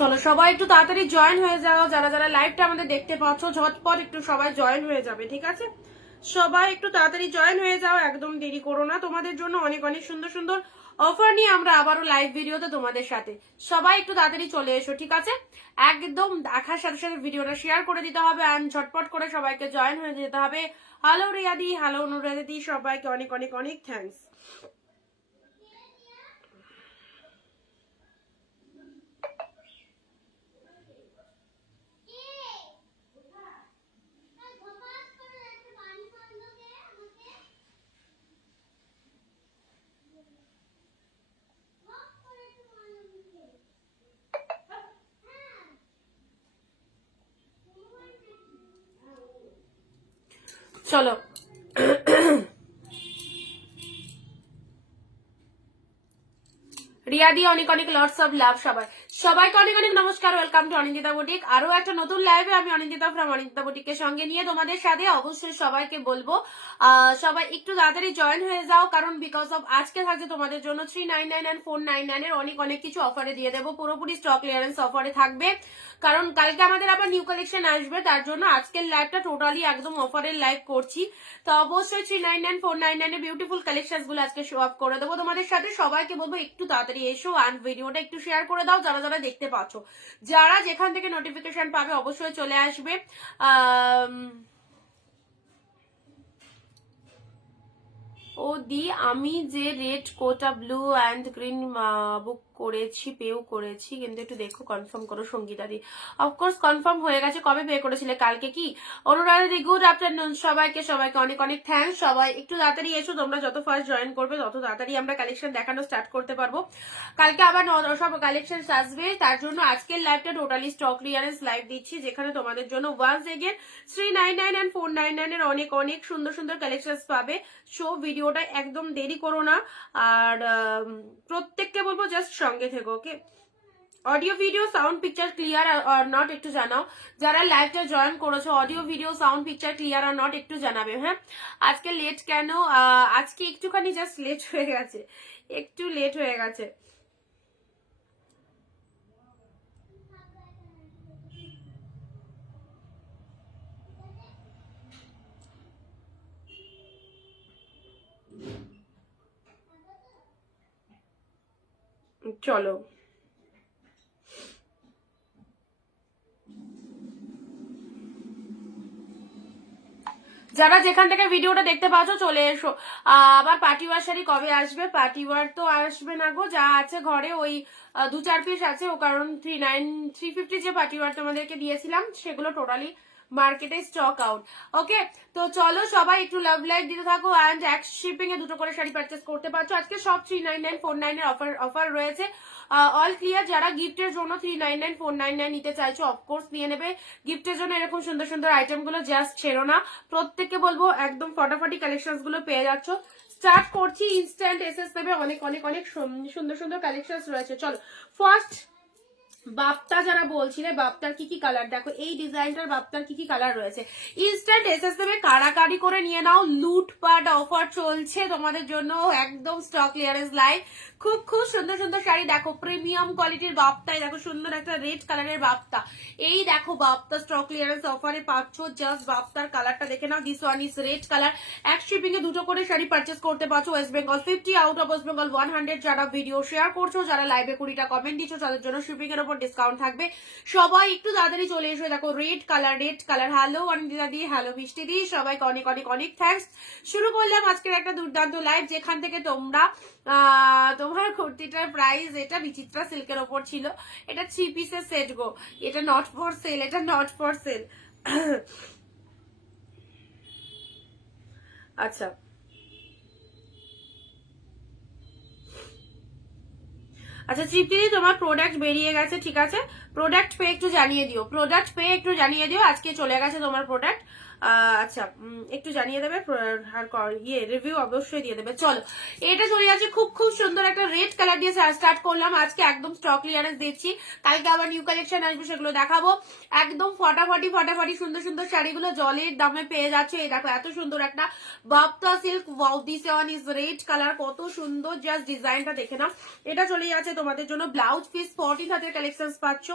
চলো সবাই একটু তাড়াতাড়ি জয়েন হয়ে যাও, যারা যারা লাইভটা আমাদের দেখতে পাচ্ছ ঝটপট একটু সবাই জয়েন হয়ে যাবে, ঠিক আছে? সবাই একটু তাড়াতাড়ি জয়েন হয়ে যাও, একদম দেরি করো না। তোমাদের জন্য অনেক অনেক সুন্দর সুন্দর অফার নিয়ে আমরা আবারও লাইভ ভিডিওতে তোমাদের সাথে। সবাই একটু তাড়াতাড়ি চলে এসো, ঠিক আছে? একদম দেখার সাথে সাথে ভিডিওটা শেয়ার করে দিতে হবে আর ঝটপট করে সবাইকে জয়েন হয়ে যেতে হবে। হ্যালো রিয়াদি, হ্যালো অনুরাদি, সবাইকে অনেক অনেক অনেক থ্যাঙ্কস। চলো রিয়াদি অনেক অনেক লটস অফ লাভ। সবাইকে অনেক অনেক নমস্কার, ওয়েলকাম টু অনিন্দিতা বুটিক। আরো একটা নতুন লাইভে আমি অনিন্দিতা ফ্রম অনিন্দিতা বুটিকের সঙ্গে নিয়ে তোমাদের সাথে অবশ্যই সবাইকে বলবো সবাই একটু তাড়াতাড়ি জয়েন হয়ে যাও, কারণ বিকজ অফ আজকে থাকছে তোমাদের জন্য 399 এন্ড 499 এর অনেক অনেক কিছু অফারে দিয়ে দেবো, পুরোপুরি স্টক ক্লিয়ারেন্স অফারে থাকবে। কারণ কালকে আমাদের আবার নিউ কালেকশন আসবে, তার জন্য আজকের লাইভটা টোটালি একদম অফারের লাইভ করছি। তো অবশ্যই 399 499 এর বিউটিফুল কালেকশন গুলো আজকে শো আপ করে দেবো তোমাদের সাথে। সবাইকে বলবো একটু তাড়াতাড়ি এসো আর ভিডিওটা একটু শেয়ার করে দাও, যারা যারা দেখতে পাচ্ছ। যারা যেখান থেকে নোটিফিকেশন পাবে অবশ্যই চলে আসবে। ও দি, আমি যে রেড কোটা ব্লু অ্যান্ড গ্রিন বুক করেছি, পেও করেছি, কিন্তু একটু দেখো কনফার্ম করো সঙ্গীতা দি। অফকোর্স কনফার্ম হয়ে গেছে। কবে পে করেছিলে? কালকে কি? অনুরাধা দি গুড আফটারনুন সবাইকে, সবাইকে অনেক অনেক থ্যাঙ্কস। সবাই একটু তাড়াতাড়ি এসো, তোমরা যত ফার্স্ট জয়েন করবে তত তাড়াতাড়ি আমরা কালেকশন দেখানো স্টার্ট করতে পারবো। কালকে আবার সব কালেকশন আসবে, তার জন্য আজকের লাইভটা টোটালি স্টক ক্লিয়ারেন্স লাইভ দিচ্ছি, যেখানে তোমাদের জন্য ওয়ান্স এগেন 399 এন্ড 499 এর অনেক অনেক সুন্দর সুন্দর কালেকশন পাবে। শো ভিডিওটা একদম দেরি করো না, আর প্রত্যেককে বলবো জাস্ট সঙ্গে থেকো, okay? Audio video sound picture clear or not একটু জানাও। যারা লাইভটা জয়েন করেছো audio video sound picture clear or not একটু জানাবে। হ্যাঁ, আজকে লেট কেন? আজকে একটুখানি জাস্ট লেট হয়ে গেছে, একটু লেট হয়ে গেছে। চলো যারা যেখান থেকে ভিডিওটা দেখতে পাচ্ছ চলে এসো। আবার পার্টিওয়ার শাড়ি কবে আসবে? পার্টিওয়ার তো আসবে না গো, যা আছে ঘরে ওই 2-4 পিস আছে। ও কারণ 350 যে পার্টিওয়ার তোমাদেরকে দিয়েছিলাম সেগুলো টোটালি মার্কেটে স্টক আউট। ওকে, তো চলো সবাই একটু লাভ লাইক দিতে থাকো অ্যান্ড এক শিপিং এ 2টো করে শাড়ি পারচেস করতে পারছো। আজকে সব 399 499 এর অফার রয়েছে। All clear. যারা গিফটের জন্য 399 499 নিতে চাইছো অফকোর্স নিয়ে নেবে। গিফটের জন্য এরকম সুন্দর সুন্দর আইটেম গুলো জাস্ট ছেড়ো না। প্রত্যেককে বলবো একদম ফটাফটি কালেকশন গুলো পেয়ে যাচ্ছ। স্টার্ট করছি, ইনস্ট্যান্ট এসএস নেবে, অনেক অনেক অনেক সুন্দর সুন্দর কালেকশন রয়েছে। চলো ফার্স্ট বাপ্তা, যারা বলছিলে বাপ্তার কি কি কালার, দেখো এই ডিজাইনটার বাপ্তার কি কি কালার রয়েছে। ইনস্ট্যান্ট এসএস দেবে, কারাকারি করে নিয়ে নাও। লুটপাট অফার চলছে তোমাদের জন্য, একদম স্টক ক্লিয়ারেন্স লাইভ। খুব খুব সুন্দর সুন্দর শাড়ি দেখো, প্রিমিয়াম কোয়ালিটির বাপ্তায় দেখো সুন্দর একটা রেড কালারের বাপ্তা। এই দেখো বাপ্তা স্টক ক্লিয়ারেন্স অফারে পাচ্ছ। জাস্ট বাপ্তার কালারটা দেখে নাও, this one is red colour. এক শিপিং এ 2টো করে শাড়ি পারচেস করতে পারছো। West Bengal 50, out of West Bengal 100। যারা ভিডিও শেয়ার করছো, যারা লাইভে 20টা কমেন্ট দিচ্ছ, তাদের জন্য শিপিং এর উপর ডিসকাউন্ট থাকবে। সবাই একটু তাড়াতাড়ি চলে এসো। দেখো red colour, red colour. Hello Anindita দি, হ্যালো মিষ্টি দি, সবাইকে অনেক অনেক অনেক থ্যাঙ্কস। শুরু করলাম আজকের একটা দুর্দান্ত লাইভ, যেখান থেকে তোমরা তোমার কুর্তিটার প্রাইস, এটা বিচিত্রা সিল্কের ওপর ছিল। এটা 3 পিসের সেট গো, এটা নট ফর সেল, এটা নট ফর সেল। আচ্ছা আচ্ছা তৃপ্তি, তোমার প্রোডাক্ট বেরিয়ে গেছে, ঠিক আছে? প্রোডাক্ট পেয়ে একটু জানিয়ে দিও, প্রোডাক্ট পেয়ে একটু জানিয়ে দিও। আজকে চলে গেছে তোমার প্রোডাক্ট। আচ্ছা একটু জানিয়ে দেবে আর রিভিউ অবশ্যই দিয়ে দেবে। চলো এটা চলে যাচ্ছে খুব খুব সুন্দর একটা রেড কালার দিয়ে স্টার্ট করলাম। আজকে একদম স্টক ক্লিয়ারেন্স দিচ্ছি, কালকে আবার নিউ কালেকশন আসবে, সেগুলো দেখাবো। একদম ফটাফটি সুন্দর সুন্দর শাড়িগুলো জলের দামে পেয়ে যাচ্ছে। এই দেখো এত সুন্দর একটা বাপ্তা silk, wow this one is red colour, কত সুন্দর, জাস্ট ডিজাইনটা দেখে নাও। এটা চলে যাচ্ছে তোমাদের জন্য ব্লাউজ পিস 40 হাতের কালেকশন পাচ্ছ,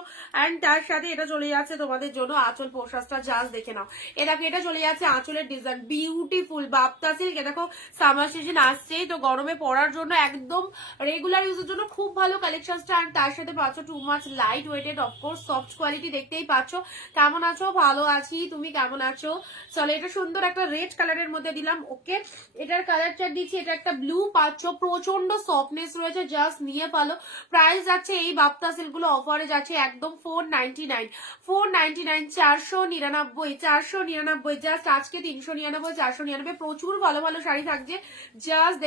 এন্ড তার সাথে এটা চলে যাচ্ছে তোমাদের জন্য আঁচল পোশাকটা, জাস্ট দেখে নাও। এটা চলে যাচ্ছে আঁচলের ডিজাইন, বিউটিফুল বাপ্তা সিল্ক। দেখো সামার সিজন আসছেই তো, গরমে পরার জন্য একদম রেগুলার ইউজের জন্য খুব ভালো কালেকশনটা। আর তার সাথে পাচ্ছ too much light weighted, of course soft quality, দেখতেই পাচ্ছ। কেমন আছো? ভালো আছি, তুমি কেমন আছো? চলো এটা সুন্দর একটা রেড কালারের মধ্যে দিলাম। ওকে, এটার কালার চার্ট দিচ্ছি, এটা একটা ব্লু পাচ্ছ, প্রচন্ড সফটনেস রয়েছে, জাস্ট নিয়ে পালো। প্রাইস যাচ্ছে এই বাপ্তা সিল্ক গুলো অফারে যাচ্ছে একদম 499, 499, জাস্ট আজকে 399, 499, প্রচুর ভালো ভালো শাড়ি থাকছে। জাস্ট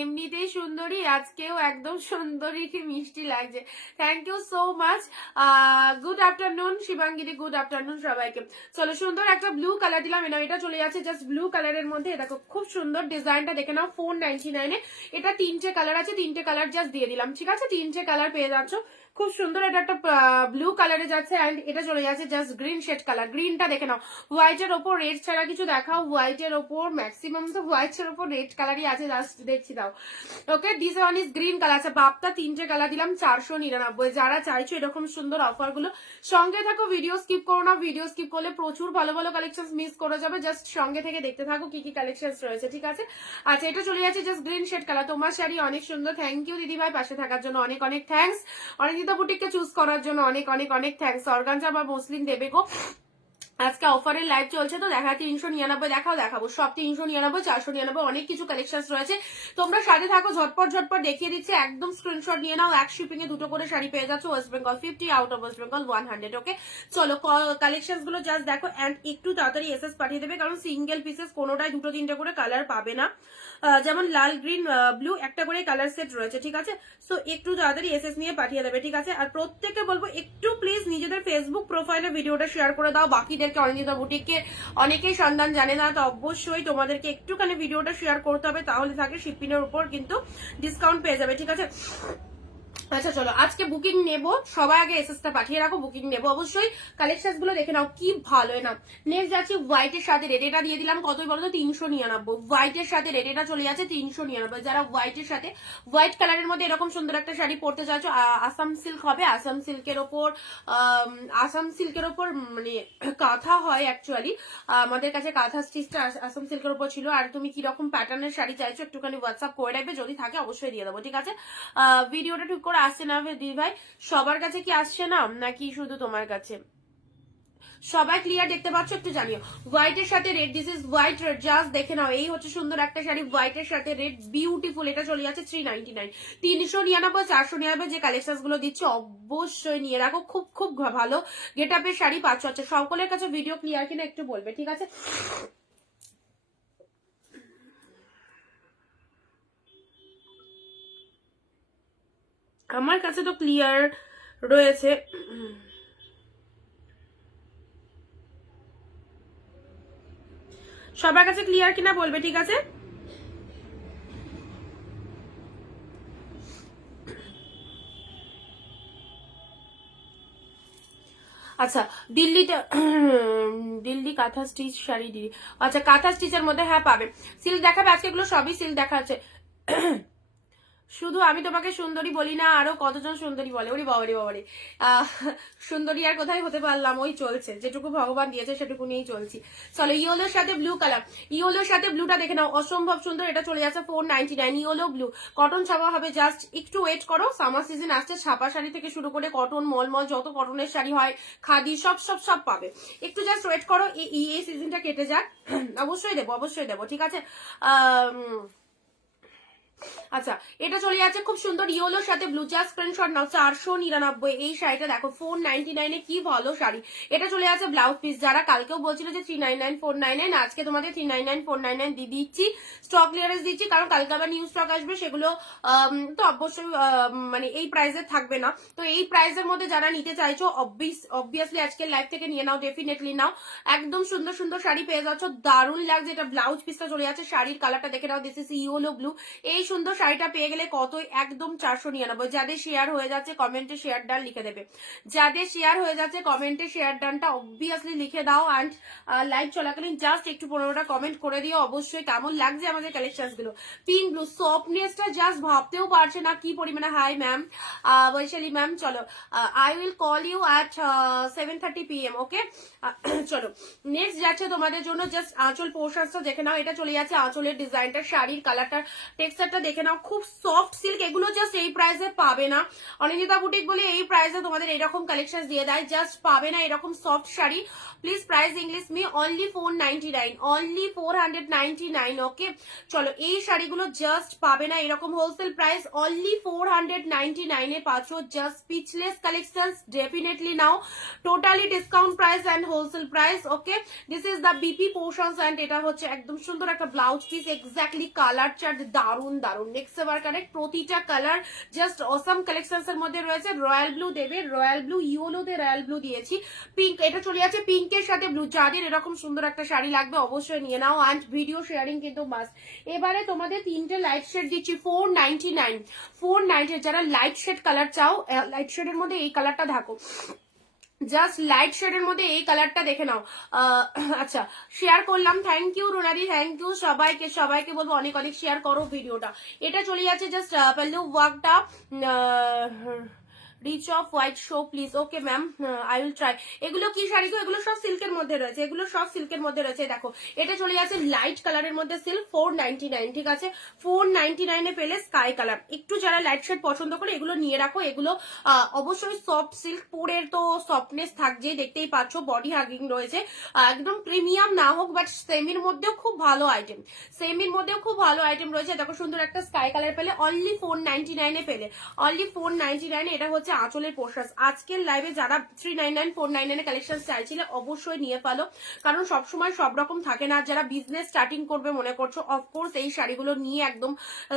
এমনিতেই সুন্দরী, আজকেও একদম সুন্দরী, কি মিষ্টি লাগছে। Thank you so much. Good afternoon Shivangini, good afternoon সবাইকে। চলো সুন্দর একটা ব্লু কালার দিলাম, এটা চলে যাচ্ছে জাস্ট ব্লু কালারের মধ্যে। দেখো খুব সুন্দর ডিজাইনটা দেখে নাও, 499 এটা 3টে কালার আছে, 3টে কালার জাস্ট দিয়ে দিলাম, ঠিক আছে? 3টে কালার পেয়ে যাচ্ছ, খুব সুন্দর। এটা একটা ব্লু কালারে যাচ্ছে, এন্ড এটা চলে যাচ্ছে জাস্ট গ্রিন শেড কালার। গ্রিনটা দেখে নাও, হোয়াইটের ওপর রেড ছাড়া কিছু দেখাও, হোয়াইটের ওপর ম্যাক্সিমাম তো হোয়াইটের ওপর রেড কালারই আছে, জাস্ট দেখছি দাও। Okay, this one is green colour. আচ্ছা বাপ্তা 3টে কালার দিলাম 499। যারা চাইছো এরকম সুন্দর অফার গুলো, সঙ্গে থাকো, ভিডিও স্কিপ করো না। ভিডিও স্কিপ করলে প্রচুর ভালো ভালো কালেকশন মিস করে যাবে, জাস্ট সঙ্গে থেকে দেখতে থাকো কি কি কালেকশন রয়েছে, ঠিক আছে? আচ্ছা এটা চলে যাচ্ছে জাস্ট গ্রিন শেড কালার। তোমার শাড়ি অনেক সুন্দর, থ্যাংক ইউ দিদি ভাই, পাশে থাকার জন্য অনেক অনেক থ্যাংকস। অনিন্দিতা বুটিককে চুজ করার জন্য অনেক অনেক অনেক থ্যাংকস। অর্গানজা বা মসলিন দেবে গো, আজকে অফারের লাইভ চলছে তো দেখা 399, দেখাবো সব 399, 499, অনেক কিছু কালেকশন রয়েছে। তোমরা সাথে থাকো, ঝটপট দেখিয়ে দিচ্ছে, একদম স্ক্রিনশট নিয়ে নাও। এক শিপিং এ 2টো করে শাড়ি পেয়ে যাচ্ছ, West Bengal 50, out of West Bengal 100। ওকে চলো কালেকশন গুলো জাস্ট দেখো, এন্ড একটু তাড়াতাড়ি এসএস পাঠিয়ে দেবে, কারণ সিঙ্গেল পিসেস কোনোটাই 2-3টে করে কালার পাবে না। যেমন লাল, গ্রিন, ব্লু একটা করে কালার সেট রয়েছে, ঠিক আছে? সো একটু তাড়াতাড়ি এসএস নিয়ে পাঠিয়ে দেবে, ঠিক আছে? আর প্রত্যেককে বলবো একটু প্লিজ নিজেদের ফেসবুক প্রোফাইলে ভিডিওটা শেয়ার করে দাও। বাকিদেরকে অনিন্দিতা বুটিককে অনেকেই সন্ধান জানে না, তো অবশ্যই তোমাদেরকে একটুখানি ভিডিওটা শেয়ার করতে হবে, তাহলে থাকে শিপিংয়ের উপর কিন্তু ডিসকাউন্ট পেয়ে যাবে, ঠিক আছে? আচ্ছা চলো আজকে বুকিং নেব, সবাই আগে এসএসটা পাঠিয়ে রাখো, বুকিং নেব অবশ্যই। কালেকশন গুলো দেখে নাও কি ভালো না। নেক্সট যাচ্ছি হোয়াইটের সাথে রেড, এটা দিয়ে দিলাম কতই বলো তো 399। হোয়াইটের সাথে রেড এটা চলে যাচ্ছে 399। যারা হোয়াইটের সাথে হোয়াইট কালারের মধ্যে এরকম সুন্দর একটা শাড়ি পরতে চাইছো, আসাম সিল্ক হবে, আসাম সিল্কের ওপর মানে কাঁথা হয় অ্যাকচুয়ালি, আমাদের কাছে কাঁথা স্টিচটা আসাম সিল্কের ওপর ছিল। আর তুমি কিরকম প্যাটার্নের শাড়ি চাইছো একটুখানি হোয়াটসঅ্যাপ করে রাখবে, যদি থাকে অবশ্যই দিয়ে দেবো, ঠিক আছে? ভিডিওটা ঠিক করে আসছে না দিদি ভাই, সবার কাছে কি আসছে না নাকি শুধু তোমার কাছে? সবাই ক্লিয়ার দেখতে পাচ্ছ একটু জানিও। হোয়াইটের সাথে red, this is white red, just দেখে নাও, এই হচ্ছে সুন্দর একটা শাড়ি হোয়াইটের সাথে রেড, বিউটিফুল। এটা চলে যাচ্ছে 399, 399, 499 যে কালেকশন গুলো দিচ্ছে অবশ্যই নিয়ে রাখো, খুব খুব ভালো গেট আপের শাড়ি পাচ্ছ। আচ্ছা সকলের কাছে ভিডিও ক্লিয়ার কিনা একটু বলবে, ঠিক আছে? আমার কাছে তো ক্লিয়ার রয়েছে, সবার কাছে ক্লিয়ার কিনা বলবে, ঠিক আছে? আচ্ছা দিল্লি কাঁথা স্টিচ শাড়ি দিদি, আচ্ছা কাঁথা স্টিচের মধ্যে হ্যাঁ পাবে। সিল্ক দেখাবে আজকে, এগুলো সবই সিল্ক দেখাচ্ছে। শুধু আমি তোমাকে সুন্দরী বলি না, আরো কতজন সুন্দরী বলে। ওরে বাবারে সুন্দরী আর কোথায় হতে পারলাম, ওই চলছে, যেটুকু ভগবান দিয়েছে সেটুকু নিয়েই চলছি। চলো ইয়েলোর সাথে ব্লু কালার, ইয়েলোর সাথে ব্লুটা দেখে নাও, অসম্ভব সুন্দর। এটা চলে যাচ্ছে 499, ইয়েলো ব্লু, কটন ছাপা হবে, জাস্ট একটু ওয়েট করো, সামার সিজন আসছে, ছাপা শাড়ি থেকে শুরু করে কটন, মলমল যত কটনের শাড়ি হয়, খাদি, সব পাবে, একটু জাস্ট ওয়েট করো, এই সিজনটা কেটে যাক, অবশ্যই দেবো, ঠিক আছে? আচ্ছা, এটা চলে যাচ্ছে খুব সুন্দর ইয়েলোর সাথে ব্লু, জাস্ট স্ক্রিনশট নাও। 499 এই শাড়িটা দেখো, 499 কি ভালো শাড়ি। এটা চলে যাচ্ছে ব্লাউজ পিস। যারা কালকেও বলছিল যে 399 499, আজকে তোমাদের 399 499 দিয়ে দিচ্ছি, স্টক ক্লিয়ারেন্স দিচ্ছি, কারণ কালকে আবার নিউ স্টক আসবে, সেগুলো তো অবশ্যই মানে এই প্রাইসে থাকবে না। তো এই প্রাইসের মধ্যে যারা নিতে চাইছো অবভিয়াসলি আজকে লাইভ থেকে নিয়ে নাও, ডেফিনেটলি নাও। একদম সুন্দর সুন্দর শাড়ি পেয়ে যাচ্ছ, দারুণ লাগছে। এটা ব্লাউজ পিসটা চলে যাচ্ছে, শাড়ির কালারটা দেখে নাও, দিস ইজ ইয়েলো ব্লু। এই সুন্দর শাড়িটা পেয়ে গেলে কত, একদম 499। যাদের শেয়ার হয়ে যাচ্ছে কমেন্টে শেয়ার ডান লিখে দেবে, যাদের শেয়ার হয়ে যাচ্ছে কমেন্টে শেয়ার ডানটা অবভিয়াসলি লিখে দাও। অ্যান্ড লাইভ চলাকালীন জাস্ট একটু 15টা কমেন্ট করে দিও অবশ্যই, কেমন লাগছে আমাদের কালেকশনস গুলো। পিঙ্ক ব্লু সফটনেসটা জাস্ট ভাবতেও পারছে না কি পরিমাণে। হাই ম্যাম, বৈশালী ম্যাম, চলো I will call you at 7:30 PM, okay. চলো নেক্সট যাচ্ছে তোমাদের জন্য, জাস্ট আঁচল পোর্শনসটা দেখে নাও। এটা চলে যাচ্ছে আঁচলের ডিজাইনটা, শাড়ির কালারটা, টেক্সচারটা দেখে নাও, খুব সফট সিল্ক। এগুলো জাস্ট এই প্রাইসে পাবে না, অনিন্দিতা বুটিক বলে এই প্রাইসে তোমাদের এরকম কালেকশন দিয়ে দেয়, জাস্ট পাবে না এরকম soft sari. Please price English me, only 499, only 499, ওকে। চলো এই শাড়িগুলো জাস্ট পাবে না এরকম হোলসেল প্রাইস, অনলি 499 এ পাচ্ছ। Just speechless collections, definitely now, totally discount price and wholesale price, okay. This is the BP portions and এটা হচ্ছে একদম সুন্দর একটা blouse piece, exactly colour chart দারুন দারুন। নেক্সট এবার কানেক্ট, প্রতিটা কালার জাস্ট অসাম কালেকশনস এর মধ্যে রয়েছে। রয়্যাল ব্লু দেবে, রয়্যাল ব্লু, ইয়েলোতে রয়্যাল ব্লু দিয়েছি, পিঙ্ক, এটা চলে যাচ্ছে পিঙ্কের সাথে ব্লু। যাদের এরকম সুন্দর একটা শাড়ি লাগবে অবশ্যই নিয়ে নাও, অ্যান্ড ভিডিও শেয়ারিং কিন্তু মাস্ট। এবারে তোমাদের তিনটে লাইট শেড দিচ্ছি, 499, 490। যারা লাইট শেড কালার চাও, লাইট শেডের মধ্যে এই কালারটা দেখো, জাস্ট লাইট শেডের মধ্যে এই কালারটা দেখে নাও। আচ্ছা, শেয়ার করলাম, থ্যাংক ইউ রুনারি, থ্যাংক ইউ সবাইকে, সবাইকে বলবো অনেক অনেক শেয়ার করো ভিডিওটা। এটা চলে যাচ্ছে জাস্ট পাল্লু ওয়ার্কটা, rich of white show please, okay ma'am, I will try. এগুলো কি শাড়ি তো, এগুলো সব সিল্কের মধ্যে রয়েছে, এগুলো সব সিল্কের মধ্যে রয়েছে। দেখো এটা চলে যাচ্ছে লাইট কালারের মধ্যে সিল্ক, 499, ঠিক আছে। 499 এ পেলে স্কাই কালার। একটু যারা লাইট শেড পছন্দ করে এগুলো নিয়ে রাখো, এগুলো অবশ্যই সফট সিল্ক, পরের তো সফটনেস থাকছে, দেখতেই পাচ্ছ, বডি হাগিং রয়েছে, একদম প্রিমিয়াম না হোক বাট সেমির মধ্যেও খুব ভালো আইটেম, সেমির মধ্যেও খুব ভালো আইটেম রয়েছে। দেখো সুন্দর একটা স্কাই কালার পেলে অনলি 499 এ পেলে, অনলি 499 এ। এটা হচ্ছে আঁচলের পোর্শন। আজকের লাইভে যারা 399 499 এর কালেকশন চাইছিলে অবশ্যই নিয়ে ফেলো, কারণ সবসময় সব রকম থাকে না। যারা বিজনেস স্টার্টিং করবে মনে করছো, অফকোর্স এই শাড়িগুলো নিয়ে একদম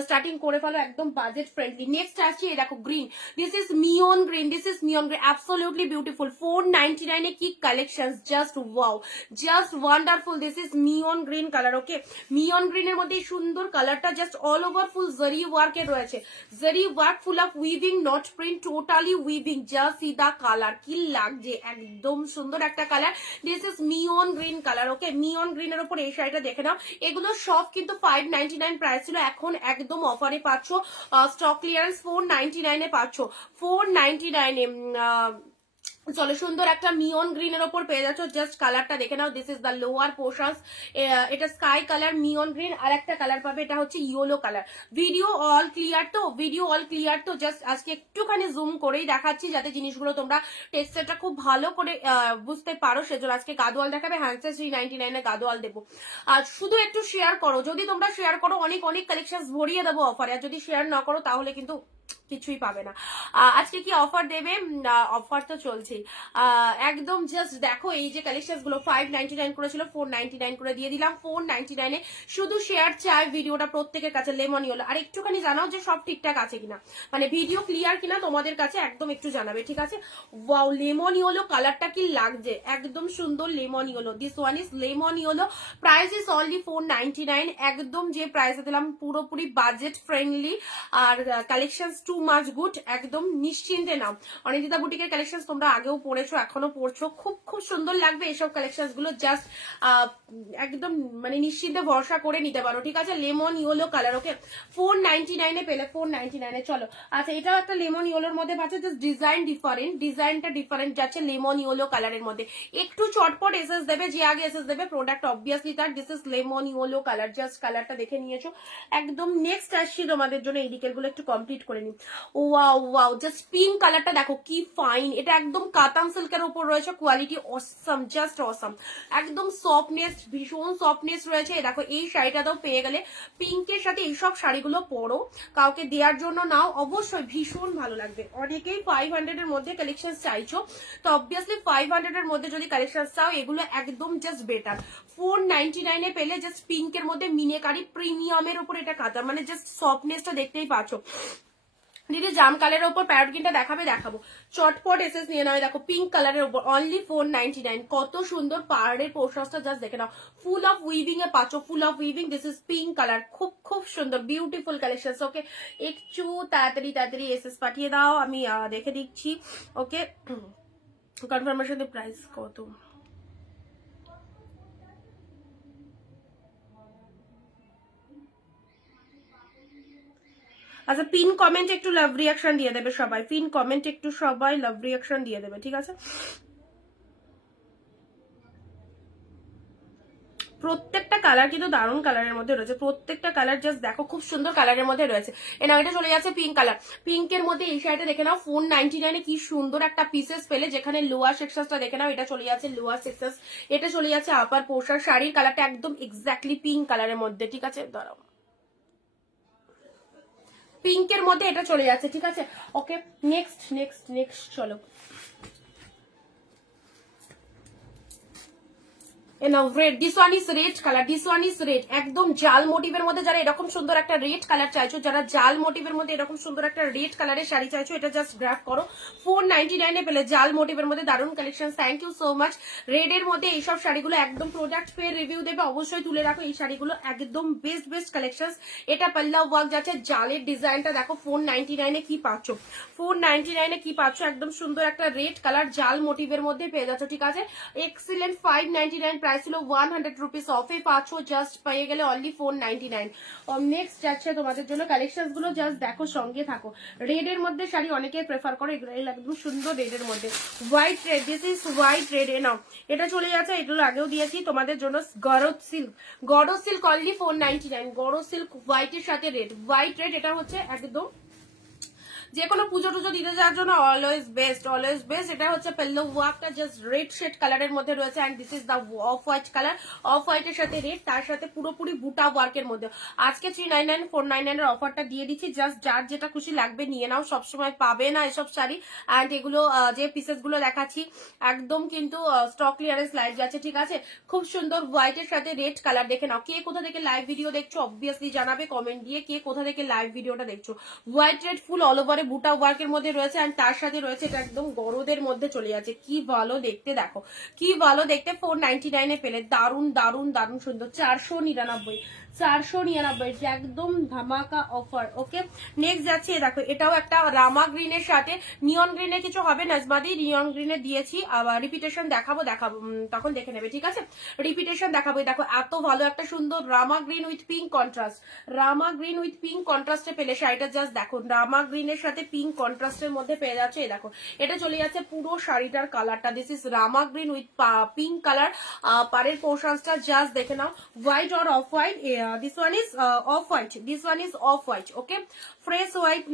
স্টার্টিং করে ফেলো, একদম বাজেট ফ্রেন্ডলি। নেক্সট আসছি, এই দেখো গ্রিন, দিস ইজ মিয়ন গ্রিন, দিস ইজ মিয়ন গ্রিন, অ্যাবসলিউটলি বিউটিফুল। 499 এ কি collection, just wow, just wonderful. This is মিয়ন গ্রিন কালার, ওকে। মিয়ন গ্রিনের মধ্যে সুন্দর কালারটা, জাস্ট অল ওভার ফুল জরি ওয়ার্কের রয়েছে, zari work, full of weaving, not print, totally weaving. Just see the colour, কি লাগছে, একদম সুন্দর একটা কালার। দিস ইজ মিয়ন গ্রিন কালার, ওকে। মিয়ন গ্রিনের উপর এই শাড়িটা দেখে নাও। এগুলো সব কিন্তু 599 প্রাইস ছিল, এখন একদম অফারে পাচ্ছ, স্টক ক্লিয়ারেন্স 499 এ পাচ্ছ, 499 এ। চলো সুন্দর একটা মিয়ন গ্রিনের ওপর পেয়ে যাচ্ছ, জাস্ট কালারটা দেখে নাও। This is the lower portions, এটা স্কাই কালার, মিয়ন গ্রিন, আর একটা কালার পাবে এটা হচ্ছে yellow colour. Video all clear তো, ভিডিও অল ক্লিয়ার তো, জাস্ট আজকে একটুখানি জুম করেই দেখাচ্ছি যাতে জিনিসগুলো তোমরা টেক্সচারটা খুব ভালো করে বুঝতে পারো, সেজন্য আজকে গাদোয়াল দেখাবে, হ্যান্ডসেট 399 এ গাদোয়াল দেবো। আর শুধু একটু শেয়ার করো, যদি তোমরা শেয়ার করো অনেক অনেক কালেকশন ভরিয়ে দেবো অফারে, আর যদি শেয়ার না করো তাহলে কিন্তু কিছুই পাবে না। আজকে কি অফার দেবে, অফার তো চলছে একদম। জাস্ট দেখো এই যে কালেকশন গুলো 599 করেছিল, 499 করে দিয়ে দিলাম, 499 এ। শুধু শেয়ার চাই ভিডিওটা প্রত্যেকের কাছে, লেমন ইয়েলো, আর একটুখানি জানাও যে সব ঠিকঠাক আছে কিনা, মানে ভিডিও ক্লিয়ার কিনা তোমাদের কাছে, একদম একটু জানাবে, ঠিক আছে। ওয়াও, লেমন ইয়েলো কালারটা কি লাগছে, একদম সুন্দর lemon yellow. This one is lemon yellow, price is only 499, একদম যে প্রাইসে দিলাম পুরোপুরি বাজেট ফ্রেন্ডলি, আর কালেকশন টু মাচ গুড, একদম নিশ্চিন্তে নাও। অনিন্দিতা বুটিকের কালেকশন তোমরা আগেও পড়েছো, এখনো পড়ছো, খুব খুব সুন্দর লাগবে এইসব কালেকশন গুলো, জাস্ট একদম মানে নিশ্চিন্তে ভরসা করে নিতে পারো, ঠিক আছে। লেমন ইয়েলো কালার, ওকে। 499 এ পেলে, 499 এ। চলো আচ্ছা, এটাও একটা লেমন ইয়েলোর মধ্যে পাচ্ছে, জাস্ট ডিজাইন ডিফারেন্ট, ডিজাইনটা ডিফারেন্ট যাচ্ছে লেমন ইয়েলো কালারের মধ্যে। একটু চটপট এসএস দেবে, যে আগে এসএস দেবে প্রোডাক্ট অবভিয়াসলি তার। This is lemon yellow colour, just কালারটা দেখে নিয়েছো একদম। নেক্সট আসছি তোমাদের জন্য, এই ডিটেল গুলো একটু কমপ্লিট করে নিই। ওয়াও ওয়াও, জাস্ট পিঙ্ক কালারটা দেখো কি ফাইন, এটা একদম কাতান সিল্কের উপর রয়েছে, কোয়ালিটি অসাম, জাস্ট অসাম, একদম সফটনেস, ভীষণ সফটনেস রয়েছে। দেখো এই শাড়িটাতেও পেয়ে গেলে পিঙ্কের সাথে এইসব শাড়িগুলো পরো, কাউকে দেওয়ার জন্য নাও, অবশ্যই ভীষণ ভালো লাগবে। অনেকেই 500 এর মধ্যে কালেকশন চাইছো, তো অবভিয়াসলি 500 এর মধ্যে যদি কালেকশন চাও এগুলো একদম জাস্ট বেটার। 499 এ পেলে জাস্ট পিঙ্কের মধ্যে মিনেকারি প্রিমিয়ামের উপর এটা কাঁথা, মানে জাস্ট সফটনেসটা দেখতেই পাচ্ছ। দিদি জাম কালারের উপর প্যারট গ্রিনটা দেখাবো, চটপট এসএস নিয়ে নাও। দেখো পিঙ্ক কালারের উপর অনলি 499, কত সুন্দর পাহাড়ের পোশাকটা জাস্ট দেখে নাও, ফুল অফ উইভিং এ পাচ্ছ, ফুল of weaving, this is pink colour, খুব খুব সুন্দর বিউটিফুল কালেকশন। ওকে একটু তাড়াতাড়ি এসএস পাঠিয়ে দাও, আমি দেখে দিচ্ছি। ওকে কনফার্মেশন প্রাইস কত? আচ্ছা পিন কমেন্ট একটু লাভ রিয়াকশন দিয়ে দেবে সবাই, পিন কমেন্ট একটু সবাই লাভ রিয়াকশন দিয়ে দেবে, ঠিক আছে? প্রত্যেকটা কালার কিন্তু দারুণ কালারের মধ্যে রয়েছে, প্রত্যেকটা কালার জাস্ট দেখো খুব সুন্দর কালারের মধ্যে রয়েছে। এটা চলে যাচ্ছে পিঙ্ক কালার, পিঙ্কের মধ্যে এই শাড়িটা দেখে নাও 499 কি সুন্দর একটা পিসেস পেলে, যেখানে লোয়ার সেকশনটা দেখে নাও, এটা চলে যাচ্ছে লোয়ার সেকশন, এটা চলে যাচ্ছে আপার পোর্শন। শাড়ির কালারটা একদম এক্স্যাক্টলি পিঙ্ক কালারের মধ্যে, ঠিক আছে? দাঁড়াও, পিঙ্কের মধ্যে এটা চলে যাচ্ছে, ঠিক আছে? ওকে নেক্সট নেক্সট নেক্সট চলো। Red, this one is red colour, this one is red, একদম জাল মোটিভের মধ্যে যারা এরকম সুন্দর একটা রেড কালার চাইছো, যারা জাল মোটিভের মধ্যে এরকম সুন্দর একটা রেড কালারের শাড়ি চাইছো, এটা জাস্ট গ্রাফ করো। 499 এ পেলে জাল মোটিভের মধ্যে দারুণ collection. Thank you so much. Red এর মধ্যে এইসব শাড়িগুলো একদম প্রোডাক্ট পেয়ে রিভিউ দেবে, অবশ্যই তুলে রাখো এই শাড়িগুলো, একদম বেস্ট বেস্ট কালেকশন। এটা পাল্লা ওয়ার্ক যাচ্ছে, জালের ডিজাইনটা দেখো 499 এ কি পাচ্ছ, 499 এ কি পাচ্ছ, একদম সুন্দর একটা রেড কালার জাল মোটিভের মধ্যে পেয়ে যাচ্ছ, ঠিক আছে? এক্সিলেন্ট। 599 প্রাইস ছিল, 100 রুপিস অফে পাচ্ছ, জাস্ট পেয়ে গেলে অনলি 499। নেক্সট যাচ্ছে তোমাদের জন্য কালেকশন গুলো, জাস্ট দেখো সঙ্গে থাকো। রেড এর মধ্যে শাড়ি অনেকে প্রেফার করে, একদম সুন্দর রেড এর মধ্যে, white red, this is white red. এ নাও, এটা চলে যাচ্ছে, এগুলো আগেও দিয়েছি তোমাদের জন্য, গরজ সিল্ক, গরজ সিল্ক অনলি 499, গরজ সিল্ক হোয়াইটের সাথে রেড, হোয়াইট রেড, এটা হচ্ছে একদম যে কোনো পুজো টুজো দিতে যাওয়ার জন্য অলওয়েজ বেস্ট, অলওয়েজ বেস্ট। এটা হচ্ছে পেল্লো ওয়ার্কটা জাস্ট রেড শেড কালারের মধ্যে রয়েছে, and this is the off white colour, off হোয়াইটের সাথে রেড, তার সাথে পুরোপুরি বুটা ওয়ার্কের মধ্যে। আজকে 399 499 এর অফারটা দিয়ে দিচ্ছি, জাস্ট যার যেটা খুশি লাগবে নিয়ে নাও, সবসময় পাবে না এসব শাড়ি। অ্যান্ড এগুলো যে পিসেস গুলো দেখাচ্ছি একদম কিন্তু স্টক ক্লিয়ারেন্স লাইভ যাচ্ছে, ঠিক আছে? খুব সুন্দর হোয়াইটের সাথে রেড কালার, দেখে নাও। কে কোথা থেকে লাইভ ভিডিও দেখছো অবভিয়াসলি জানাবে কমেন্ট দিয়ে, কে কোথা থেকে লাইভ ভিডিওটা দেখছো। হোয়াইট রেড ফুল অল ওভারে বুটা ওয়ার্কের মধ্যে রয়েছে, আর তার সাথে রয়েছে এটা একদম গরদের মধ্যে চলে যাচ্ছে, কি ভালো দেখতে, দেখো কি ভালো দেখতে। 499 এ পেলে, দারুন দারুন দারুন সুন্দর। 499, 499 একদম ধামাকা অফার। ওকে নেক্সট যাচ্ছে, দেখো এটাও একটা রামা গ্রিনের সাথে, নিয়ন গ্রিনে কিছু হবে নাজমাদি, নিয়ন গ্রিনে দিয়েছি, আবার রিপিটেশন দেখাবো তখন দেখে নেবে, ঠিক আছে? রিপিটেশন দেখাবো। দেখো এত ভালো একটা সুন্দর Rama green with pink contrast, Rama green with pink কন্ট্রাস্টে পেলে শাড়িটা, জাস্ট দেখো রামা গ্রিনের সাথে পিঙ্ক কন্ট্রাস্টের মধ্যে পেয়ে যাচ্ছে। এই দেখো এটা চলে যাচ্ছে পুরো শাড়িটার কালারটা, this is Rama green with pink colour, পারের পোর্শনসটা জাস্ট দেখে নাও, white or off white, this one is off white, this one is off white. Okay fresh white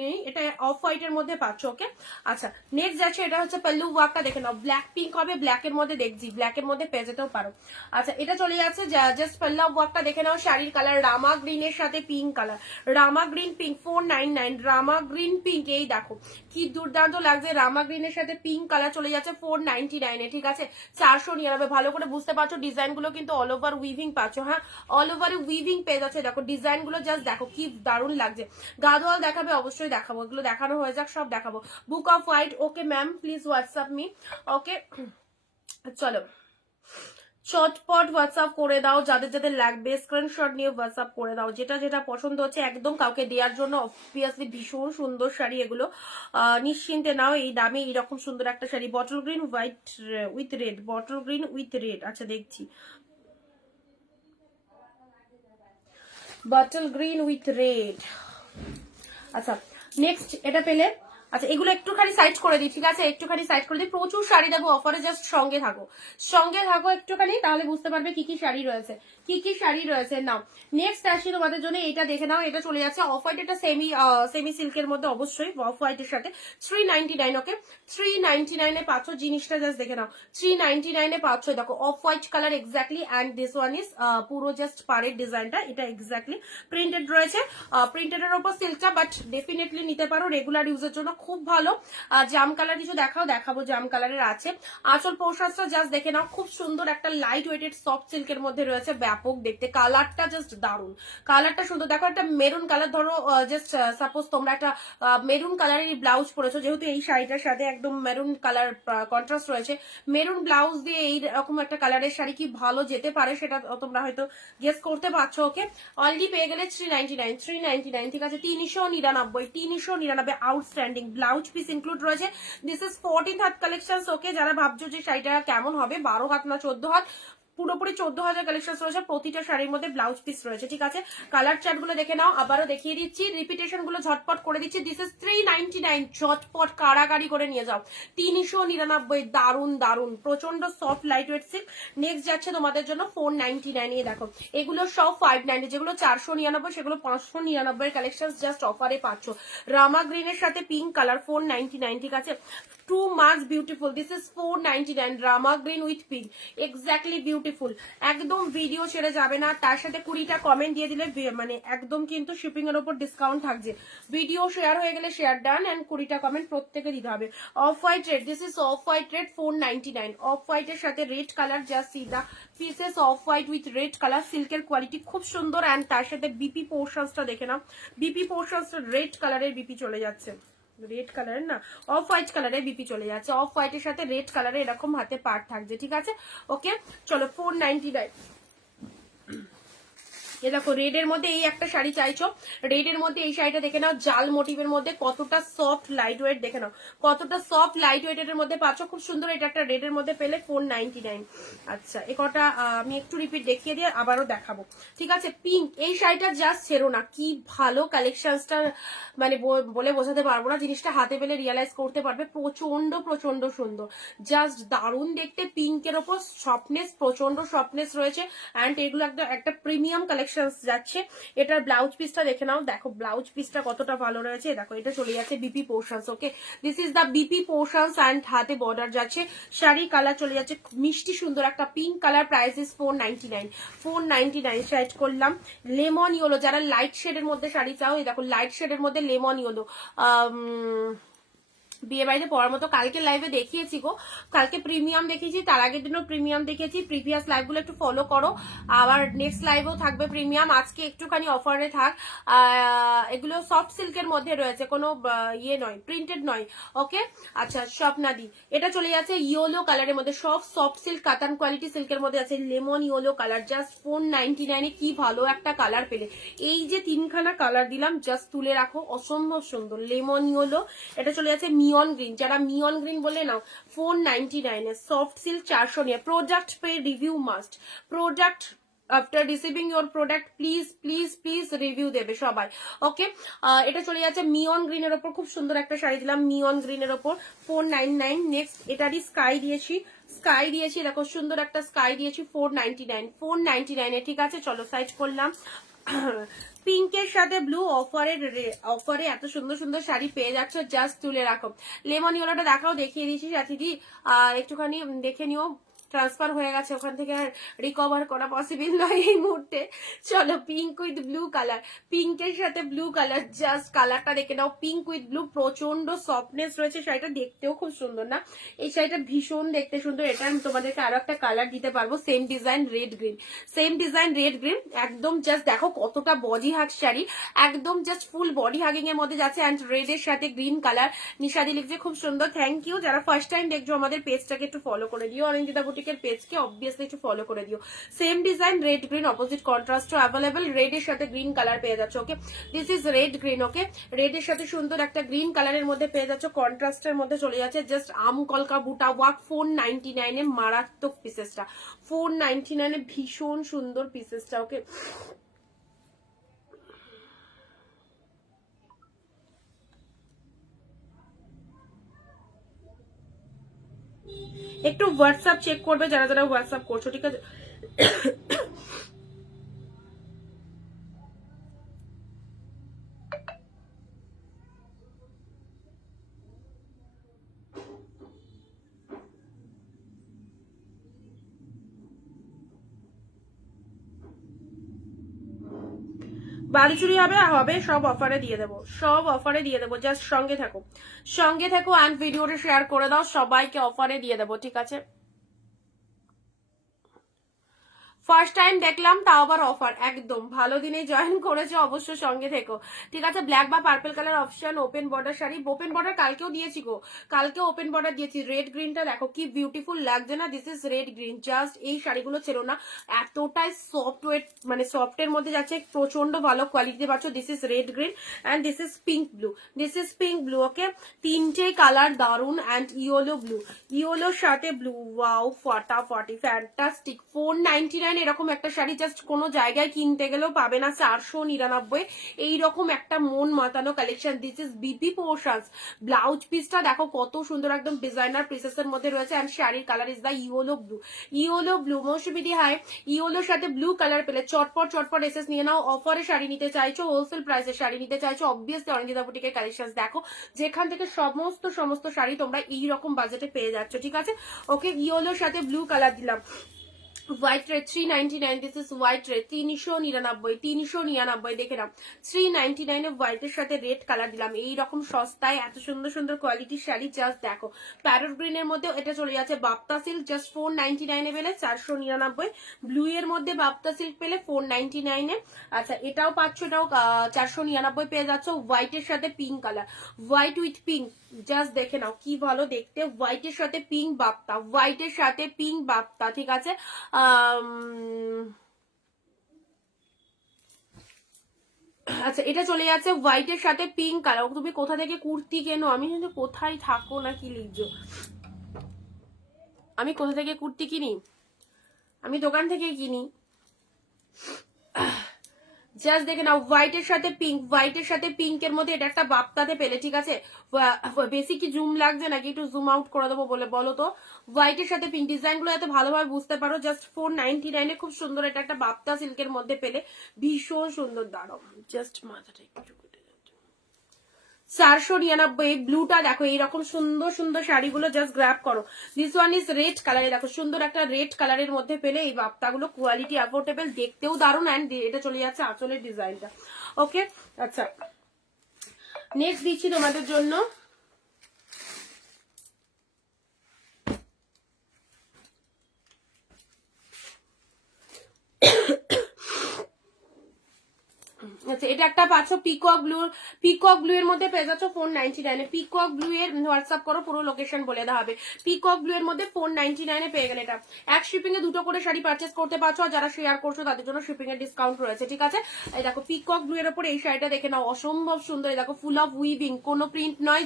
নেই, এটা অফ হোয়াইট এর মধ্যে পাচ্ছ। ওকে আচ্ছা নেক্সট যাচ্ছে, এটা হচ্ছে পাল্লু ওয়ার্কটা দেখে নাও, ব্ল্যাক পিঙ্ক হবে, ব্ল্যাক এর মধ্যে দেখছি, ব্ল্যাক এর মধ্যে পেয়ে যেতেও পারো। আচ্ছা এটা চলে যাচ্ছে, জাস্ট পাল্লা ওয়ার্কটা দেখে নাও, শাড়ির কালার রামা গ্রিনের সাথে পিঙ্ক কালার, রামা গ্রিন পিঙ্ক 499, রামা গ্রিন পিঙ্ক, এই দেখো কি দুর্দান্ত লাগছে, রামা গ্রিনের সাথে পিঙ্ক কালার চলে যাচ্ছে 499 এ, ঠিক আছে? 499। ভালো করে বুঝতে পারছো, ডিজাইন গুলো কিন্তু অল ওভার উইভিং পাচ্ছ, হ্যাঁ অল ওভার উইভিং পেয়ে যাচ্ছে। দেখো ডিজাইন গুলো জাস্ট দেখো কি দারুণ লাগছে। গাদোয়াল দেখাবে, অবশ্যই দেখাবো, এগুলো দেখানো হয়ে যাক, সব দেখাবো। Book off white, okay ma'am please WhatsApp me. Okay চলো চটপট হোয়াটসঅ্যাপ করে দাও, যাদের যাদের লাগবে স্ক্রিনশট নিয়ে হোয়াটসঅ্যাপ করে দাও, যেটা যেটা পছন্দ হচ্ছে একদম কাউকে দেওয়ার জন্য। অবভিয়াসলি ভীষণ সুন্দর শাড়ি এগুলো, নিশ্চিন্তে নাও, এই দামে এইরকম সুন্দর একটা sari. Bottle green white with red, bottle green with red, আচ্ছা দেখছি, বটল গ্রিন উইথ রেড। আচ্ছা নেক্সট এটা পেলে আচ্ছা এগুলো একটুখানি সাইড করে দিই, ঠিক আছে, একটুখানি সাইড করে দিই। প্রচুর শাড়ি দেখো অফারে, জাস্ট সঙ্গে থাকো, সঙ্গে থাকো একটুখানি, তাহলে বুঝতে পারবে কি কি শাড়ি রয়েছে, কি কি শাড়ি রয়েছে। নাও নেক্সট আসি তোমাদের জন্য, এটা দেখে নাও, এটা চলে যাচ্ছে অফ হোয়াইট, এটা সেমি সিল্কের মধ্যে, অবশ্যই অফ হোয়াইটের সাথে 399। ওকে 399 এ পাচ্ছ, জিনিসটা জাস্ট দেখে নাও, 399 এ পাচ্ছ। দেখো off white colour exactly, and this one is পুরো জাস্ট পাড়ের ডিজাইনটা, এটা এক্স্যাক্টলি প্রিন্টেড রয়েছে, প্রিন্টেডের ওপর সিল্কটা, বাট ডেফিনেটলি নিতে পারো রেগুলার ইউজের জন্য, খুব ভালো। জাম কালার কিছু দেখাবো, জাম কালারের আছে। আঁচল পোর্শনটা জাস্ট দেখে নাও, খুব সুন্দর একটা লাইট ওয়েটেড সফট সিল্কের মধ্যে রয়েছে, ব্যাপক দেখতে, কালারটা জাস্ট দারুন, কালারটা সুন্দর। দেখো একটা মেরুন কালার, ধরো জাস্ট সাপোজ তোমরা একটা মেরুন কালারের ব্লাউজ পরেছো, যেহেতু এই শাড়িটার সাথে একদম মেরুন কালার কন্ট্রাস্ট রয়েছে, মেরুন ব্লাউজ দিয়ে এইরকম একটা কালারের শাড়ি কি ভালো যেতে পারে, সেটা তোমরা হয়তো গেস করতে পারছো। ওকে অলরেডি পেয়ে গেলে 399, ঠিক আছে, 399 আউটস্ট্যান্ডিং, ব্লাউজ পিস ইনক্লুড রয়েছে। দিস ইজ 14th হাত কালেকশন। ওকে যারা ভাবছো যে শাড়িটা কেমন হবে, 12 হাত না 14 হাত, পুরোপুরি 14,000 কালেকশন রয়েছে, প্রতিটা শাড়ির মধ্যে ব্লাউজ পিস রয়েছে, ঠিক আছে। কালার চার্ট গুলো দেখে নাও, আবারও দেখিয়ে দিচ্ছি, রিপিটেশন গুলো ঝটপট করে দিচ্ছি। দিস ইজ 399, ঝটপট কাড়াকাড়ি করে নিয়ে যাও, 399, দারুন দারুন, প্রচন্ড soft light weight silk. Next যাচ্ছে তোমাদের জন্য 499 এ, দেখো এগুলো সব 590, যেগুলো 499 সেগুলো 599 এর কালেকশন জাস্ট অফারে পাচ্ছ। রামা গ্রিনের সাথে পিঙ্ক কালার 499, ঠিক আছে, too much beautiful. This is 499, Rama green with pink, exactly beautiful, একদম ভিডিও ছেড়ে যাবে না। তার সাথে 20টা কমেন্ট দিয়ে দিলে মানে একদম কিন্তু শিপিং এর উপর ডিসকাউন্ট থাকছে। ভিডিও শেয়ার হয়ে গেলে শেয়ার ডান, এন্ড 20টা কমেন্ট প্রত্যেকে দিতে হবে। Off white red, this is off white red 499, off হোয়াইটের সাথে red colour, just see the pieces off white with red colour, সিল্কের কোয়ালিটি খুব সুন্দর। অ্যান্ড তার সাথে বিপি পোর্শনসটা দেখে নাও, বিপি পোর্শনসটা রেড কালারের বিপি চলে যাচ্ছে, রেড কালারের না অফ হোয়াইট কালারের বিপি চলে যাচ্ছে, অফ হোয়াইটের সাথে রেড কালারে এরকম হাতে পার্ট থাকছে, ঠিক আছে। ওকে চলো 499। এ দেখো রেড এর মধ্যে এই একটা শাড়ি চাইছো, রেড এর মধ্যে এই শাড়িটা দেখে নাও, জাল মোটিভের মধ্যে, কতটা সফট লাইট ওয়েট দেখে নাও, কতটা সফট লাইট ওয়েট এর মধ্যে পাচ্ছ, খুব সুন্দর। এটা একটা রেড এর মধ্যে পেলে 499। আচ্ছা এ কটা আমি একটু রিপিট দেখিয়ে দিয়ে আবারও দেখাবো, ঠিক আছে। পিঙ্ক, এই শাড়িটা জাস্ট ছেড়ো না, কি ভালো কালেকশনসটা, মানে বলে বোঝাতে পারবো না, জিনিসটা হাতে পেলে রিয়েলাইজ করতে পারবে, প্রচন্ড প্রচন্ড সুন্দর, জাস্ট দারুণ দেখতে, পিঙ্কের ওপর সফটনেস, প্রচন্ড সফটনেস রয়েছে। অ্যান্ড এগুলো একটা প্রিমিয়াম কালেকশন যাচ্ছে। এটার ব্লাউজ পিসটা দেখে নাও, দেখো ব্লাউজ পিসটা কতটা ভালো রয়েছে, দেখো এটা চলে যাচ্ছে BP portions. Okay this is the BP portions, and হাতে বর্ডার যাচ্ছে, শাড়ি কালার চলে যাচ্ছে মিষ্টি সুন্দর একটা pink colour, price is 499 side করলাম। লেমন ইয়েলো, যারা লাইট শেডের মধ্যে শাড়ি চাও, এই দেখো লাইট শেডের মধ্যে লেমন ইয়েলো, বিয়ে বাড়িতে পড়ার মতো। কালকে লাইভে দেখিয়েছি গো, কালকে প্রিমিয়াম দেখিয়েছি, তার আগের দিনও প্রিমিয়াম দেখেছি, প্রিভিয়াস লাইভগুলো একটু ফলো করো, আবার নেক্সট লাইভেও থাকবে প্রিমিয়াম, আজকে একটুখানি অফারে থাক। এগুলো সফট সিল্কের মধ্যে রয়েছে, কোনো ইয়ে নয়, প্রিন্টেড নয়। ওকে আচ্ছা স্বপ্নাদি, এটা চলে যাচ্ছে ইয়েলো কালারের মধ্যে, সফট সিল্ক কাতান কোয়ালিটি সিল্কের মধ্যে আছে, লেমন ইয়েলো কালার, জাস্ট 499 কি ভালো একটা কালার পেলে। এই যে তিনখানা কালার দিলাম, জাস্ট তুলে রাখো, অসম্ভব সুন্দর, লেমন ইয়েলো, এটা চলে যাচ্ছে মিয়ন গ্রিন, যারা মিয়ন গ্রিন বলে নাও 499 এ, সফট সিল্ক 400 নিয়ে। প্রোডাক্ট পে review must, product after receiving your product please please please review দেবে সবাই। ওকে এটা চলে যাচ্ছে মিয়ন গ্রিনের ওপর, খুব সুন্দর একটা শাড়ি দিলাম মিয়ন গ্রিনের ওপর 499। নেক্সট এটারই স্কাই দিয়েছি, দেখো সুন্দর একটা স্কাই দিয়েছি 499 এ, ঠিক আছে। চলো সাইড করলাম। পিঙ্কের সাথে ব্লু অফারে এত সুন্দর সুন্দর শাড়ি পেয়ে যাচ্ছ, জাস্ট তুলে রাখো। লেমন ইয়েলোটা দেখাও, দেখিয়ে দিয়েছি সাথীদি, একটুখানি দেখে নিও, ট্রান্সফার হয়ে গেছে ওখান থেকে, আর রিকভার করা পসিবল নয় এই মুহূর্তে। চলো পিঙ্ক উইথ ব্লু কালার, পিঙ্কের সাথে ব্লু কালার, জাস্ট কালারটা দেখে নাও, পিঙ্ক উইথ ব্লু, প্রচন্ড সফটনেস রয়েছে, শাড়িটা দেখতেও খুব সুন্দর না, এই শাড়িটা ভীষণ দেখতে সুন্দর। এটা আমি তোমাদেরকে আরো একটা কালার দিতে পারবো, সেম ডিজাইন রেড গ্রিন, একদম জাস্ট দেখো কতটা বডি হাগ শাড়ি, একদম জাস্ট ফুল বডি হাগিং এর মধ্যে যাচ্ছে, অ্যান্ড রেড এর সাথে গ্রিন কালার। নিশাদি লিখছে খুব সুন্দর, থ্যাংক ইউ। যারা ফার্স্ট টাইম দেখছো আমাদের পেজটাকে একটু ফলো করে দিও, অনিন্দিতা বুটিকের পেজকে অবভিয়াসলি একটু ফলো করে দিও। Same design red green, opposite কন্ট্রাস্টও অ্যাভেলেবল, রেড এর সাথে গ্রিন কালার পেয়ে যাচ্ছে। Okay this is red green, okay red এর সাথে সুন্দর একটা গ্রিন কালারের মধ্যে পেয়ে যাচ্ছে, কন্ট্রাস্টের মধ্যে চলে যাচ্ছে, জাস্ট আম কলকা বুটা ওয়ার্ক 499 এ, মারাত্মক পিসেসটা 499 এ, ভীষণ সুন্দর পিসেসটা। ওকে একটু হোয়াটসঅ্যাপ চেক করবে যারা যারা হোয়াটসঅ্যাপ করছো, ঠিক আছে? বালুচুরি হবে হবে, সব অফারে দিয়ে দেবো, সব অফারে দিয়ে দেবো, জাস্ট সঙ্গে থাকো, সঙ্গে থাকো অ্যান্ড ভিডিওটা শেয়ার করে দাও, সবাইকে অফারে দিয়ে দেবো, ঠিক আছে? ফার্স্ট টাইম দেখলাম, তাও আবার অফার, একদম ভালো দিনে জয়েন করেছে, অবশ্যই সঙ্গে থেকো, ঠিক আছে? ব্ল্যাক বা purple colour option, open border sari, open border কালকেও দিয়েছি গো, কালকে ওপেন বর্ডার দিয়েছি। রেড গ্রিনটা দেখো কি বিউটিফুল লাগছে না, this is red green, just এই শাড়িগুলো ছিল না, এতটাই সফট ওয়েট, মানে সফটের মধ্যে যাচ্ছে, প্রচন্ড ভালো কোয়ালিটি পাচ্ছ। This is red green and this is pink blue, this is pink blue, okay? তিনটে কালার দারুন, অ্যান্ড ইয়েলো ব্লু, ইয়েলোর সাথে ব্লু, ওয়াও ফাটাফাটি ফ্যান্টাস্টিক। 499 এরকম একটা শাড়ি জাস্ট কোনো জায়গায় কিনতে গেলেও পাবে না, 499 এইরকম একটা মন মাতানো collection. This is BP portions. Blouse পিসটা দেখো কত সুন্দর, একদম ডিজাইনার পিসেসের মধ্যে রয়েছে, এন্ড শাড়ির colour is the yellow blue, yellow blue. মৌসুমিদি হাই, ইয়েলোর সাথে ব্লু কালার পেলে চটপট চটপট এসএস নিয়ে নাও। অফারে শাড়ি নিতে চাইছো, হোলসেল প্রাইসে শাড়ি নিতে চাইছো, অবভিয়াসলি অনিন্দিতা বুটিকের কালেকশন দেখো, যেখান থেকে সমস্ত শাড়ি তোমরা এইরকম বাজেটে পেয়ে যাচ্ছ, ঠিক আছে? ওকে, ইয়েলোর সাথে ব্লু কালার দিলাম। White red 399, this is white red 399 দেখে নাও, 399 হোয়াইটের সাথে রেড কালার দিলাম। এইরকম সস্তায় এত সুন্দর সুন্দর কোয়ালিটির শাড়ি জাস্ট দেখো। প্যারট গ্রিন এর মধ্যে এটা চলে যাচ্ছে বাপ্তা সিল্ক, জাস্ট 499 পেলে 499। ব্লু এর মধ্যে বাপ্তা সিল্ক পেলে 499। আচ্ছা, এটাও পাচ্ছ, এটাও 499 পেয়ে যাচ্ছ। হোয়াইটের সাথে pink colour, white with pink, just দেখে নাও কি ভালো দেখতে। হোয়াইটের সাথে পিঙ্ক বাপ্তা, হোয়াইটের সাথে পিঙ্ক বাপ্তা, ঠিক আছে? আচ্ছা, এটা চলে যাচ্ছে হোয়াইটের সাথে পিঙ্ক কালার। তুমি কোথা থেকে কুর্তি কেনো? আমি কিন্তু কোথায় থাকো না কি লিখছো, আমি কোথা থেকে কুর্তি কিনি? আমি দোকান থেকে কিনি। জাস্ট দেখে নাও, হোয়াইটের সাথে পিঙ্ক, হোয়াইটের সাথে পিঙ্কের মধ্যে এটা একটা বাপ্তাতে পেলে, ঠিক আছে? বেশি কি জুম লাগছে নাকি? একটু জুম আউট করে দেবো বলে বলো তো। হোয়াইটের সাথে পিঙ্ক, ডিজাইন গুলো এত ভালোভাবে বুঝতে পারো। জাস্ট 499 খুব সুন্দর, এটা একটা বাপ্তা সিল্কের মধ্যে পেলে, ভীষণ সুন্দর। দাঁড়াও, জাস্ট মাথাটা একটু 499। ব্লুটা দেখো, এইরকম সুন্দর সুন্দর শাড়িগুলো জাস্ট গ্র্যাব করো। দিস ওয়ান ইজ রেড কালারে, দেখো সুন্দর একটা রেড কালারের মধ্যে পেলে এই বাপ্তাগুলো, কোয়ালিটি অ্যাফোর্ডেবল, দেখতেও দারুণ, অ্যান্ড এটা চলে যাচ্ছে আঁচলের ডিজাইনটা, ওকে? আচ্ছা, নেক্সট দিচ্ছি তোমাদের জন্য আচ্ছা, এটা একটা পাচ্ছ পিকক ব্লু, পিকক ব্লু এর মধ্যে পেয়ে যাচ্ছ 499। পিকক ব্লু এর হোয়াটসঅ্যাপ করো, পুরো লোকেশন বলে দেওয়া হবে। পিকক ব্লু এর মধ্যে 499 পেয়ে গেলে এটা। এক শিপিং এ দুটো করে শাড়ি পারচেস করতে পারছো, আর যারা শেয়ার করছো তাদের জন্য শিপিং এর ডিসকাউন্ট রয়েছে, ঠিক আছে? এই দেখো পিকক ব্লু এর উপর এই শাড়িটা দেখে নাও, অসম্ভব সুন্দর। এই দেখো ফুল অফ উইভিং, কোনো প্রিন্ট নয়,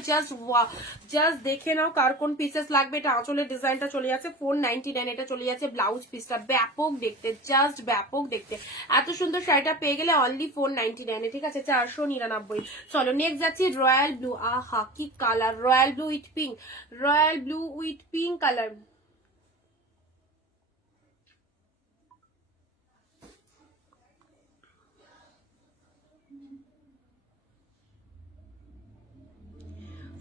জাস্ট দেখে নাও কার কোন পিসেস লাগবে। এটা আঁচলের ডিজাইনটা চলে যাচ্ছে 499, এটা চলে যাচ্ছে ব্লাউজ পিসটা, ব্যাপক দেখতে, জাস্ট ব্যাপক দেখতে। এত সুন্দর শাড়িটা পেয়ে গেলে অনলি 499, ঠিক আছে? 499। চলো নেক্সট যাচ্ছি রয়্যাল ব্লু। আহা কি colour, royal blue with pink, royal blue with pink colour.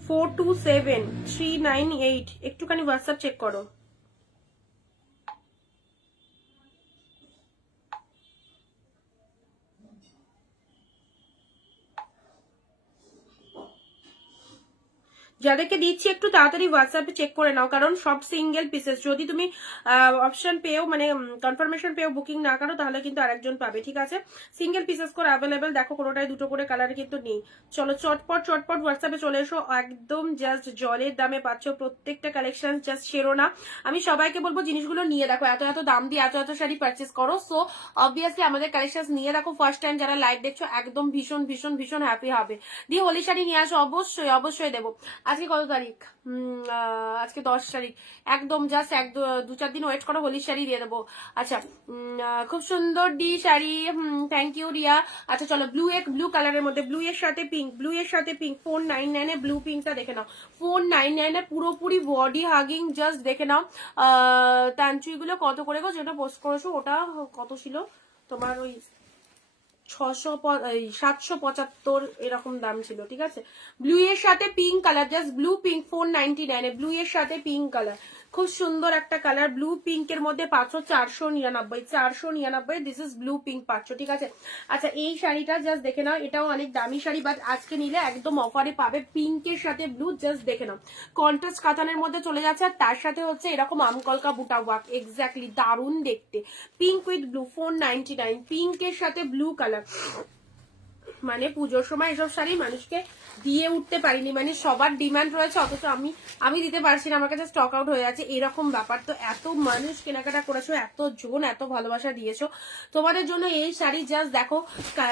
Four 427 398, একটুখানি হোয়াটসঅ্যাপ চেক করো। যাদেরকে দিচ্ছি একটু তাড়াতাড়ি হোয়াটসঅ্যাপে চেক করে নাও, কারণ সব সিঙ্গেল পিসেস। যদি তুমি অপশন পেও, মানে কনফার্মেশন পেও, বুকিং না করো, তাহলে কিন্তু আরেকজন পাবে, ঠিক আছে? সিঙ্গেল পিসেস করে অ্যাভেলেবেল, দেখো কোনোটাই দুটো করে কালার কিন্তু নেই। চলো চটপট চটপট হোয়াটসঅ্যাপে চলে এসো, একদম জাস্ট জলের দামে পাচ্ছ প্রত্যেকটা কালেকশন, জাস্ট সেরো না। আমি সবাইকে বলবো জিনিসগুলো নিয়ে দেখো, এত এত দাম দিয়ে এত এত শাড়ি পারচেস করো। সো অবভিয়াসলি আমাদের কালেকশন নিয়ে দেখো, ফার্স্ট টাইম যারা লাইভ দেখছো একদম ভীষণ ভীষণ ভীষণ হ্যাপি হবে। দিয়ে হোলি শাড়ি নিয়ে আসো, অবশ্যই অবশ্যই দেবো। আজকে কত তারিখ? আজকে 10 তারিখ। একদম জাস্ট 2-4 দিন ওয়েট করো, হোলির শাড়ি দিয়ে দেবো। আচ্ছা, খুব সুন্দর ডি শাড়ি, থ্যাংক ইউ রিয়া। আচ্ছা চলো, ব্লু কালারের মধ্যে ব্লু এর সাথে পিঙ্ক, 499 এ ব্লু পিঙ্কটা দেখে নাও। 499 এ পুরোপুরি বডি হাগিং, জাস্ট দেখে নাও। তানচুই গুলো কত করে গো, যেটা পোস্ট করেছো ওটা কত ছিল তোমার? ওই 775 এরকম দাম ছিল, ঠিক আছে। ব্লু এর সাথে pink colour, just blue pink, 499 blue এর সাথে পিঙ্ক কালার, খুব সুন্দর একটা কালার। ব্লু পিঙ্ক এর মধ্যে পাচ্ছ 499, দিস ইজ ব্লু পিঙ্ক পাচ্ছ, ঠিক আছে। আচ্ছা এই শাড়িটা জাস্ট দেখে নাও, এটাও অনেক দামি শাড়ি, বাট আজকে নিলে একদম অফারে পাবে। পিঙ্কের সাথে ব্লু, জাস্ট দেখে নাও, কন্ট্রাস্ট কাতানের মধ্যে চলে যাচ্ছে, আর তার সাথে হচ্ছে এরকম আমকলকা বুটা ওয়ার্ক, এক্স্যাক্টলি দারুণ দেখতে। পিঙ্ক উইথ ব্লু, 499, পিঙ্কের সাথে ব্লু কালার। মানে পুজোর সময় এসব শাড়ি মানুষকে দিয়ে উঠতে পারিনি, মানে সবার ডিমান্ড রয়েছে, অথচ আমি দিতে পারছি না, আমার কাছে স্টক আউট হয়ে আছে, এরকম ব্যাপার। তো এত মানুষ কেনাকাটা করেছো, এত জন এত ভালোবাসা দিয়েছো, তোমাদের জন্য এই শাড়ি জাস্ট দেখো,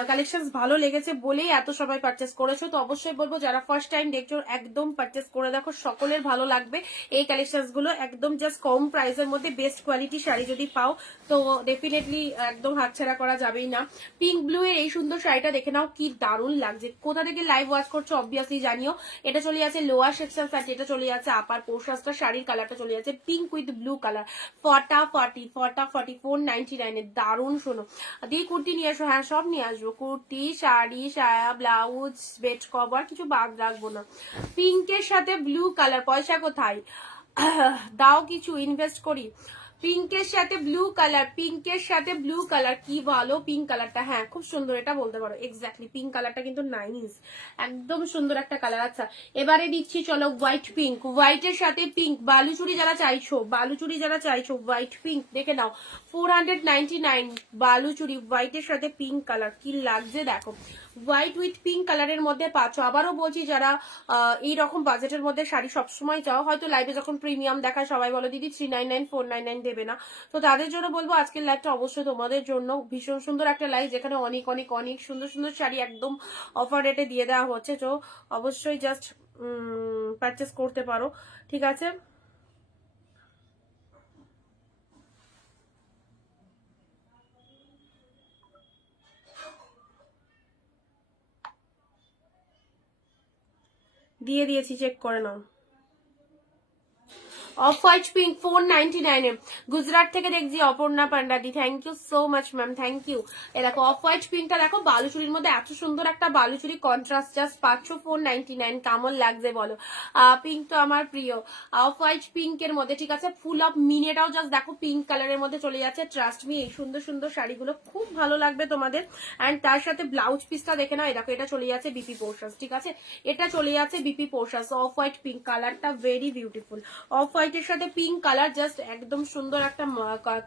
কালেকশন ভালো লেগেছে বলেই এত সবাই পারচেস করেছো। তো অবশ্যই বলবো যারা ফার্স্ট টাইম দেখছো একদম পারচেস করে দেখো, সকলের ভালো লাগবে এই কালেকশন গুলো। একদম জাস্ট কম প্রাইসের মধ্যে বেস্ট কোয়ালিটি শাড়ি যদি পাও তো ডেফিনেটলি একদম হাতছাড়া করা যাবেই না। পিঙ্ক ব্লু এর এই সুন্দর শাড়িটা দেখে নাও, কি দারুণ লাগছে। কোথা থেকে লাইভ ওয়াচ করছো অবভিয়াসলি জানিও। এটা চলে যাচ্ছে লোয়ার সেকশন সাইড, এটা চলে যাচ্ছে আপার পোর্শনটা, শাড়ির কালারটা চলে যাচ্ছে পিঙ্ক উইথ ব্লু কালার, ফটাফটি 499 এর দারুণ। শোনো দিয়ে কুর্তি নিয়ে আসো, হ্যাঁ সব নিয়ে আসবো, কুর্তি, শাড়ি, সায়া, ব্লাউজ, বেড কভার, কিছু বাদ রাখবো না। পিঙ্কের সাথে ব্লু কালার, পয়সা কোথায় দাও, কিছু ইনভেস্ট করি। পিঙ্কের সাথে ব্লু কালার, পিঙ্কের সাথে ব্লু কালার, কি ভালো পিঙ্ক কালারটা, হ্যাঁ খুব সুন্দর, এটা বলতে পারো এক্স্যাক্টলি পিঙ্ক কালারটা কিন্তু নাইস, একদম সুন্দর একটা কালার। আচ্ছা এবারে দিচ্ছি চলো হোয়াইট পিঙ্ক, হোয়াইটের সাথে পিঙ্ক, বালুচুরি যারা চাইছো হোয়াইট পিঙ্ক দেখে নাও, 499 বালুচুরি হোয়াইটের সাথে পিঙ্ক কালার, কি লাগছে দেখো। হোয়াইট উইথ পিঙ্ক কালারের মধ্যে পাচ্ছ। আবারও বলছি যারা এইরকম বাজেটের মধ্যে শাড়ি সবসময় চাও, হয়তো লাইভে যখন প্রিমিয়াম দেখায় সবাই বলে দিদি 399 499 দেবে না, তো তাদের জন্য বলবো আজকের লাইভটা অবশ্যই তোমাদের জন্য ভীষণ সুন্দর একটা লাইভ, যেখানে অনেক অনেক অনেক সুন্দর সুন্দর শাড়ি একদম অফার রেটে দিয়ে দেওয়া হচ্ছে। তো অবশ্যই জাস্ট পারচেস করতে পারো, ঠিক আছে। দিয়ে দিয়েছি, চেক করে নাও। অফ হোয়াইট পিঙ্ক 499 গুজরাট থেকে দেখছি অপর্ণা পান্ডাদি, thank you so much ma'am, thank you. এ দেখো অফ হোয়াইট পিঙ্কটা দেখো, বালুচুরির মধ্যে এত সুন্দর একটা বালুচুরি কন্ট্রাস্ট, জাস্ট পাচ্ছ 499, কেমন লাগছে বলো। পিঙ্ক তো আমার প্রিয়। অফ হোয়াইট পিঙ্কের মধ্যে, ঠিক আছে, ফুল অফ মিনেটাও জাস্ট দেখো পিঙ্ক কালারের মধ্যে চলে যাচ্ছে। ট্রাস্ট মি এই সুন্দর সুন্দর শাড়িগুলো খুব ভালো লাগবে তোমাদের। অ্যান্ড তার সাথে ব্লাউজ পিসটা দেখে নাও, এই দেখো এটা চলে যাচ্ছে বিপি পোর্শন, ঠিক আছে, এটা চলে যাচ্ছে BP portion. Of white pink কালারটা ভেরি বিউটিফুল, অফ হোয়াইটের সাথে পিঙ্ক কালার, জাস্ট একদম সুন্দর একটা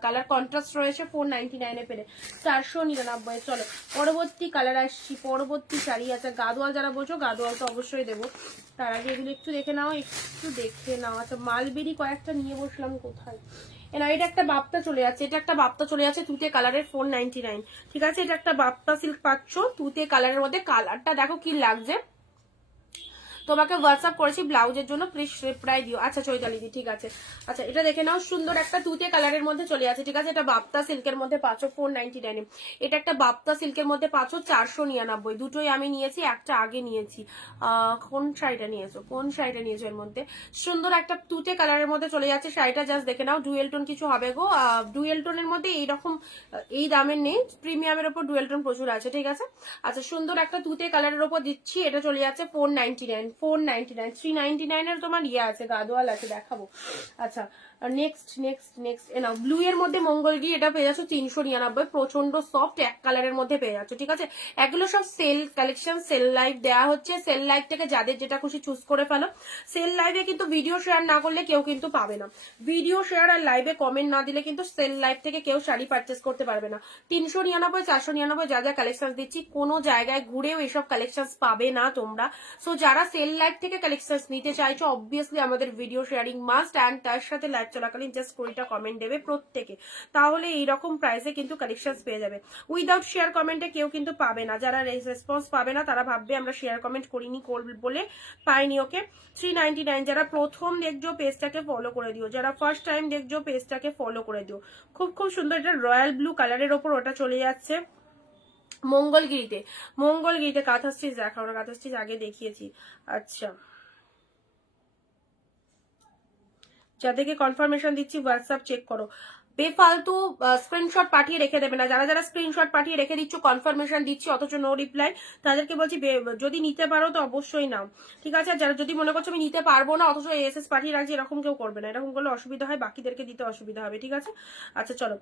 কালার কন্ট্রাস্ট রয়েছে। 499 পেলে 499। চলো পরবর্তী কালার আসছি, পরবর্তী শাড়ি আছে। গাদোয়াল যারা বলছো গাদোয়াল তো অবশ্যই দেবো, তার আগে এগুলো একটু দেখে নাও, একটু দেখে নাও। আচ্ছা মালবেরি কয়েকটা নিয়ে বসলাম, কোথায় না, এটা একটা বাপ্তা চলে যাচ্ছে, এটা একটা বাপ্তা চলে যাচ্ছে তুতে কালারের 499, ঠিক আছে। এটা একটা বাপ্তা সিল্ক পাচ্ছ তুতে কালারের মধ্যে, কালারটা দেখো কি লাগছে। তোমাকে হোয়াটসঅ্যাপ করেছি ব্লাউজের জন্য, প্লিজ রিপ্লাই দিও। আচ্ছা চৈতালি দি, ঠিক আছে। আচ্ছা এটা দেখে নাও, সুন্দর একটা তুতে কালারের মধ্যে চলে আছে, ঠিক আছে। এটা বাপ্তা সিল্কের মধ্যে পাচ্ছ 499, এটা একটা বাপ্তা সিল্কের মধ্যে পাচ্ছ 499। দুটোই আমি নিয়েছি, একটা আগে নিয়েছি। কোন শাড়িটা নিয়েছো, কোন শাড়িটা নিয়েছো এর মধ্যে? সুন্দর একটা তুতে কালারের মধ্যে চলে যাচ্ছে শাড়িটা, জাস্ট দেখে নাও। ডুয়েল টোন কিছু হবে গো, ডুয়েল টোনের মধ্যে এইরকম এই দামের নেই, প্রিমিয়ামের ওপর ডুয়েল টোন প্রচুর আছে, ঠিক আছে। আচ্ছা সুন্দর একটা তুতে কালারের ওপর দিচ্ছি, এটা চলে যাচ্ছে 499, 399 এর তোমার ইয়ে আছে, গাদোয়াল আছে, দেখাবো। আচ্ছা নেক্সট নেক্সট নেক্সট এ নাও, ব্লু এর মধ্যে মঙ্গলগিরি, এটা পেয়ে যাচ্ছ 399, প্রচন্ড সফট এক কালারের মধ্যে পেয়ে যাচ্ছ, ঠিক আছে। এগুলো সব সেল কালেকশন, সেল লাইভ দেওয়া হচ্ছে, সেল লাইভ থেকে যাদের যেটা খুশি চুজ করে ফেলো। সেল লাইভে কিন্তু ভিডিও শেয়ার না করলে কেউ কিন্তু পাবে না, ভিডিও শেয়ার আর লাইভে কমেন্ট না দিলে কিন্তু সেল লাইভ থেকে কেউ শাড়ি পারচেস করতে পারবে না। 399, 499 যা যা কালেকশন দিচ্ছি, কোনো জায়গায় ঘুরেও এসব কালেকশন পাবে না তোমরা। সো যারা সেল লাইভ থেকে কালেকশন নিতে চাইছো অবভিয়াসলি আমাদের ভিডিও শেয়ারিং মাস্ট, অ্যান্ড তার সাথে লাইভ লাইভ চলাকালীন জাস্ট 20টা কমেন্ট দেবে প্রত্যেকে, তাহলে এইরকম প্রাইসে কিন্তু কালেকশন পেয়ে যাবে। উইদাউট শেয়ার কমেন্টে কেউ কিন্তু পাবে না, যারা রেসপন্স পাবে না তারা ভাববে আমরা শেয়ার কমেন্ট করিনি বলে পাইনি। ওকে, 399। যারা প্রথম দেখছো পেজটাকে ফলো করে দিও, যারা ফার্স্ট টাইম দেখছো পেজটাকে ফলো করে দিও। খুব খুব সুন্দর, এটা রয়্যাল ব্লু কালারের ওপর ওটা চলে যাচ্ছে মঙ্গলগিরিতে। মঙ্গলগিরিতে কাঁথা স্টিচ দেখাও না, কাঁথা স্টিচ আগে দেখিয়েছি। আচ্ছা, যাদেরকে কনফার্মেশন দিচ্ছি হোয়াটসঅ্যাপ চেক করো, বেফালতু স্ক্রিনশট পাঠিয়ে রেখে দেবে না। যারা যারা স্ক্রিনশট পাঠিয়ে রেখে দিচ্ছ, কনফার্মেশন দিচ্ছি অথচ নো রিপ্লাই, তাদেরকে বলছি যদি নিতে পারো তো অবশ্যই নাও, ঠিক আছে? যারা যদি মনে করছো আমি নিতে পারবো না অথচ এসএস পাঠিয়ে রাখছি, এরকম কেউ করবে না, এরকম করলে অসুবিধা হয়, বাকিদেরকে দিতে অসুবিধা হবে, ঠিক আছে? আচ্ছা চলো,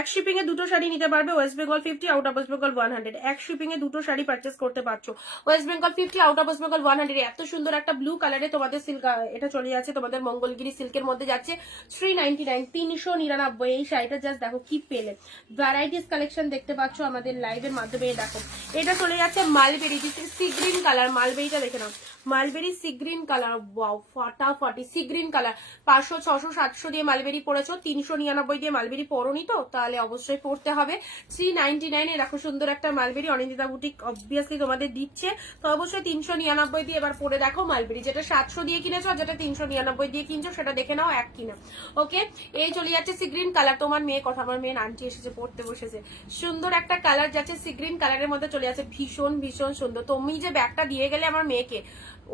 এক শিপিং এ দুটো শাড়ি নিতে পারবে, West Bengal 50, out of West Bengal 100। এক শিপিং এ দুটো শাড়ি পারচেস করতে পারছো, ওয়েস্ট বেঙ্গল 50, আউট অফ ওয়েস্ট বেঙ্গল 100। এত সুন্দর একটা ব্লু কালারে তোমাদের সিল্ক, এটা চলে যাচ্ছে তোমাদের মঙ্গলগিরি সিল্কের মধ্যে যাচ্ছে 399, 399। এই শাড়িটা জাস্ট দেখো কি পেলে, ভ্যারাইটিস কালেকশন দেখতে পাচ্ছ আমাদের লাইভের মাধ্যমে। দেখো এটা চলে যাচ্ছে মালবেরি, সি গ্রিন কালার, মালবেরিটা দেখে নাও, mulberry sea green colour, wow ফাটাফাটি সি গ্রিন কালার। 500, 600, 700 দিয়ে মালবেরি পড়েছো, 399 দিয়ে মালবেরি পরোনি তো, তাহলে অবশ্যই পড়তে হবে। 399 দেখো সুন্দর একটা মালবেরি, অনিন্দিতা বুটিক অবভিয়াসলি তোমাদের দিচ্ছে, তো অবশ্যই 399 দিয়ে এবার পরে দেখো মালবেরি। যেটা 700 দিয়ে কিনেছো আর যেটা 399 দিয়ে কিনছো সেটা দেখে নাও এক কিনা। ওকে, এই চলে যাচ্ছে সি গ্রিন কালার। তোমার মেয়ে কথা, আমার মেয়ে আন্টি এসেছে পড়তে বসেছে, সুন্দর একটা কালার যাচ্ছে সি গ্রিন কালারের মধ্যে চলে যাচ্ছে, ভীষণ ভীষণ সুন্দর। তুমি যে ব্যাগটা দিয়ে গেলে আমার মেয়েকে,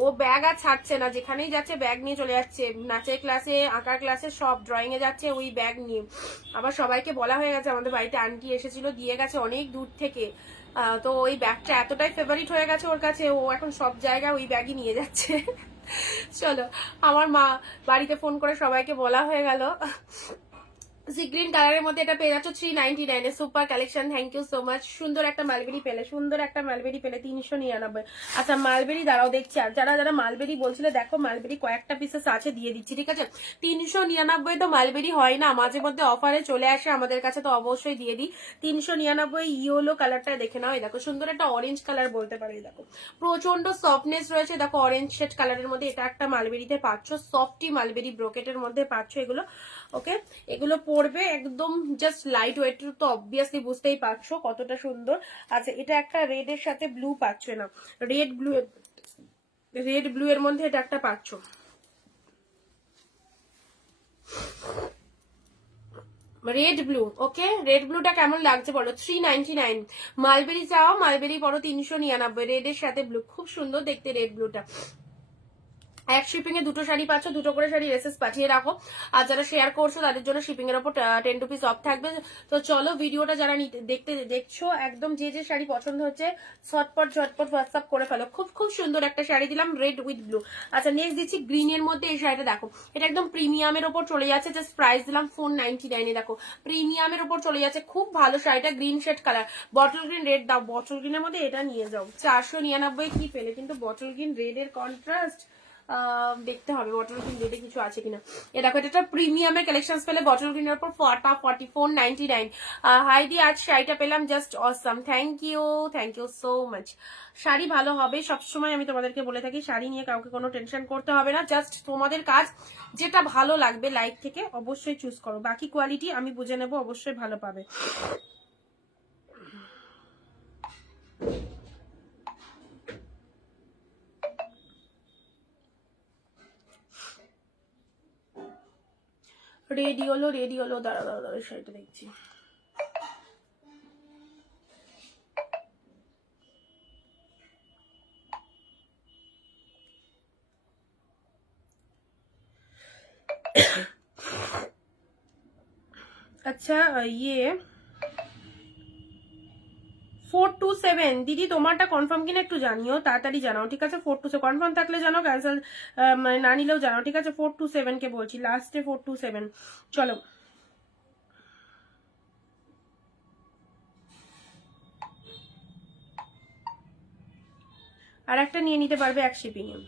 ও ব্যাগ আর ছাড়ছে না, যেখানেই যাচ্ছে ব্যাগ নিয়ে চলে যাচ্ছে, নাচের ক্লাসে, আঁকার ক্লাসে, সব ড্রয়িং এ যাচ্ছে ওই ব্যাগ নিয়ে। আবার সবাইকে বলা হয়ে গেছে, আমাদের বাড়িতে আন্টি এসেছিল দিয়ে গেছে অনেক দূর থেকে, তো ওই ব্যাগটা এতটাই ফেভারিট হয়ে গেছে ওর কাছে, ও এখন সব জায়গায় ওই ব্যাগই নিয়ে যাচ্ছে। চলো, আমার মা বাড়িতে ফোন করে সবাইকে বলা হয়ে গেল। সি গ্রিন কালারের মধ্যে এটা পেয়ে যাচ্ছ 399 এ, super collection, thank you so much. সুন্দর একটা মালবেরি পেলে, সুন্দর একটা মালবেরি পেলে 399। আচ্ছা মালবেরি দাঁড়াও দেখছি, আর যারা যারা মালবেরি বলছিলে দেখো মালবেরি কয়েকটা পিসেস আছে দিয়ে দিচ্ছি, ঠিক আছে? 399 তো মালবেরি হয় না, মাঝে মধ্যে অফারে চলে আসে আমাদের কাছে, তো অবশ্যই দিয়ে দিই। 399 ইয়েলো কালারটা দেখে নাও, এই দেখো সুন্দর একটা অরেঞ্জ কালার বলতে পারি, দেখো প্রচন্ড সফটনেস রয়েছে, দেখো অরেঞ্জ শেড কালারের মধ্যে এটা একটা মালবেরিতে পাচ্ছ, সফটি মালবেরি ব্রোকেটের মধ্যে পাচ্ছ এগুলো। ওকে, এগুলো পড়বে একদম জাস্ট লাইট ওয়েট, তো অবভিয়াসলি বুঝতেই পারছো কতটা সুন্দর। আচ্ছা, এটা একটা রেড এর সাথে ব্লু পাচ্ছ না, রেড ব্লু এর মধ্যে এটা একটা পাচ্ছ। রেড ব্লু, ওকে, রেড ব্লুটা কেমন লাগছে বলো? 399। মালবেরি চাও, মালবেরি পড়ো 399, রেড এর সাথে ব্লু, খুব সুন্দর দেখতে রেড ব্লুটা। এক শিপিং এ দুটো শাড়ি পাচ্ছ, দুটো করে শাড়ি এসএস পাঠিয়ে রাখো, আর যারা শেয়ার করছো তাদের জন্য শিপিং এর উপর 10 রুপিস অফ থাকবে। তো চলো, ভিডিওটা যারা দেখছো একদম যে যে শাড়ি পছন্দ হচ্ছে ঝটপট হোয়াটসঅ্যাপ করে ফেলো। খুব খুব সুন্দর একটা শাড়ি দিলাম, রেড উইথ ব্লু। আচ্ছা নেক্সট দিচ্ছি গ্রিন এর মধ্যে এই শাড়িটা, দেখো এটা একদম প্রিমিয়ামের ওপর চলে যাচ্ছে, জাস্ট প্রাইস দিলাম 499 এ। দেখো প্রিমিয়ামের ওপর চলে যাচ্ছে, খুব ভালো শাড়িটা, green shade colour, bottle green red দাও, বটল গ্রিনের মধ্যে এটা নিয়ে যাও। 499 কি পেলে, কিন্তু বটল গ্রিন রেড এর কন্ট্রাস্ট দেখতে হবে বটল গ্রিন রেডে কিছু আছে কিনা। এ দেখো এটা প্রিমিয়ামের কালেকশন পেলে বটল গ্রিনের উপর 499। হাইদি আজ শাড়িটা পেলাম, just awesome, thank you so much. Sari ভালো হবে সবসময়, আমি তোমাদেরকে বলে থাকি শাড়ি নিয়ে কাউকে কোনো টেনশন করতে হবে না, জাস্ট তোমাদের কাজ যেটা ভালো লাগবে লাইক থেকে অবশ্যই চুজ করো, বাকি কোয়ালিটি আমি বুঝে নেবো, অবশ্যই ভালো পাবে। রেডি হলো, দাঁড়া শাড়িটা দেখছি। আচ্ছা ইয়ে 427 দিদি, তোমারটা কনফার্ম কিনা একটু জানিও, তাড়াতাড়ি জানাও, ঠিক আছে? 427 কনফার্ম থাকলে জানাও, ক্যান্সেল মানে না নিলেও জানাও, ঠিক আছে? 427 কে বলছি, লাস্টে 427। চলো আর একটা নিয়ে নিতে পারবে এক শিপিং এ।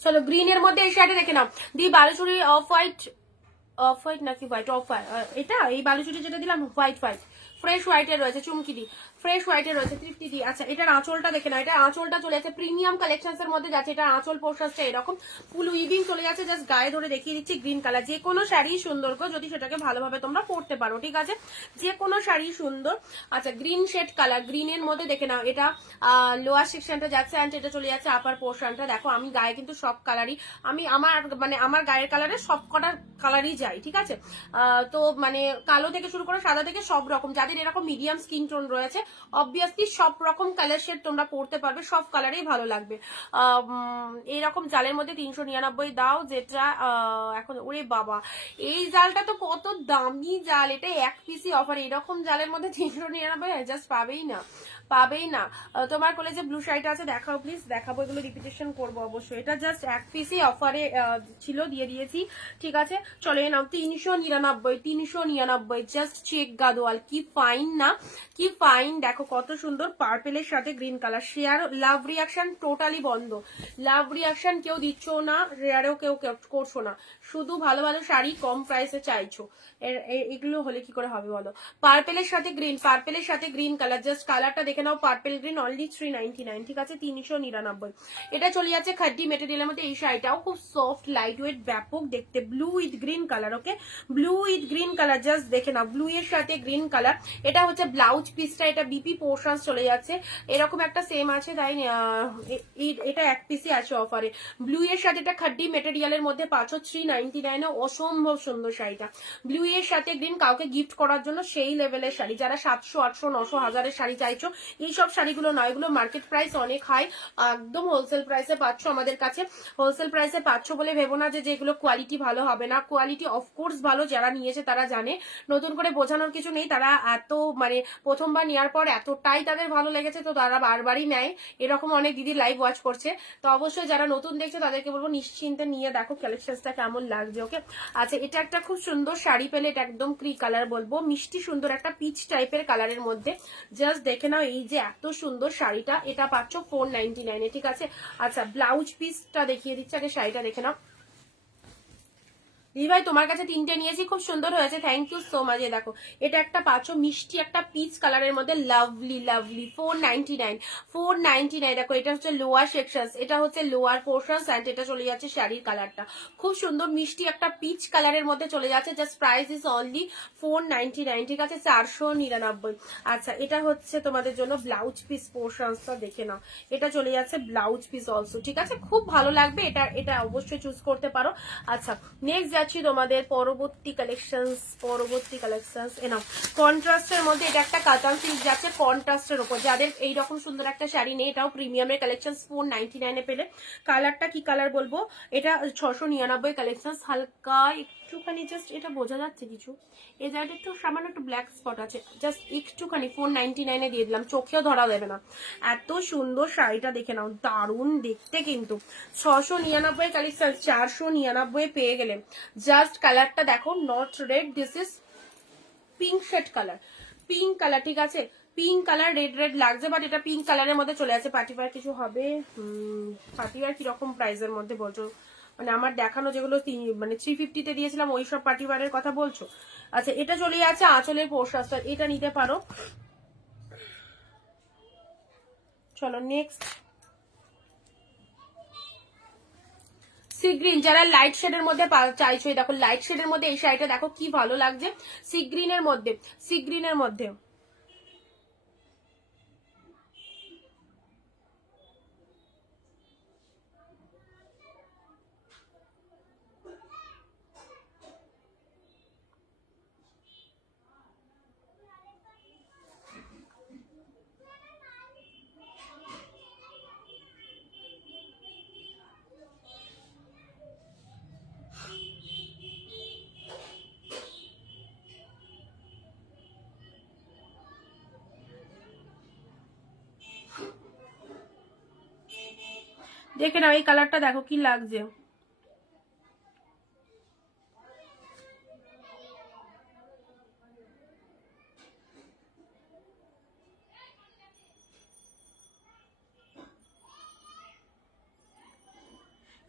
চলো গ্রিন এর মধ্যে এই শাড়িটা দেখে নাও, দি বালুচুরি অফ হোয়াইট নাকি হোয়াইট, অফ এটা এই বালুচুরি যেটা দিলাম হোয়াইট ফ্রেশ হোয়াইটের রয়েছে, চুমকি দি ফ্রেশ হোয়াইটের রয়েছে, তৃপ্তি দি। আচ্ছা এটার আঁচলটা দেখে না, এটা আঁচলটা চলে যাচ্ছে প্রিমিয়াম কালেকশনস এর মধ্যে যাচ্ছে। এটা আঁচল পোর্শনটা এরকম ফুল উইভিং চলে যাচ্ছে, জাস্ট গায়ে ধরে দেখিয়ে দিচ্ছি গ্রিন কালার। যে কোনো শাড়ি সুন্দর গো, যদি সেটাকে ভালোভাবে তোমরা পরতে পারো, ঠিক আছে, যে কোনো শাড়ি সুন্দর। আচ্ছা গ্রিন শেড কালার, গ্রিনের মধ্যে দেখে নাও, এটা লোয়ার সেকশনটা যাচ্ছে অ্যান্ড এটা চলে যাচ্ছে আপার পোর্শনটা। দেখো আমি গায়ে কিন্তু সব কালারই, আমি আমার গায়ের কালারে সব কটা কালারই যাই, ঠিক আছে। তো মানে কালো থেকে শুরু করে সাদা থেকে সব রকম, যাদের এরকম মিডিয়াম স্কিন টোন রয়েছে অবভিয়াসলি সব রকম কালার শেড তোমরা পরতে পারবে, সব কালারেই ভালো লাগবে। এইরকম জালের মধ্যে 399 দাও, যেটা এখন ওরে বাবা এই জালটা তো কত দামি জাল, এটা এক পিসি অফার। এরকম জালের মধ্যে 399 জাস্ট পাবেই না, পাবেই না। তোমার কলেজে ব্লু শাড়িটা আছে, দেখাও প্লিজ। দেখাবো, এগুলো রিপিটেশন করবো অবশ্যই। এটা জাস্ট এক পিসই অফারে ছিল, দিয়ে দিয়েছি, ঠিক আছে। চলে নাও 399, 399 জাস্ট চেক গাদোয়াল, কি ফাইন না, কি ফাইন। দেখো কত সুন্দর পার্পেলের সাথে গ্রিন কালার। শেয়ার লাভ রিয়াকশন টোটালি বন্ধ, লাভ রিয়াকশন কেউ দিচ্ছ না, শেয়ারেও কেউ করছো না, শুধু ভালো ভালো শাড়ি কম প্রাইসে চাইছো। এগুলো হলে কি করে হবে বলো। পার্পেলের সাথে গ্রিন, পার্পেলের সাথে গ্রিন কালার, জাস্ট কালারটা দেখে নাও, পার্পেল গ্রিন, অনলি 399, ঠিক আছে, 399। এটা চলে যাচ্ছে খাড্ডি মেটেরিয়ালের মধ্যে। এই শাড়িটাও খুব সফট লাইট ওয়েট ব্যাপক দেখতে, blue with green colour, okay, blue with green colour, just দেখে নাও, ব্লু এর সাথে গ্রিন কালার। এটা হচ্ছে ব্লাউজ পিসটা, এটা বিপি পোর্শন চলে যাচ্ছে, এরকম একটা সেম আছে, তাই এটা এক পিসই আছে অফারে। ব্লু এর সাথে এটা খাড্ডি মেটেরিয়ালের মধ্যে পাচ্ছ 399, অসম্ভব সুন্দর শাড়িটা। ব্লু এর সাথে গ্রিন, কাউকে গিফট করার জন্য সেই লেভেলের শাড়ি। যারা 700, 800, 900, 1000-এর শাড়ি চাইছো, এইসব শাড়িগুলো নয়, এগুলো মার্কেট প্রাইস অনেক হাই, একদম হোলসেল প্রাইসে পাচ্ছ আমাদের কাছে। হোলসেল প্রাইসে পাচ্ছ বলে ভেবো না যে এগুলো কোয়ালিটি ভালো হবে না, কোয়ালিটি অফকোর্স ভালো, যারা নিয়েছে তারা জানে, নতুন করে বোঝানোর কিছু নেই। তারা এত মানে প্রথমবার নেওয়ার পর এতটাই তাদের ভালো লেগেছে, তো তারা বারবারই নেয়। এরকম অনেক দিদি লাইভ ওয়াচ করছে, তো অবশ্যই যারা নতুন দেখছে তাদেরকে বলবো নিশ্চিন্তে নিয়ে দেখো কালেকশনটা কেমন লাগছে, ওকে। আচ্ছা এটা একটা খুব সুন্দর শাড়ি পেলে, এটা একদম ক্রি কালার বলবো, মিষ্টি সুন্দর একটা পিচ টাইপের কালারের মধ্যে, জাস্ট দেখে নাও এই যে এত সুন্দর শাড়িটা, এটা পাচ্ছ 499, ঠিক আছে। আচ্ছা ব্লাউজ পিসটা দেখিয়ে দিচ্ছি, আগে শাড়িটা দেখে নাও। ভাই তোমার কাছে 3টে নিয়েছি, খুব সুন্দর হয়েছে, থ্যাংক ইউ সো মাচ। দেখো এটা একটা পাচ্ছ মিষ্টি একটা পিচ কালারের মধ্যে, লাভলি লাভলি, 499, 499। দেখো এটা হচ্ছে লোয়ার সেকশন, এটা হচ্ছে লোয়ার পোর্শন, এন্ড এটা চলে যাচ্ছে শাড়ির কালারটা খুব সুন্দর মিষ্টি একটা পিচ কালারের মধ্যে চলে যাচ্ছে, জাস্ট প্রাইস ইজ অনলি 499, ঠিক আছে, 499। আচ্ছা এটা হচ্ছে তোমাদের জন্য ব্লাউজ পিস পোর্শনটা দেখে নাও, এটা চলে যাচ্ছে ব্লাউজ পিস অলসো, ঠিক আছে, খুব ভালো লাগবে, এটা এটা অবশ্যই চুজ করতে পারো। আচ্ছা নেক্সট যাচ্ছি তোমাদের পরবর্তী কালেকশনস এনাও কন্ট্রাস্টের মধ্যে। এটা একটা কাতান সিল্ক যাচ্ছে কন্ট্রাস্টের উপর, যাদের এইরকম সুন্দর একটা শাড়ি নেই, এটাও প্রিমিয়ামের কালেকশন 499 পেলে। কালারটা কি কালার বলবো, এটা 699 কালেকশন, হালকা একটুখানি জাস্ট এটা বোঝা যাচ্ছে কিছু, এই জায়গাটা একটু সামান্য একটু ব্ল্যাক স্পট আছে, জাস্ট একটুখানি 499 দিয়ে দিলাম, চোখেও ধরা দেবে না। এত সুন্দর শাড়িটা দেখে নাও, দারুণ দেখতে কিন্তু। 699 কালেকশন 499 পেয়ে গেলে। জাস্ট কালারটা দেখো, not red, this is pink shade colour, pink colour, ঠিক আছে, পিঙ্ক কালার, রেড রেড লাগছে, বাট এটা পিঙ্ক কালারের মধ্যে চলে আছে। পার্টিওয়ার কিছু হবে, পার্টিওয়ার কিরকম প্রাইসের মধ্যে বলছো, মানে আমার দেখানো যেগুলো মানে 350-তে দিয়েছিলাম ওই সব পার্টিওয়ারের কথা বলছো। আচ্ছা এটা চলে যাচ্ছে আঁচলের পোর্শন, এটা নিতে পারো। চলো নেক্সট সি গ্রিন, যারা লাইট শেডের মধ্যে চাইছো, দেখো লাইট শেডের মধ্যে এই শাড়িটা দেখো কি ভালো লাগছে, সি গ্রিনের মধ্যে, সি গ্রিনের মধ্যে। দেখে নাও এই কালারটা দেখো কি লাগছে,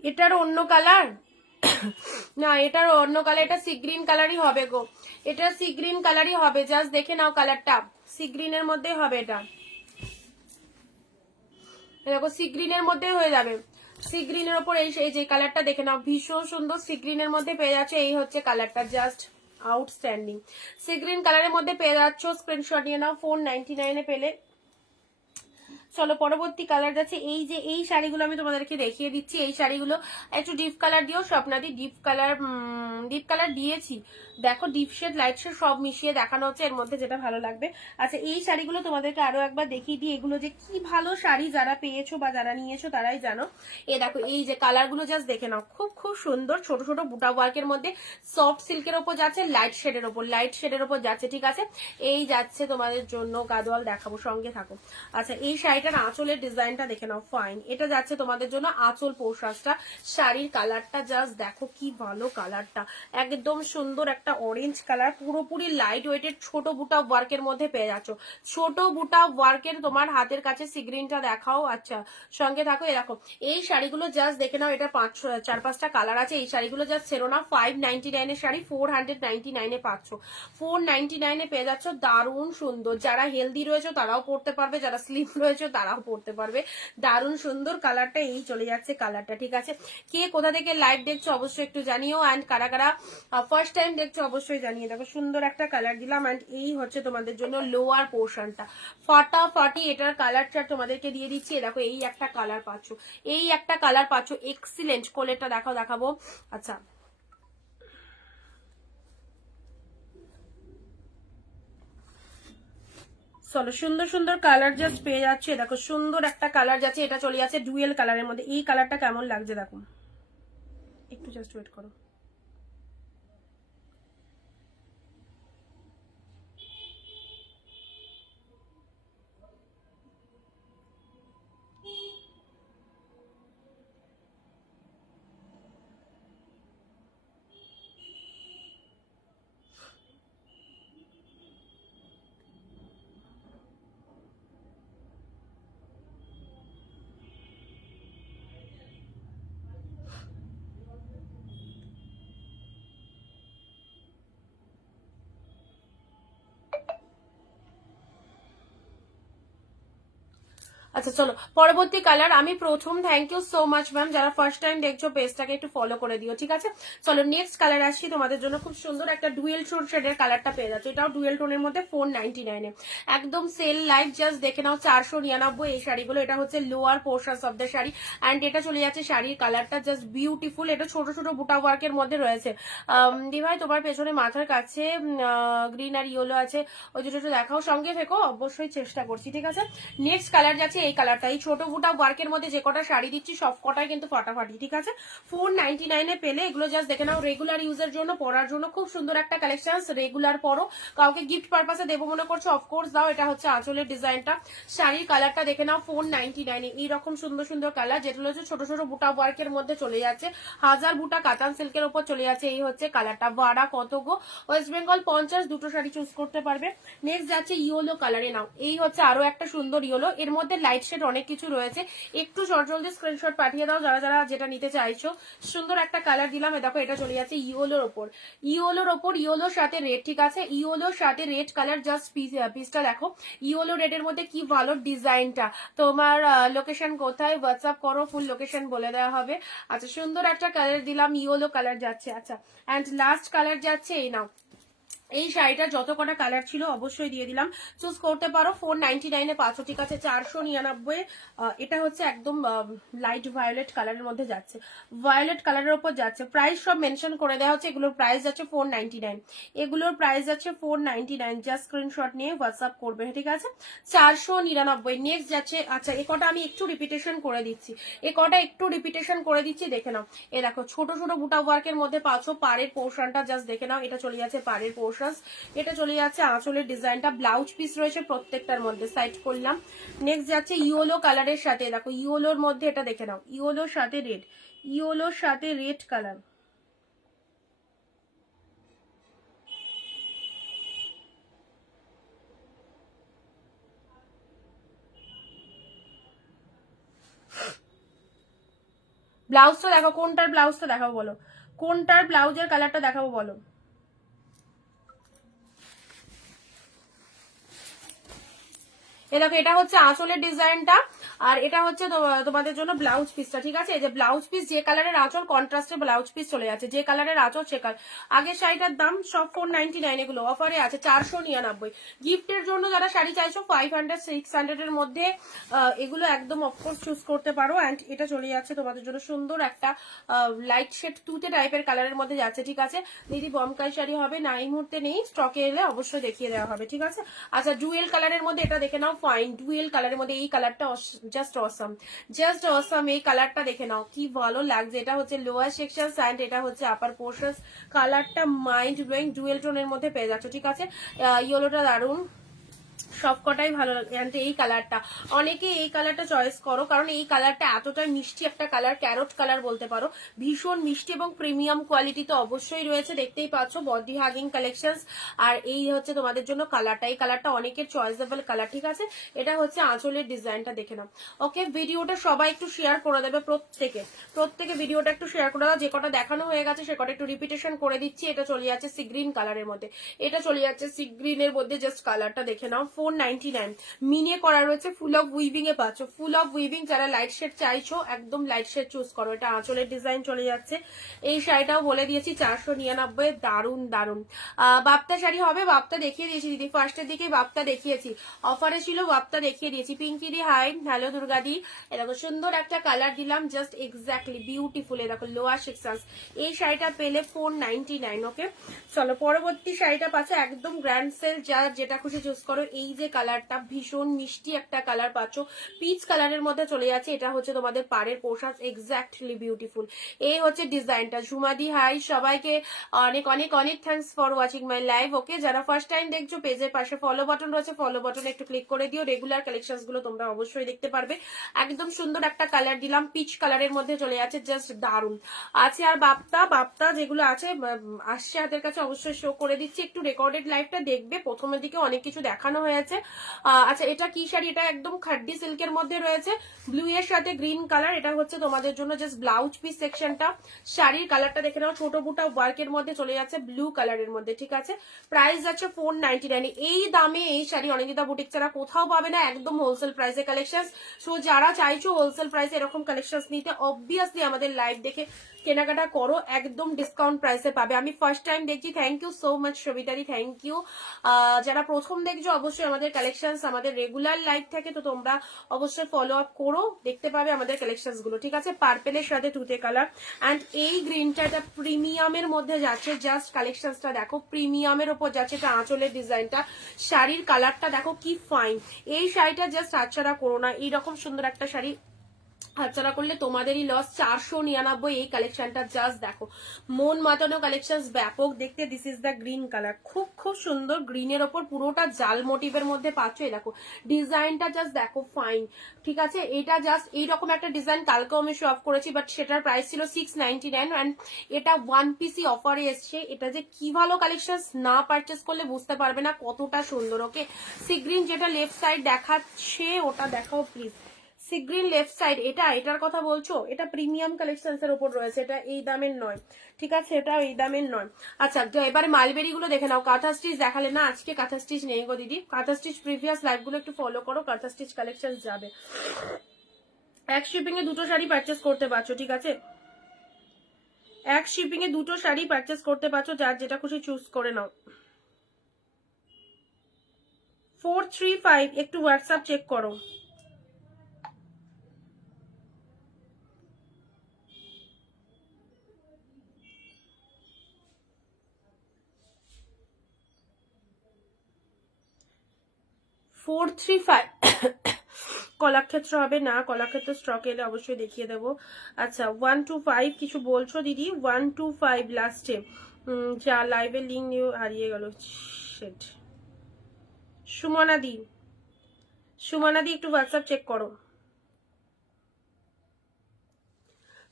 এটার অন্য কালার না এটার অন্য কালার, এটা সি গ্রিন কালারই হবে গো, এটা সি গ্রিন কালারই হবে, জাস্ট দেখে নাও কালারটা, সি গ্রিনের মধ্যে হবে এটা, দেখো সি গ্রিনের মধ্যে হয়ে যাবে, সি গ্রিনের ওপর এই যে কালারটা দেখে নাও, ভীষণ সুন্দর সি গ্রিনের মধ্যে পেয়ে যাচ্ছে, এই হচ্ছে কালারটা, জাস্ট আউটস্ট্যান্ডিং সি গ্রিন কালারের মধ্যে পেয়ে যাচ্ছ, স্ক্রিনশট নিয়ে নাও, 499 পেলে। চলো পরবর্তী কালার যাচ্ছে, এই যে এই শাড়িগুলো আমি তোমাদেরকে দেখিয়ে দিচ্ছি, এই শাড়িগুলো একটু ডিপ কালার দিও স্বপ্নাদি, ডিপ কালার দিয়েছি, দেখো ডিপ শেড লাইট শেড সব মিশিয়ে দেখানো হচ্ছে, এর মধ্যে যেটা ভালো লাগবে। আচ্ছা এই শাড়িগুলো তোমাদেরকে আরো একবার দেখিয়ে দিই, এগুলো যে কি ভালো শাড়ি, যারা পেয়েছো বা যারা নিয়েছো তারাই জানো। এ দেখো এই যে কালারগুলো জাস্ট দেখে নাও, খুব খুব সুন্দর, ছোট ছোট বুটা ওয়ার্কের মধ্যে, সফট সিল্কের ওপর যাচ্ছে, লাইট শেডের ওপর যাচ্ছে, ঠিক আছে। এই যাচ্ছে তোমাদের জন্য গাদোয়াল, দেখাবো সঙ্গে থাকো। আচ্ছা এই শাড়িটার আঁচলের ডিজাইনটা দেখে নাও, ফাইন, এটা যাচ্ছে তোমাদের জন্য আঁচল পোশাকটা, শাড়ির কালারটা জাস্ট দেখো কি ভালো কালারটা, একদম সুন্দর একটা অরেঞ্জ কালার, পুরোপুরি লাইট ওয়েটের ছোট বুটা ওয়ার্কের মধ্যে পেয়ে যাচ্ছ, ছোট বুটা ওয়ার্কের, তোমার হাতের কাছে সিগ্রিনটা দেখাও। আচ্ছা সঙ্গে থাকো, এরকম এই শাড়িগুলো জাস্ট দেখে নাও, এটা 4-5টা কালার আছে, এই শাড়িগুলো জাস্ট ছেড়ো না, 599 এর শাড়ি 499 পাচ্ছ, 499 পেয়ে যাচ্ছ, দারুণ সুন্দর, যারা হেলদি রয়েছে তারাও পড়তে পারবে, যারা স্লিম রয়েছে তারাও পড়তে পারবে, দারুণ সুন্দর কালারটা, এই চলে যাচ্ছে কালারটা, ঠিক আছে। কে কোথা থেকে লাইভ দেখছো অবশ্যই একটু জানিও, অ্যান্ড কারা কারা ফার্স্ট টাইম দেখছো অবশ্যই জানিয়ে দেখো, সুন্দর একটা কালার দিলাম, অ্যান্ড এই হচ্ছে তোমাদের জন্য লোয়ার পোর্শনটা, ফাটাফাটি এটার কালার চার্ট তোমাদেরকে দিয়ে দিচ্ছি, দেখো এই একটা কালার পাচ্ছ, এই একটা কালার পাচ্ছ, এক্সিলেন্ট, কোলেরটা দেখাবো। আচ্ছা চলো সুন্দর সুন্দর কালার জাস্ট পেয়ে যাচ্ছে, দেখো সুন্দর একটা কালার যাচ্ছে, এটা চলে যাচ্ছে ডুয়েল কালারের মধ্যে, এই কালারটা কেমন লাগছে দেখো, একটু জাস্ট ওয়েট করো। আচ্ছা চলো পরবর্তী কালার, আমি প্রথম thank you so much ma'am, যারা ফার্স্ট টাইম দেখছো পেজটাকে একটু ফলো করে দিও, ঠিক আছে। চলো নেক্সট কালার আসছি, তোমাদের জন্য খুব সুন্দর একটা ডুয়েল টোন শেডের কালারটা পেয়ে যাচ্ছে, এটাও ডুয়েল টোনের মধ্যে 499 একদম সেল লাইট, জাস্ট দেখে নাও 499 এই শাড়িগুলো, এটা হচ্ছে lower portion of the sari, and এটা চলে যাচ্ছে শাড়ির কালারটা জাস্ট বিউটিফুল, এটা ছোট ছোট বুটা ওয়ার্কের মধ্যে রয়েছে। দিভাই তোমার পেছনে মাথার কাছে গ্রিন আর ইয়েলো আছে, ওই দুটো দেখাও, সঙ্গে থেকো অবশ্যই চেষ্টা করছি, ঠিক আছে। নেক্সট কালার যাচ্ছে এই কালারটা, এই ছোট বুটা ওয়ার্কের মধ্যে যে কটা শাড়ি দিচ্ছি সব কটাই কিন্তু ফাটাফাটি, ঠিক আছে। 499 পেলে, এগুলো জাস্ট দেখে নাও, রেগুলার ইউজের জন্য, পরার জন্য খুব সুন্দর একটা কালেকশন, রেগুলার পরো, কাউকে গিফট পারপাসে দেবো মনে করছো অফকোর্স দাও, এটা হচ্ছে আঁচলের ডিজাইনটা, শাড়ির কালারটা দেখে নাও, 499 এইরকম সুন্দর সুন্দর কালার, যেগুলো হচ্ছে ছোট ছোট বুটা ওয়ার্কের মধ্যে চলে যাচ্ছে, 1000 বুটা কাতান সিল্কের উপর চলে যাচ্ছে, এই হচ্ছে কালারটা, ভাড়া কত গো, ওয়েস্ট বেঙ্গল 50, দুটো শাড়ি চুজ করতে পারবে। নেক্সট যাচ্ছে ইয়েলো কালারে, নাও এই হচ্ছে আরো একটা সুন্দর ইয়েলো, এর মধ্যে লাইট শেড অনেক কিছু রয়েছে, একটু জলদি স্ক্রিনশট পাঠিয়ে দাও যারা যারা যেটা নিতে চাইছো, সুন্দর একটা কালার দিলাম, দেখো এটা চলে যাচ্ছে ইয়েলোর ওপর, ইয়েলোর সাথে রেড, ঠিক আছে, ইয়েলোর সাথে রেড কালার, জাস্ট পিসটা দেখো, ইয়েলো রেডের মধ্যে কি ভালো ডিজাইনটা, তোমার লোকেশন কোথায় হোয়াটসঅ্যাপ করো, ফুল লোকেশন বলে দেওয়া হবে। আচ্ছা সুন্দর একটা কালার দিলাম, ইয়েলো কালার যাচ্ছে, আচ্ছা অ্যান্ড লাস্ট কালার যাচ্ছে এই, নাও এই শাড়িটা যত কটা কালার ছিল অবশ্যই দিয়ে দিলাম, চুজ করতে পারো, 499 পাচ্ছ, ঠিক আছে। 499 এটা হচ্ছে একদম লাইট ভায়োলেট কালারের মধ্যে যাচ্ছে, ভায়োলেট কালারের উপর যাচ্ছে, প্রাইস সব মেনশন করে দেওয়া হচ্ছে, এগুলোর প্রাইস যাচ্ছে 499, এগুলোর প্রাইস যাচ্ছে 499, জাস্ট স্ক্রিনশট নিয়ে হোয়াটসঅ্যাপ করবে, ঠিক আছে। 499 নেক্সট যাচ্ছে, আচ্ছা এ কটা আমি একটু রিপিটেশন করে দিচ্ছি, দেখে নাও, এ দেখো ছোট ছোট বুটা ওয়ার্কের মধ্যে পাচ্ছ, পাড়ের পোর্শনটা জাস্ট দেখে নাও, এটা চলে যাচ্ছে পাড়ের পোর্শন, এটা চলে যাচ্ছে আঁচলের ডিজাইনটা, ব্লাউজ পিস রয়েছে প্রত্যেকটার মধ্যে, সাইড করলাম। নেক্সট যাচ্ছে ইয়েলো কালারের সাথে, দেখো ইয়েলোর মধ্যে এটা দেখে নাও, ইয়েলোর সাথে রেড কালার, ব্লাউজটা দেখো, কোনটার ব্লাউজটা দেখাবো বলো, কোনটার ব্লাউজের কালারটা দেখাবো বলো? দেখো এটা হচ্ছে আঁচলের ডিজাইনটা, আর এটা হচ্ছে তোমাদের জন্য ব্লাউজ পিসটা। ঠিক আছে, এই যে ব্লাউজ পিস, যে কালারের আঁচল কন্ট্রাস্টে ব্লাউজ পিস চলে যাচ্ছে, যে কালারের আঁচল সে কালার। আগের শাড়িটার দাম সব 499, এগুলো অফারে আছে 499। গিফটের জন্য যারা শাড়ি চাইছো 500 600 এর মধ্যে এগুলো একদম অফকোর্স চুজ করতে পারো। অ্যান্ড এটা চলে যাচ্ছে তোমাদের জন্য সুন্দর একটা লাইট শেড তুতে টাইপের কালারের মধ্যে যাচ্ছে। ঠিক আছে দিদি, বমকাই শাড়ি হবে না, এই মুহূর্তে নেই, স্টকে এলে অবশ্যই দেখিয়ে দেওয়া হবে। ঠিক আছে, আচ্ছা ডুয়েল কালারের মধ্যে এটা দেখে নাও, ফাইন ডুয়েল কালারের মধ্যে এই কালারটা জাস্ট অসাম, জাস্ট অসাম। এই কালারটা দেখে নাও কি ভালো লাগছে। এটা হচ্ছে লোয়ার সেকশন অ্যান্ড এটা হচ্ছে আপার পোর্শন। কালারটা মাইন্ড ব্লোয়িং, ডুয়েল টোনের মধ্যে পেয়ে যাচ্ছ। ঠিক আছে, ইয়েলোটা দারুন, সবকটাই ভালো লাগে। এই কালারটা অনেকে এই কালারটা চয়েস করো, কারণ এই কালারটা এতটাই মিষ্টি একটা কালার, ক্যারট কালার বলতে পারো, ভীষণ মিষ্টি এবং প্রিমিয়াম কোয়ালিটি তো অবশ্যই রয়েছে। দেখতেই পাচ্ছ বডি হাগিং কালেকশনস। আর এই হচ্ছে তোমাদের জন্য কালারটা, এই কালারটা অনেকের চয়েসেবল কালার। ঠিক আছে, এটা হচ্ছে আঁচলের ডিজাইনটা দেখে নাও। ওকে, ভিডিওটা সবাই একটু শেয়ার করে দেবে, প্রত্যেকে ভিডিওটা একটু শেয়ার করে দাও। যে কটা দেখানো হয়ে গেছে সে কটা একটু রিপিটেশন করে দিচ্ছি। এটা চলে যাচ্ছে সি গ্রিন কালারের মধ্যে, এটা চলে যাচ্ছে সি গ্রিনের মধ্যে, জাস্ট কালারটা দেখে নাও। 499 মিনে করা রয়েছে, ফুল অফ উইভিং এ পাচ্ছ, ফুল অফ উইভিং। যারা লাইট শেড চাইছো একদম লাইট শেড চুজ করো। এটা আঁচলের ডিজাইন চলে যাচ্ছে। এই শাড়িটাও বলে দিয়েছি 499, দারুন দারুন। বাপ্তা শাড়ি হবে, বাপ্তা দেখিয়ে দিয়েছি দিদি, ফার্স্টের দিকে বাপ্তা দেখিয়েছি, অফারে ছিল বাপ্তা দেখিয়ে দিয়েছি। পিঙ্কি দি হাই, হ্যালো দুর্গা দি, এরকম সুন্দর একটা কালার দিলাম, জাস্ট এক্স্যাক্টলি বিউটিফুল। এরকম লোয়ার সেকশনস, এই শাড়িটা পেলে 499। ওকে চলো, পরবর্তী শাড়িটা পাচ্ছে একদম গ্র্যান্ড সেল, যা যেটা খুশি চুজ করো। এই যে কালারটা ভীষণ মিষ্টি একটা কালার পাচ্ছ, পিচ কালারের মধ্যে চলে যাচ্ছে। এটা হচ্ছে তোমাদের পাড়ের পোশাক, এক্স্যাক্টলি বিউটিফুল। এই হচ্ছে ডিজাইনটা। ঝুমাদি হাই, সবাইকে অনেক অনেক অনেক thanks for watching my live. Okay, যারা ফার্স্ট টাইম দেখছো পেজের পাশে ফলো বাটন রয়েছে, ফলো বাটনে একটু ক্লিক করে দিও, রেগুলার কালেকশন গুলো তোমরা অবশ্যই দেখতে পারবে। একদম সুন্দর একটা কালার দিলাম, পিচ কালারের মধ্যে চলে যাচ্ছে, জাস্ট দারুন আছে। আর বাপ্তা যেগুলো আছে আসছে হাতের কাছে অবশ্যই শো করে দিচ্ছি। একটু রেকর্ডেড লাইভটা দেখবে, প্রথমের দিকে অনেক কিছু দেখানো হয়েছে। আচ্ছা এটা কি শাড়ি? এটা একদম খাড্ডি সিল্কের মধ্যে রয়েছে, ব্লু এর সাথে গ্রিন কালার। এটা হচ্ছে তোমাদের জন্য জাস্ট ব্লাউজ পিস সেকশনটা। শাড়ির কালারটা দেখে নাও, ছোট বুটা ওয়ার্কের মধ্যে চলে যাচ্ছে, ব্লু কালারের মধ্যে। ঠিক আছে, প্রাইস আছে 499। এই দামে এই শাড়ি অনিন্দিতা বুটিক ছাড়া কোথাও পাবে না, একদম হোলসেল প্রাইসে কালেকশন। সো যারা চাইছো হোলসেল প্রাইসে এরকম কালেকশন নিতে, অবভিয়াসলি আমাদের লাইভ দেখে কেনাকাটা করো, একদম ডিসকাউন্ট প্রাইসে পাবে। আমি ফার্স্ট টাইম দেখছি, থ্যাংক ইউ সো মাচ সবিতারি, থ্যাংক ইউ। যারা প্রথম দেখছো অবশ্যই আমাদের কালেকশন আমাদের রেগুলার লাইভ থাকে, তো তোমরা অবশ্যই ফলো আপ করো, দেখতে পাবে আমাদের কালেকশন গুলো। ঠিক আছে, পার্পেলের সাথে তুতে কালার অ্যান্ড এই গ্রিনটা, এটা প্রিমিয়ামের মধ্যে যাচ্ছে, জাস্ট কালেকশনটা দেখো, প্রিমিয়ামের ওপর যাচ্ছে। এটা আঁচলের ডিজাইনটা, শাড়ির কালারটা দেখো কি ফাইন। এই শাড়িটা জাস্ট হাতছাড়া করো না, এইরকম সুন্দর একটা শাড়ি হাতছাড়া করলে তোমাদেরই লস। 499 এই কালেকশনটা, জাস্ট দেখো মন মাতানো কালেকশন, ব্যাপক দেখতে। This is the green colour, খুব খুব সুন্দর, গ্রিনের ওপর পুরোটা জাল মোটিভের মধ্যে পাচ্ছ। এই দেখো ডিজাইনটা, জাস্ট দেখো ফাইন। ঠিক আছে, এটা জাস্ট এইরকম একটা ডিজাইন কালকেও আমি শো অফ করেছি, বাট সেটার প্রাইস ছিল 699 অ্যান্ড এটা ওয়ান পিসি অফারে এসছে। এটা যে কি ভালো কালেকশন, না পারচেস করলে বুঝতে পারবে না কতটা সুন্দর। ওকে, সি গ্রিন যেটা লেফট সাইড দেখাচ্ছে ওটা দেখাও please. Sea green left side, এটার কথা বলছো? এটা প্রিমিয়াম কালেকশনস এর উপর রয়েছে, এটা এই দামের নয়। ঠিক আছে, এটা এই দামের নয়। আচ্ছা এবারে মালবেরি গুলো দেখে নাও। কাঁথা স্টিচ দেখালে না, আজকে কাঁথা স্টিচ নেই গো দিদি। কাঁথা স্টিচ প্রিভিয়াস লাইভ গুলো একটু ফলো করো, কাঁথা স্টিচ কালেকশন যাবে। এক শিপিং এ দুটো শাড়ি পারচেস করতে পারছো। ঠিক আছে, এক শিপিং এ দুটো শাড়ি পারচেস করতে পারছো, যার যেটা খুশি চুজ করে নাও। 435 একটু হোয়াটসঅ্যাপ চেক করো। কলাক্ষেত্র হবে না, কলাক্ষেত্র স্টক এলে অবশ্যই দেখিয়ে দেবো। আচ্ছা 125 কিছু বলছো দিদি? 125 লাস্টে, যা লাইভের লিঙ্ক নিয়ে হারিয়ে গেল। সুমনা দি একটু হোয়াটসঅ্যাপ চেক করো।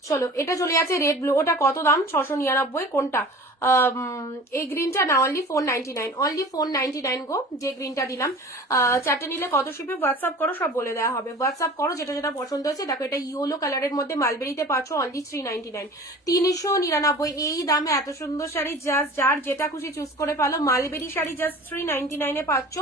চলো এটা চলে আছে রেড ব্লু, ওটা কত দাম? 699। কোনটা? এই গ্রিনটা না, অনলি 499, অনলি 499 গো, যে গ্রিনটা দিলাম। 4টে নিলে কত শিপে হোয়াটসঅ্যাপ করো, সব বলে দেওয়া হবে। হোয়াটসঅ্যাপ করো যেটা যেটা পছন্দ হয়েছে। দেখো এটা ইয়েলো কালারের মধ্যে মালবেরিতে পাচ্ছ, অনলি 399, 399। এই দামে এত সুন্দর শাড়ি জাস্ট যার যেটা খুশি চুজ করে পালো। মালবেরি শাড়ি জাস্ট 399 পাচ্ছ,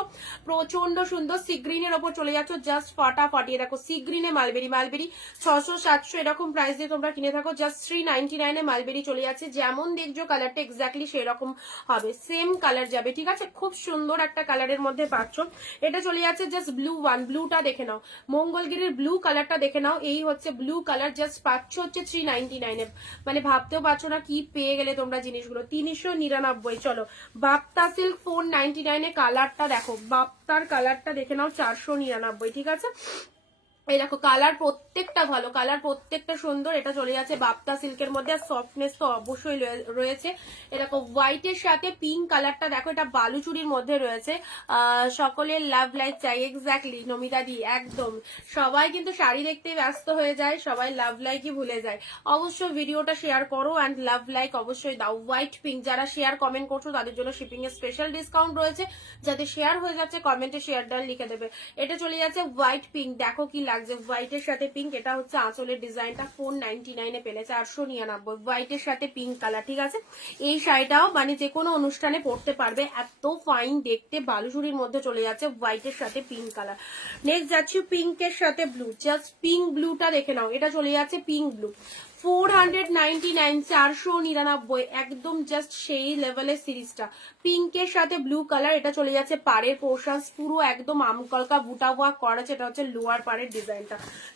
প্রচন্ড সুন্দর। সি গ্রিনের ওপর চলে যাচ্ছ, জাস্ট ফাটাফাটি। দেখো সি গ্রিনে মালবেরি, মালবেরি 600-700 এরকম প্রাইস দিয়ে তোমরা কিনে থাকো, জাস্ট 399 মালবেরি চলে যাচ্ছে। যেমন দেখছো কালারটা এক্স্যাক্টলি সেরকম হবে, সেম কালার যাবে, ঠিক আছে। খুব সুন্দর একটা কালারের মধ্যে পাচ্ছ। এটা চলে যাচ্ছে জাস্ট ব্লু ওয়ান, ব্লুটা দেখে নাও, মঙ্গলগিরির ব্লু কালারটা দেখে নাও। এই হচ্ছে ব্লু কালার, জাস্ট পাচ্ছ হচ্ছে 399। মানে ভাবতেও পারছো না কি পেয়ে গেলে তোমরা জিনিসগুলো। 399। চলো বাপ্তা সিল্ক 499 কালারটা দেখো, বাপ্তার কালারটা দেখে নাও 499, ঠিক আছে। এই দেখো কালার প্রত্যেকটা ভালো, কালার প্রত্যেকটা সুন্দর। এটা চলে যাচ্ছে বাপ্তা সিল্কের মধ্যে, আর সফটনেস তো অবশ্যই রয়েছে। এরকম হোয়াইটের সাথে পিঙ্ক কালারটা দেখো, এটা বালুচুরির মধ্যে রয়েছে। সকলের লাভ লাইক চাই, এক্স্যাক্টলি নমিতা দি, একদম। সবাই কিন্তু শাড়ি দেখতে ব্যস্ত হয়ে যায়, সবাই লাভ লাইকই ভুলে যায়। অবশ্যই ভিডিওটা শেয়ার করো অ্যান্ড লাভ লাইক অবশ্যই দাও। হোয়াইট পিঙ্ক, যারা শেয়ার কমেন্ট করছো তাদের জন্য শিপিং এর স্পেশাল ডিসকাউন্ট রয়েছে। যাতে শেয়ার হয়ে যাচ্ছে কমেন্টে শেয়ার ডান লিখে দেবে। এটা চলে যাচ্ছে হোয়াইট পিঙ্ক, দেখো কি লাগছে হোয়াইটের সাথে পিঙ্ক। এটা হচ্ছে আঁচলের ডিজাইনটা, 499 পেলে, 499 হোয়াইটের সাথে পিঙ্ক কালার, ঠিক আছে। এই শাড়িটাও মানে যে কোনো অনুষ্ঠানে পরতে পারবে, এত ফাইন দেখতে। বালুচুরির মধ্যে চলে যাচ্ছে হোয়াইটের সাথে পিঙ্ক কালার। নেক্সট যাচ্ছি পিঙ্কের সাথে ব্লু, জাস্ট পিঙ্ক ব্লুটা দেখে নাও। এটা চলে যাচ্ছে পিঙ্ক ব্লু, 499, 499, একদম জাস্ট সেই লেভেলের সিরিজটা। পিঙ্কের সাথে ব্লু কালার, এটা চলে যাচ্ছে পাড়ের পোর্শন, পুরো একদম আমকলকা বুটা ওয়ার্ক করা আছে। এটা হচ্ছে লোয়ার পাড়ের ডিজাইনটা।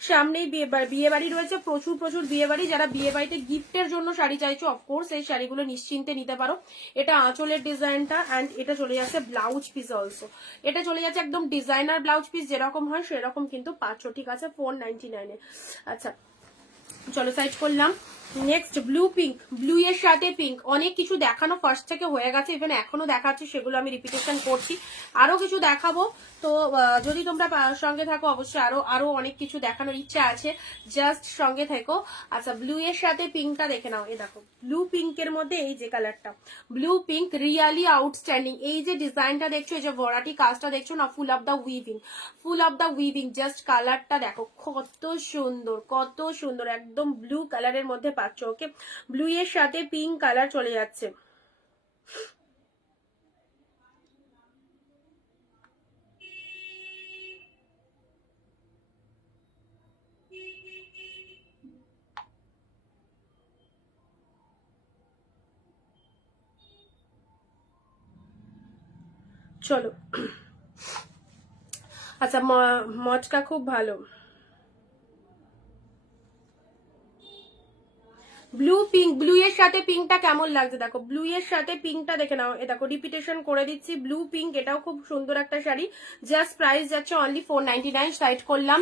সামনেই বিয়ে বাড়ি রয়েছে, প্রচুর প্রচুর বিয়ে বাড়ি। যারা বিয়ে বাড়িতে গিফটের জন্য শাড়ি চাইছো, অফকোর্স এই শাড়িগুলো নিশ্চিন্তে নিতে পারো। এটা আঁচলের ডিজাইনটা, অ্যান্ড এটা চলে যাচ্ছে ব্লাউজ পিস অলসো। এটা চলে যাচ্ছে একদম ডিজাইনার ব্লাউজ পিস, যেরকম হয় সেরকম কিন্তু পাচ্ছ, ঠিক আছে, 499। আচ্ছা চলো সাইড করলাম। নেক্সট ব্লু পিঙ্ক, ব্লু এর সাথে পিঙ্ক। অনেক কিছু দেখানো ফার্স্ট থেকে হয়ে গেছে, ইভেন এখনো দেখাচ্ছি, সেগুলো আমি রিপিটেশন করছি। আরো কিছু দেখাবো, তো যদি তোমরা সঙ্গে থাকো অবশ্যই আরো আরো অনেক কিছু দেখানোর ইচ্ছা আছে, জাস্ট সঙ্গে থেকো। আচ্ছা ব্লু এর সাথে পিঙ্কটা দেখে নাও। এই দেখো ব্লু পিঙ্কের মধ্যে এই যে কালারটা, ব্লু পিঙ্ক রিয়ালি আউটস্ট্যান্ডিং। এই যে ডিজাইনটা দেখছো, এই যে ভরাটি কাজটা দেখছো না, full of the weaving, full of the weaving. Just কালারটা দেখো কত সুন্দর, কত সুন্দর, একদম ব্লু কালারের মধ্যে পাচ্ছ। ওকে, ব্লু এর সাথে পিঙ্ক কালার চলে যাচ্ছে। চলো আচ্ছা মচকা খুব ভালো। ব্লু পিঙ্ক, ব্লু এর সাথে পিঙ্কটা কেমন লাগছে দেখো, ব্লু এর সাথে পিঙ্কটা দেখে নাও। এ দেখো রিপিটেশন করে দিচ্ছি, ব্লু পিঙ্ক, এটাও খুব সুন্দর একটা শাড়ি। জাস্ট প্রাইস যাচ্ছে অনলি 499। সাইড করলাম।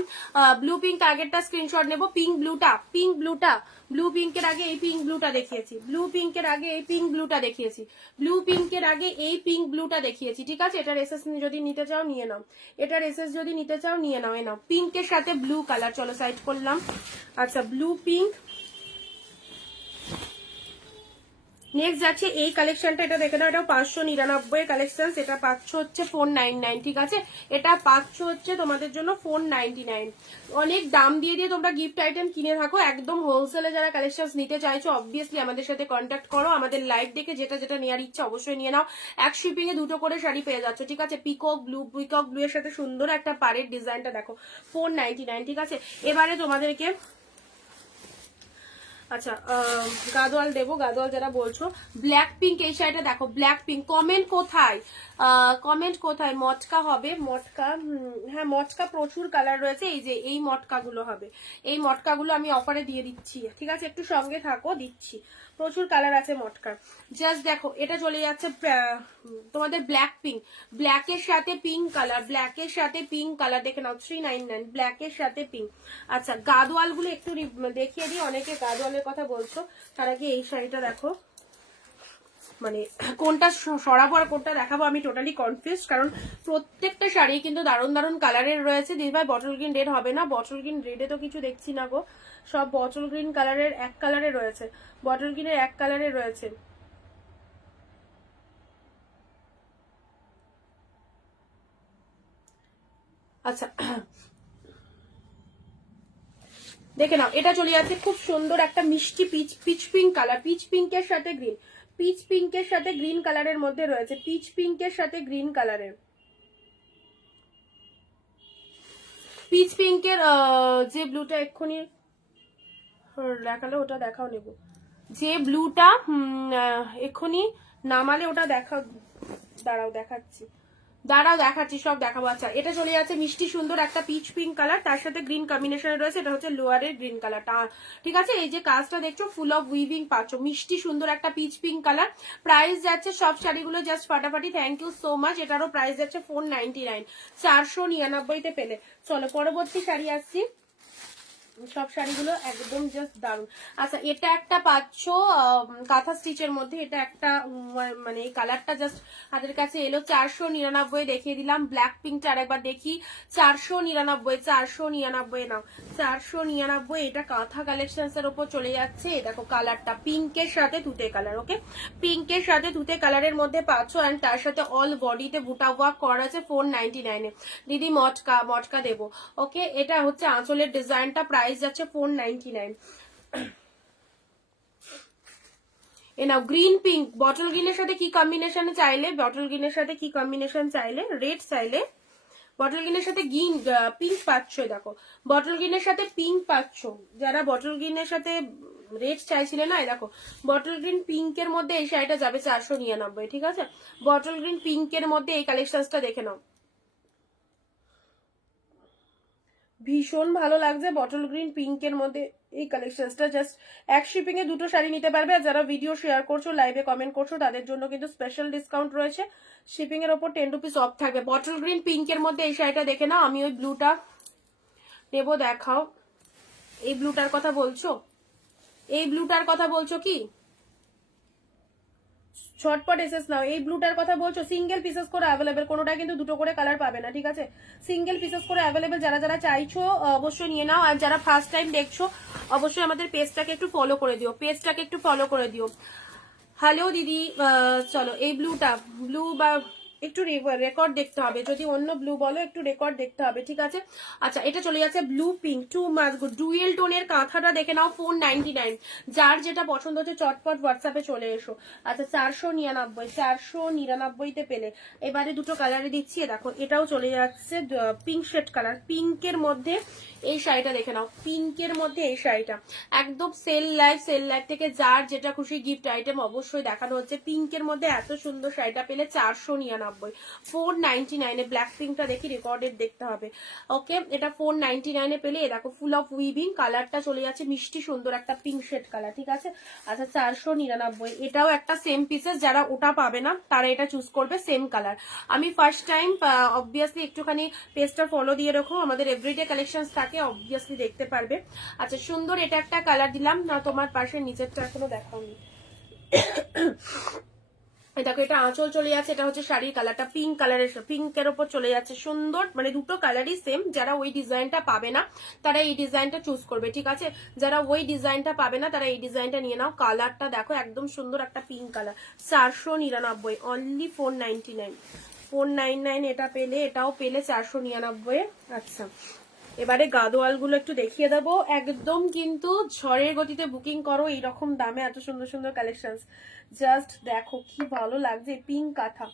ব্লু পিঙ্ক আগেরটা স্ক্রিনশট নেবো। পিঙ্ক ব্লুটা, পিঙ্ক ব্লুটা, ব্লু পিঙ্কের আগে এই পিঙ্ক ব্লুটা দেখিয়েছি, ব্লু পিঙ্কের আগে এই পিঙ্ক ব্লুটা দেখিয়েছি, ব্লু পিঙ্কের আগে এই পিঙ্ক ব্লুটা দেখিয়েছি, ঠিক আছে। এটার এসএস যদি নিতে চাও নিয়ে নাও, এটার এসএস যদি নিতে চাও নিয়ে নাও। এ নাও পিঙ্কের সাথে ব্লু কালার। চলো সাইড করলাম। আচ্ছা ব্লু পিঙ্ক। নেক্সট যাচ্ছে এই কালেকশনটা, এটা দেখে নাও, এটা 599 কালেকশন। এটা পাচ্ছ হচ্ছে 499, ঠিক আছে। এটা পাচ্ছ হচ্ছে তোমাদের জন্য 499। অনেক দাম দিয়ে দিয়ে তোমরা গিফট আইটেম কিনে থাকো, একদম হোলসেলে যারা কালেকশন নিতে চাইছো অবভিয়াসলি আমাদের সাথে কন্ট্যাক্ট করো। আমাদের লাইভ দেখে যেটা যেটা নেওয়ার ইচ্ছা অবশ্যই নিয়ে নাও। এক শিপিং এ 2টো করে শাড়ি পেয়ে যাচ্ছ, ঠিক আছে। পিকক ব্লু, পিকক ব্লু এর সাথে সুন্দর একটা পাড়ের ডিজাইনটা দেখো, 499, ঠিক আছে। এবারে তোমাদেরকে আচ্ছা গাদোয়াল দেবো, গাদোয়াল যারা বলছো। ব্ল্যাক পিঙ্ক এই শাড়িটা দেখো, ব্ল্যাক পিঙ্ক। কমেন্ট কোথায়, কমেন্ট কোথায়? মটকা হবে, মটকা, হ্যাঁ মটকা প্রচুর কালার রয়েছে। এই যে এই মটকাগুলো হবে, এই মটকাগুলো আমি অফারে দিয়ে দিচ্ছি, ঠিক আছে। একটু সঙ্গে থাকো, দিচ্ছি। প্রচুর কালার আছে মটকার। জাস্ট দেখো এটা চলে যাচ্ছে তোমাদের ব্ল্যাক পিঙ্ক, ব্ল্যাকের সাথে পিঙ্ক কালার, ব্ল্যাকের সাথে পিঙ্ক কালার দেখে নাও, 399, ব্ল্যাকের সাথে পিঙ্ক। আচ্ছা গাদোয়াল গুলো একটু দেখিয়ে দিই, অনেকে গাদোয়ালের কথা বলছো। তার আগে এই শাড়িটা দেখো, মানে কোনটা সরাবো আর কোনটা দেখাবো আমি টোটালি কনফিউজ, কারণ প্রত্যেকটা শাড়ি কিন্তু দারুণ দারুণ কালারের রয়েছে। দিদিভাই বটল গ্রিন রেড হবে না? বটল গ্রিন রেডে তো কিছু দেখছি না গো, সব বটল গ্রিন কালারের এক কালারে রয়েছে, বটল গ্রিনের এক কালারে রয়েছে। আচ্ছা দেখে নাও, এটা চলে যাচ্ছে খুব সুন্দর একটা মিষ্টি পিচ পিঙ্ক কালার, পিচ পিঙ্কের সাথে গ্রিন, পিচ পিঙ্কের সাথে গ্রিন কালারের মধ্যে রয়েছে, পিচ পিঙ্কের সাথে গ্রিন কালারের, পিচ পিঙ্কের যে ব্লুটা এক্ষুনি দেখালে ওটা দেখাও নেব, যে ব্লুটা এক্ষুনি নামালে ওটা দেখা, দাঁড়াও দেখাচ্ছি, দাঁড়াও দেখাচ্ছি, সব দেখাবো। আচ্ছা এটা চলে যাচ্ছে মিষ্টি সুন্দর একটা পিচ পিঙ্ক কালার, তার সাথে গ্রিন কম্বিনেশনে রয়েছে, এটা হচ্ছে লোয়ারের গ্রিন কালারটা, ঠিক আছে। এই যে কাজটা দেখছো ফুল অফ উইভিং পাচ্ছ, মিষ্টি সুন্দর একটা পিচ পিঙ্ক কালার। প্রাইস যাচ্ছে সব শাড়িগুলো জাস্ট ফাটাফাটি, থ্যাংক ইউ সো মাচ। এটারও প্রাইস যাচ্ছে 499, 499-তে পেলে। চলো পরবর্তী শাড়ি আসছি, সব শাড়িগুলো একদম জাস্ট দারুন। আচ্ছা এটা একটা পাচ্ছ কাঁথা স্টিচের মধ্যে, এটা একটা মানে এই কালারটা জাস্ট হাতের কাছে এলো, 499 দেখিয়ে দিলাম। ব্ল্যাক পিঙ্কটা আরেকবার দেখি, 499, 499 নাও, 499। এটা কাঁথা কালেকশনস এর উপর চলে যাচ্ছে, দেখো কালারটা পিঙ্কের সাথে তুতে কালার, ওকে পিঙ্কের সাথে তুতে কালারের মধ্যে পাচ্ছ, অ্যান্ড তার সাথে অল বডিতে বুটা ওয়ার্ক করা আছে 499-এ। দিদি মটকা দেবো, ওকে। এটা হচ্ছে আঁচলের ডিজাইনটা, প্রাইস যাচ্ছে 499। এ নাও গ্রিন পিঙ্ক, বটল গ্রিনের সাথে কি কম্বিনেশন চাইলে, বটল গ্রিনের সাথে কি কম্বিনেশন চাইলে, রেড চাইলে, বটল গ্রিনের সাথে গ্রিন পিঙ্ক পাচ্ছ, দেখো বটল গ্রিনের সাথে পিঙ্ক পাচ্ছ, যারা বটল গ্রিনের সাথে রেড চাইছিলে না, দেখো বটল গ্রিন পিঙ্কের মধ্যে এই শাড়িটা যাবে 499, ঠিক আছে। বটল গ্রিন পিঙ্কের মধ্যে এই কালেকশনটা দেখে নাও, ভীষণ ভালো লাগছে বটল গ্রিন পিঙ্কের মধ্যে এই কালেকশনসটা। জাস্ট এক শিপিং এ দুটো শাড়ি নিতে পারবে, আর যারা ভিডিও শেয়ার করছো, লাইভে কমেন্ট করছো, তাদের জন্য কিন্তু স্পেশাল ডিসকাউন্ট রয়েছে, শিপিং এর ওপর 10 রুপিস অফ থাকবে। বটল গ্রিন পিঙ্কের মধ্যে এই শাড়িটা দেখে নাও, আমি ওই ব্লুটা নেবো, দেখাও। এই ব্লুটার কথা বলছো, এই ব্লুটার কথা বলছো কি, ঝটপট এসেস নাও। এই ব্লুটার কথা বলছো, সিঙ্গেল পিসেস করে অ্যাভেলেবেল, কোনোটা কিন্তু দুটো করে কালার পাবে না, ঠিক আছে। সিঙ্গেল পিসেস করে অ্যাভেলেবেল, যারা যারা চাইছো অবশ্যই নিয়ে নাও। আর যারা ফার্স্ট টাইম দেখছো অবশ্যই আমাদের পেজটাকে একটু ফলো করে দিও, পেজটাকে একটু ফলো করে দিও। হ্যালো দিদি, চলো এই ব্লুটা, ব্লু বা একটু রেকর্ড দেখতে হবে, যদি অন্য ব্লু বলো একটু রেকর্ড দেখতে হবে, ঠিক আছে। আচ্ছা এটা চলে যাচ্ছে ব্লু পিঙ্ক, টু মাস গুড, ডুয়েল টোনের কাঁথাটা দেখে নাও 499। যার যেটা পছন্দ হচ্ছে চটপট হোয়াটসঅ্যাপে চলে এসো। আচ্ছা 499, 499-তে পেলে। এবারে দুটো কালারে দিচ্ছি, দেখো এটাও চলে যাচ্ছে পিঙ্ক শেড কালার, পিঙ্কের মধ্যে এই শাড়িটা দেখে নাও, পিঙ্কের মধ্যে এই শাড়িটা একদম সেল লাইভ থেকে যার যেটা খুশি গিফট আইটেম অবশ্যই দেখানো হচ্ছে। পিঙ্কের মধ্যে এত সুন্দর শাড়িটা পেলে 499, 499-এ। ব্ল্যাক পিঙ্কটা দেখি, রেকর্ডেড দেখতে হবে, ওকে। এটা 499-এ পেলে। দেখো ফুল অফ উইভিং, কালারটা চলে যাচ্ছে মিষ্টি সুন্দর একটা পিঙ্ক শেড কালার, ঠিক আছে। আচ্ছা 499, এটাও একটা সেম পিসেস, যারা ওটা পাবে না তারা এটা চুজ করবে, সেম কালার। আমি ফার্স্ট টাইম, অবভিয়াসলি একটুখানি পেজটা ফলো দিয়ে রাখো, আমাদের এভরিডে কালেকশন থাকে, অবভিয়াসলি দেখতে পারবে। আচ্ছা সুন্দর এটা একটা কালার দিলাম না, তোমার পাশে নিচেরটা এখনো দেখাওনি, দেখো এটা আঁচল চলে যাচ্ছে, এটা হচ্ছে শাড়ির কালারটা পিঙ্ক কালারের, পিঙ্কের ওপর চলে যাচ্ছে সুন্দর, মানে দুটো কালারই সেম। যারা ওই ডিজাইনটা পাবে না তারা এই ডিজাইনটা চুজ করবে, ঠিক আছে। যারা ওই ডিজাইনটা পাবে না তারা এই ডিজাইনটা নিয়ে নাও। কালারটা দেখো একদম সুন্দর একটা পিঙ্ক কালার, 499, অনলি 499, 499 এটা পেলে, এটাও পেলে 499। আচ্ছা এবারে গাদোয়াল গুলো একটু দেখিয়ে দেবো, একদম কিন্তু ঝড়ের গতিতে বুকিং করো, এইরকম দামে এত সুন্দর সুন্দর কালেকশন। জাস্ট দেখো কি ভালো লাগছে, পিঙ্ক কাঁথা,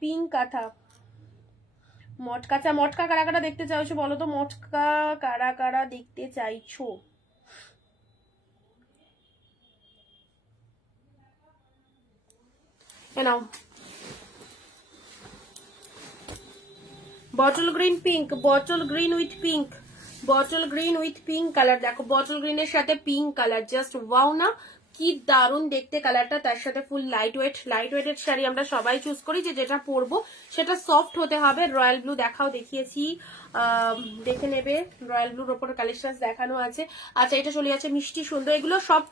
পিঙ্ক কাঁথা, মটকা। মটকা কারা কারা দেখতে চাইছো বলো তো, মটকা কারা কারা দেখতে চাইছো? নাও bottle green pink, bottle green with pink, bottle green with pink colour. দেখো বটল গ্রিনের সাথে পিঙ্ক কালার, জাস্ট ওয়াও না, কি দারুন দেখতে কালারটা। তার সাথে ফুল লাইট ওয়েটের শাড়ি আমরা সবাই চুজ করি, যে যেটা পরবো সেটা সফট হতে হবে। রয়্যাল ব্লু দেখাও, দেখিয়েছি, দেখে নেবে, রয়্যাল ব্লুর ওপর কালেকশন দেখানো আছে। আচ্ছা এটা চলে যাচ্ছে মিষ্টি সুন্দর, এগুলো সব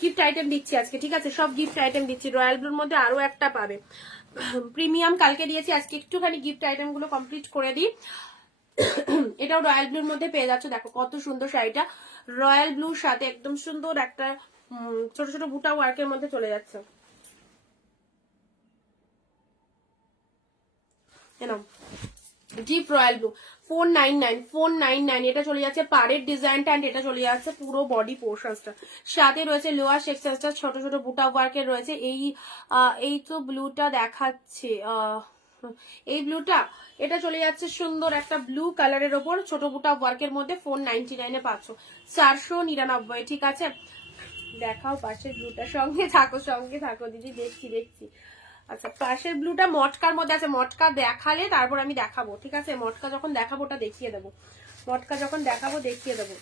গিফট আইটেম দিচ্ছি আজকে, ঠিক আছে, সব গিফট আইটেম দিচ্ছি। রয়্যাল ব্লুর মধ্যে আরো একটা পাবে, প্রিমিয়াম কালকে দিয়েছি, আজকে একটুখানি গিফট আইটেম গুলো কমপ্লিট করে দিই। এটাও রয়্যাল ব্লুর মধ্যে পেয়ে যাচ্ছে, দেখো কত সুন্দর শাড়িটা, রয়্যাল ব্লুর সাথে একদম সুন্দর একটা ছোট ছোট বুটা ওয়ার্কের মধ্যে চলে যাচ্ছে। ডিপ রয়্যাল ব্লু 499 এটা চলে যাচ্ছে পাড়ের ডিজাইনটা, অ্যান্ড এটা চলে যাচ্ছে পুরো বডি পোর্শনসটা। সাথে রয়েছে লোয়ার সেকশনসটা ছোট ছোট বুটা ওয়ার্কের রয়েছে। এই তো ব্লুটা দেখাচ্ছে, এই ব্লুটা, এটা চলে যাচ্ছে সুন্দর একটা ব্লু কালারের ওপর ছোট বুটা ওয়ার্কের মধ্যে 499 পাচ্ছ, 499। ঠিক আছে, দেখাও পাশের ব্লুটা, সঙ্গে থাকো দিদি, দেখছি। আচ্ছা, পাশের ব্লুটা মটকার মধ্যে আছে, মটকা দেখালে তারপর আমি দেখাবো। ঠিক আছে, মটকা যখন দেখাবো ওটা দেখিয়ে দেবো, মটকা যখন দেখাবো দেখিয়ে দেবো।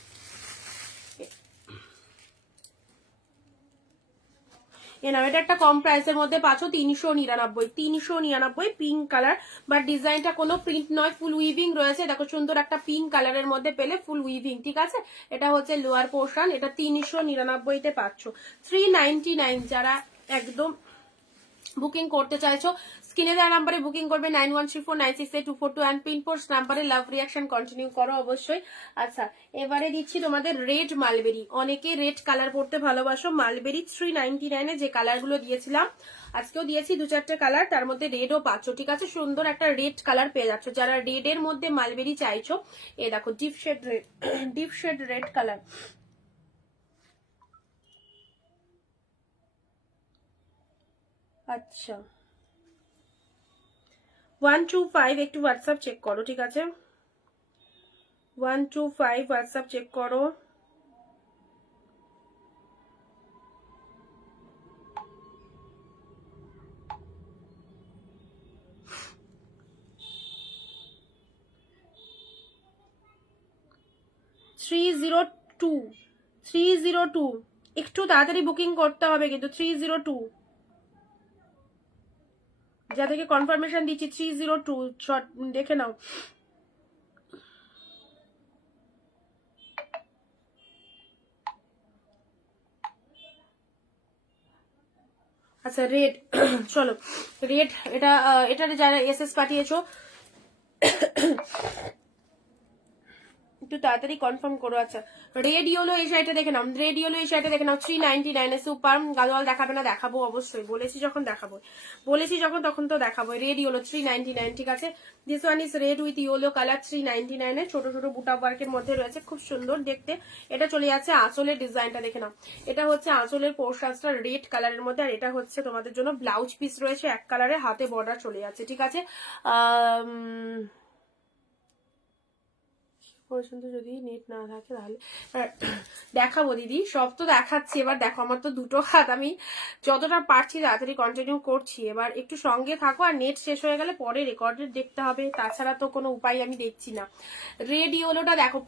এটা একটা কম প্রাইসের মধ্যে পাচ্ছ 399 পিঙ্ক কালার, বাট ডিজাইনটা কোনো প্রিন্ট নয়, ফুল উইভিং রয়েছে। দেখো সুন্দর একটা পিঙ্ক কালারের মধ্যে পেলে, ফুল উইভিং। ঠিক আছে, এটা হচ্ছে লোয়ার পোর্শন, এটা 399 পাচ্ছ। 399 যারা একদম বুকিং করতে চাইছো স্ক্রিনে দেওয়া নাম্বারে বুকিং করবে 9134968242 অ্যান্ড পিনপোস্ট নাম্বারে লাভ রিয়াকশন কন্টিনিউ করো অবশ্যই। আচ্ছা, এবারে দিচ্ছি তোমাদের রেড মালবেরি, অনেকে রেড কালার পড়তে ভালোবাসো। মালবেরি 399 যে কালারগুলো দিয়েছিলাম, আজকেও দিয়েছি 2-4টে কালার, তার মধ্যে রেডও পাচ্ছ। ঠিক আছে, সুন্দর একটা রেড কালার পেয়ে যাচ্ছ। যারা রেড এর মধ্যে মালবেরি চাইছো, এ দেখো ডিপ শেড রেড কালার। আচ্ছা, 125 একটু হোয়াটসঅ্যাপ চেক করো। ঠিক আছে, 125 হোয়াটসঅ্যাপ চেক করো। থ্রি জিরো টু একটু তাড়াতাড়ি বুকিং করতে হবে কিন্তু 302, যা থেকে কনফার্মেশন দিচ্ছি 302 দেখে নাও। আচ্ছা, রেড চলো রেড, এটা যারা এসএস পাঠিয়েছো একটু তাড়াতাড়ি কনফার্ম করো। আচ্ছা, রেড ইয়েলো এই শাড়িটা দেখে নাও, রেড ইয়েলো এই শাড়িটা দেখে নাও 399 সুপার। গাদোয়াল দেখাবে না? দেখাবো অবশ্যই, বলেছি যখন তখন তো দেখাবো। Red yellow 399। ঠিক আছে, this one is red with yellow colour 399 ছোট ছোট বুটা ওয়ার্কের মধ্যে রয়েছে, খুব সুন্দর দেখতে। এটা চলে যাচ্ছে আঁচলের ডিজাইনটা দেখে নাও, এটা হচ্ছে আঁচলের পোর্শনটা রেড কালারের মধ্যে, আর এটা হচ্ছে তোমাদের জন্য ব্লাউজ পিস রয়েছে এক কালারে, হাতে বর্ডার চলে যাচ্ছে। ঠিক আছে, পর্যন্ত যদি নেট না থাকে তাহলে দেখাবো দিদি, সব তো দেখাচ্ছি। এবার দেখো, আমার তো দুটো হাত, আমি যতটা পারছি তাড়াতাড়ি কন্টিনিউ করছি। এবার একটু সঙ্গে থাকো, আর নেট শেষ হয়ে গেলে পরে রেকর্ডেড দেখতে হবে, তাছাড়া তো কোনো উপায় আমি দেখছি না। রেড ইয়েলোটা দেখো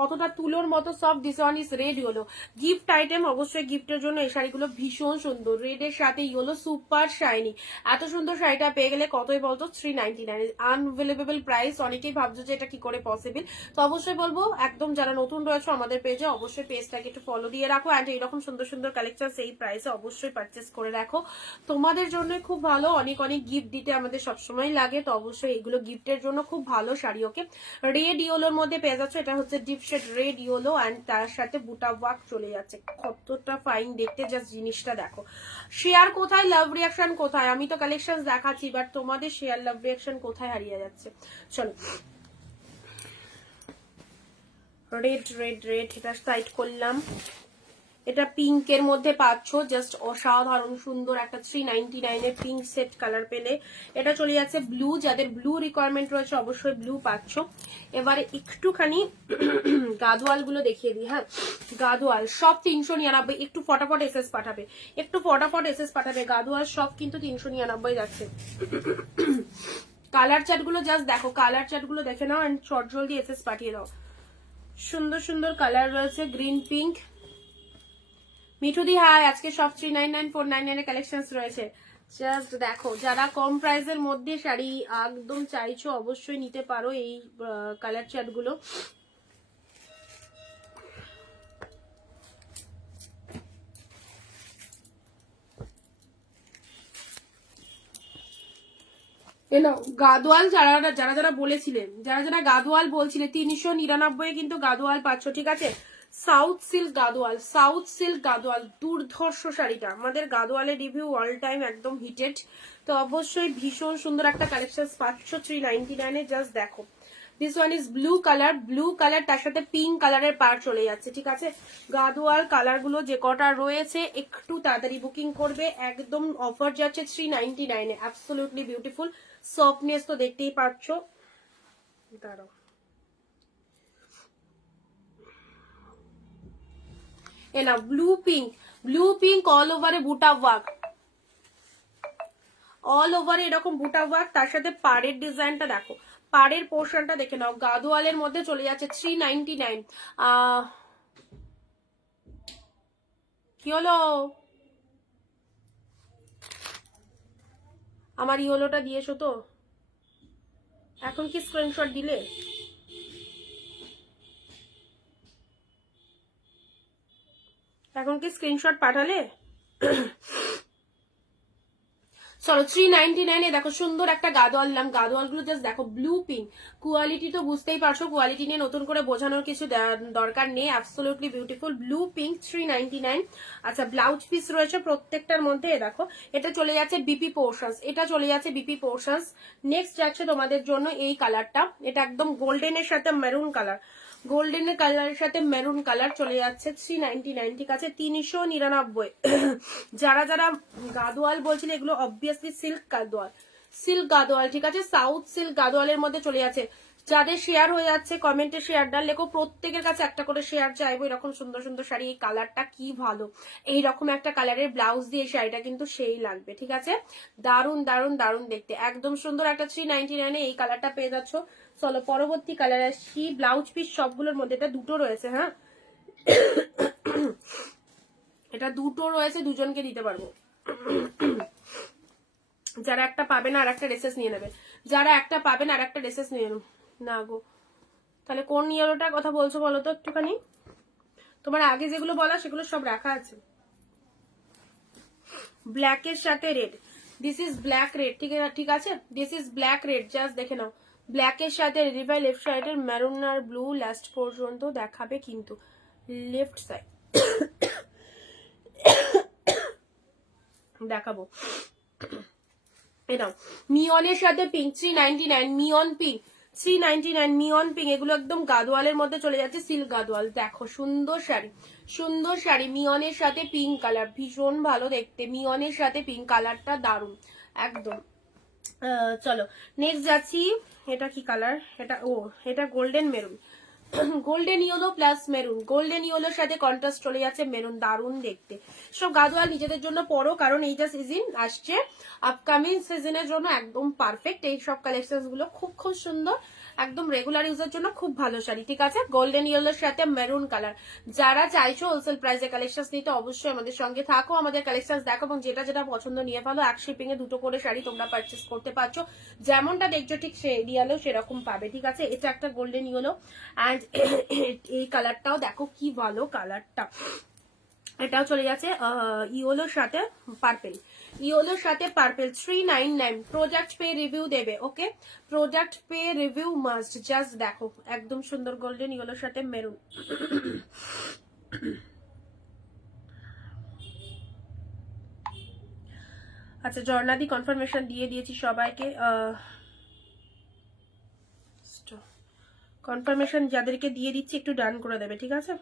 কতটা তুলোর মতো soft, this one is red yellow. Gift item, অবশ্যই গিফটের জন্য এই শাড়িগুলো ভীষণ সুন্দর। রেড এর সাথে ইয়েলো, সুপার শাইনি। এত সুন্দর শাড়িটা পেয়ে গেলে কতই বলতো 399, আনভেলেবেল প্রাইস। অনেকেই ভাবছো যে এটা কি করে পসিবল, তো অবশ্যই বলবো একদম যারা নতুন রয়েছে আমাদের পেজে, অবশ্যই পেজটাকে একটু ফলো দিয়ে রাখো, অ্যান্ড এইরকম সুন্দর সুন্দর কালেকশন এই প্রাইসে অবশ্যই পারচেস করে রাখো। তোমাদের জন্য খুব ভালো, অনেক গিফট দিতে আমাদের সবসময় লাগে, তো অবশ্যই এগুলো গিফটের জন্য খুব ভালো শাড়ি। ওকে, রেড ইয়েলোর মধ্যে পেয়ে যাচ্ছে, এটা হচ্ছে deep shade red yellow, and তার সাথে বুটা ওয়ার্ক চলে যাচ্ছে, কতটা ফাইন দেখতে, জাস্ট জিনিসটা দেখো। শেয়ার কোথায়, লাভ রিয়াকশন কোথায়? আমি তো কালেকশন দেখাচ্ছি, বাট তোমাদের শেয়ার লাভ রিয়াকশন কোথায় হারিয়ে যাচ্ছে। চলো, রেড এটা সাইড করলাম। এটা পিঙ্কের মধ্যে পাচ্ছ, জাস্ট অসাধারণ সুন্দর একটা 399 পিঙ্ক সেট কালার পেলে। এটা চলে যাচ্ছে ব্লু, যাদের ব্লু রিকোয়ারমেন্ট রয়েছে অবশ্যই ব্লু পাচ্ছ। এবারে একটুখানি গাদোয়াল গুলো দেখিয়ে দিই। হ্যাঁ, গাদোয়াল সব 399, একটু ফটাফট এসএস পাঠাবে, গাদোয়াল সব কিন্তু 399 যাচ্ছে। কালার চার্ট গুলো জাস্ট দেখো, কালার চার্ট গুলো দেখে নাও, অ্যান্ড শর্ট জলদি এসএস পাঠিয়ে দাও। সুন্দর সুন্দর কালার রয়েছে, গ্রিন পিঙ্ক। মিঠুদি হাই, আজকে সব 399 499 এর কালেকশনস রয়েছে, জাস্ট দেখো। যারা কম প্রাইসের মধ্যে শাড়ি একদম চাইছো অবশ্যই নিতে পারো এই কালার চার্ট গুলো। এলো গাদোয়াল, যারা বলেছিলেন, যারা গাদোয়াল বলছিলে 399 কিন্তু গাদোয়াল পাচ্ছ। ঠিক আছে, south silk Gadwal, south silk Gadwal, দুর্ধর্ষ শাড়িটা আমাদের গাদোয়ালের রিভিউ অল টাইম একদম হিটেড। তো অবশ্যই ভীষণ সুন্দর একটা কালেকশন পাচ্ছ 399 এ। জাস্ট দেখো, this one is blue colour, blue colour, তার সাথে পিঙ্ক কালারের পার চলে যাচ্ছে, ঠিক আছে। গাদোয়াল কালার গুলো যে কটা রয়েছে একটু তাড়াতাড়ি বুকিং করবে, একদম অফার যাচ্ছে 399 এ। অ্যাবসলিউটলি বিউটিফুল, সফটনেস তো দেখতেই পাচ্ছ। দাঁড়াও, এ না blue pink, blue pink all ওভারে বুটা ওয়ার্ক, অল ওভারে এরকম বুটা ওয়ার্ক, তার সাথে পাড়ের ডিজাইনটা দেখো, পাড়ের পোর্শনটা দেখে নাও, গাদোয়ালের মধ্যে চলে যাচ্ছে 399। কি হলো, আমার ইয়েলোটা দিয়েছো তো, এখন কি স্ক্রিনশট দিলে? এখন কি স্ক্রিনশট পাঠালে? চলো 399 এ দেখো সুন্দর একটা গাদোয়াল দিলাম। গাদোয়াল গুলো জাস্ট দেখো, ব্লু পিঙ্ক, কোয়ালিটি তো বুঝতেই পারছো, কোয়ালিটি নিয়ে নতুন করে বোঝানোর কিছু দরকার নেই। Absolutely beautiful blue pink 399। আচ্ছা, ব্লাউজ পিস রয়েছে প্রত্যেকটার মধ্যে, দেখো এটা চলে যাচ্ছে বিপি পোর্শনস, এটা চলে যাচ্ছে বিপি পোর্শনস। নেক্সট যাচ্ছে তোমাদের জন্য এই কালারটা, এটা একদম গোল্ডেনের সাথে মেরুন কালার, গোল্ডেন কালারের সাথে মেরুন কালার চলে যাচ্ছে 399, ঠিক আছে 399। যারা যারা গাদোয়াল বলছিল, এগুলো obviously silk Gadwal, silk Gadwal, ঠিক আছে, সাউথ সিল্ক গাদোয়ালের মধ্যে চলে যাচ্ছে। যাদের শেয়ার হয়ে যাচ্ছে কমেন্টে শেয়ার ডাল লেখো, প্রত্যেকের কাছে একটা করে শেয়ার চাইবো। এরকম সুন্দর সুন্দর শাড়ি, এই কালারটা কি ভালো, এইরকম একটা কালারের ব্লাউজ দিয়ে শাড়িটা কিন্তু সেই লাগবে, ঠিক আছে। দারুন দারুন দারুন দেখতে, একদম সুন্দর একটা 399 এই কালারটা পেয়ে যাচ্ছ। চলো পরবর্তী কালার আসছি। ব্লাউজ পিস সবগুলোর মধ্যে, এটা দুটো রয়েছে, হ্যাঁ এটা দুটো রয়েছে, দুজনকে দিতে পারবো। যারা একটা পাবেন আর একটা ড্রেসেস নিয়ে নেবে, যারা একটা পাবেন আর একটা ড্রেসেস নিয়ে নেবে। না গো, তাহলে কোন ইয়েলোটার কথা বলছো বলো তো একটুখানি, তোমার আগে যেগুলো বলা সেগুলো সব রাখা আছে। ব্ল্যাকের সাথে red, this is black red, ঠিক আছে, this is black red, just দেখে নাও। ব্ল্যাকের সাথে রিভাই লেফট সাইডের মেরুন আর ব্লু লাস্ট পর্যন্ত দেখাবে, কিন্তু লেফট সাইড দেখাবো। এটা মিয়নের সাথে পিঙ্ক 399, মিয়ন পিঙ্ক 399, মিয়ন পিঙ্ক, এগুলো একদম গাদোয়ালের মধ্যে চলে যাচ্ছে, সিল্ক গাদোয়াল। দেখো সুন্দর শাড়ি, সুন্দর শাড়ি, মিয়নের সাথে পিঙ্ক কালার, ভীষণ ভালো দেখতে, মিয়নের সাথে পিঙ্ক কালারটা দারুন একদম। চলো নেক্সট যাচ্ছি। এটা কি কালার, এটা golden maroon, golden yellow plus maroon, golden ইয়েলোর সাথে কন্ট্রাস্ট চলে যাচ্ছে মেরুন, দারুন দেখতে। সব গাদোয়াল নিজেদের জন্য পরো, কারণ এইটা সিজন আসছে, আপকামিং সিজনের জন্য একদম পারফেক্ট। এই সব কালেকশন গুলো খুব খুব সুন্দর, একদম রেগুলার ইউজের জন্য খুব ভালো শাড়ি, ঠিক আছে। গোল্ডেন ইয়েলোর সাথে মেরুন কালার, যারা চাইছো হোলসেল প্রাইসে কালেকশন নিতে অবশ্যই আমাদের সঙ্গে থাকো, আমাদের কালেকশন দেখো, এবং যেটা যেটা পছন্দ নিয়ে ফেলো। এক শিপিং এ দুটো করে শাড়ি তোমরা পারচেস করতে পারছো, যেমনটা দেখছো ঠিক সে এরিয়ালেও সেরকম পাবে, ঠিক আছে। এটা একটা গোল্ডেন ইয়েলো, অ্যান্ড এই কালারটাও দেখো কি ভালো কালারটা, এটাও চলে যাচ্ছে ইয়েলোর সাথে পার্পেল, ইয়েলোর সাথে পার্পেল 399। প্রোডাক্ট পে রিভিউ দেবে, ওকে, প্রোডাক্ট পে রিভিউ মাস্ট। জাস্ট দেখো একদম সুন্দর গোল্ডেন ইয়েলোর সাথে মেরুন। আচ্ছা, জর্নাদি কনফার্মেশন দিয়ে দিয়েছি সবাইকে, কনফার্মেশন যাদেরকে দিয়ে দিচ্ছি একটু ডান করে দেবে, ঠিক আছে।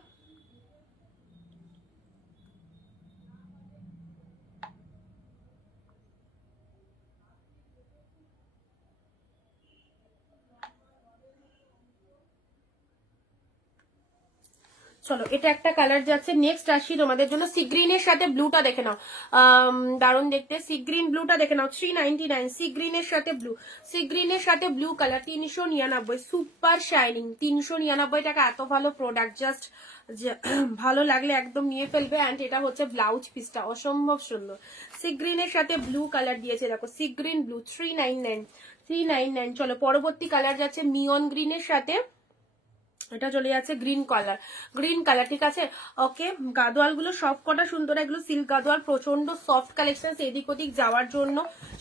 চলো এটা একটা কালার যাচ্ছে। নেক্সট আসি তোমাদের জন্য সি গ্রিনের সাথে ব্লুটা দেখে নাও, দারুণ দেখতে, সি গ্রিন ব্লুটা দেখে নাও 399, সি গ্রিনের সাথে ব্লু, সি গ্রিনের সাথে ব্লু কালার 399, সুপার শাইনিং, 399 টাকা, এত ভালো প্রোডাক্ট, জাস্ট ভালো লাগলে একদম নিয়ে ফেলবে। অ্যান্ড এটা হচ্ছে ব্লাউজ পিসটা অসম্ভব সুন্দর, সি গ্রিনের সাথে ব্লু কালার দিয়েছে, দেখো সি গ্রিন ব্লু 399। চলো পরবর্তী কালার যাচ্ছে মিয়ন গ্রিনের সাথে এটা চলে যাচ্ছে গ্রিন কালার, ঠিক আছে। ওকে, গাদোয়াল গুলো সব কটা সুন্দর, এগুলো সিল্ক গাদোয়াল, প্রচন্ড সফট কালেকশন, এদিক ওদিক যাওয়ার জন্য,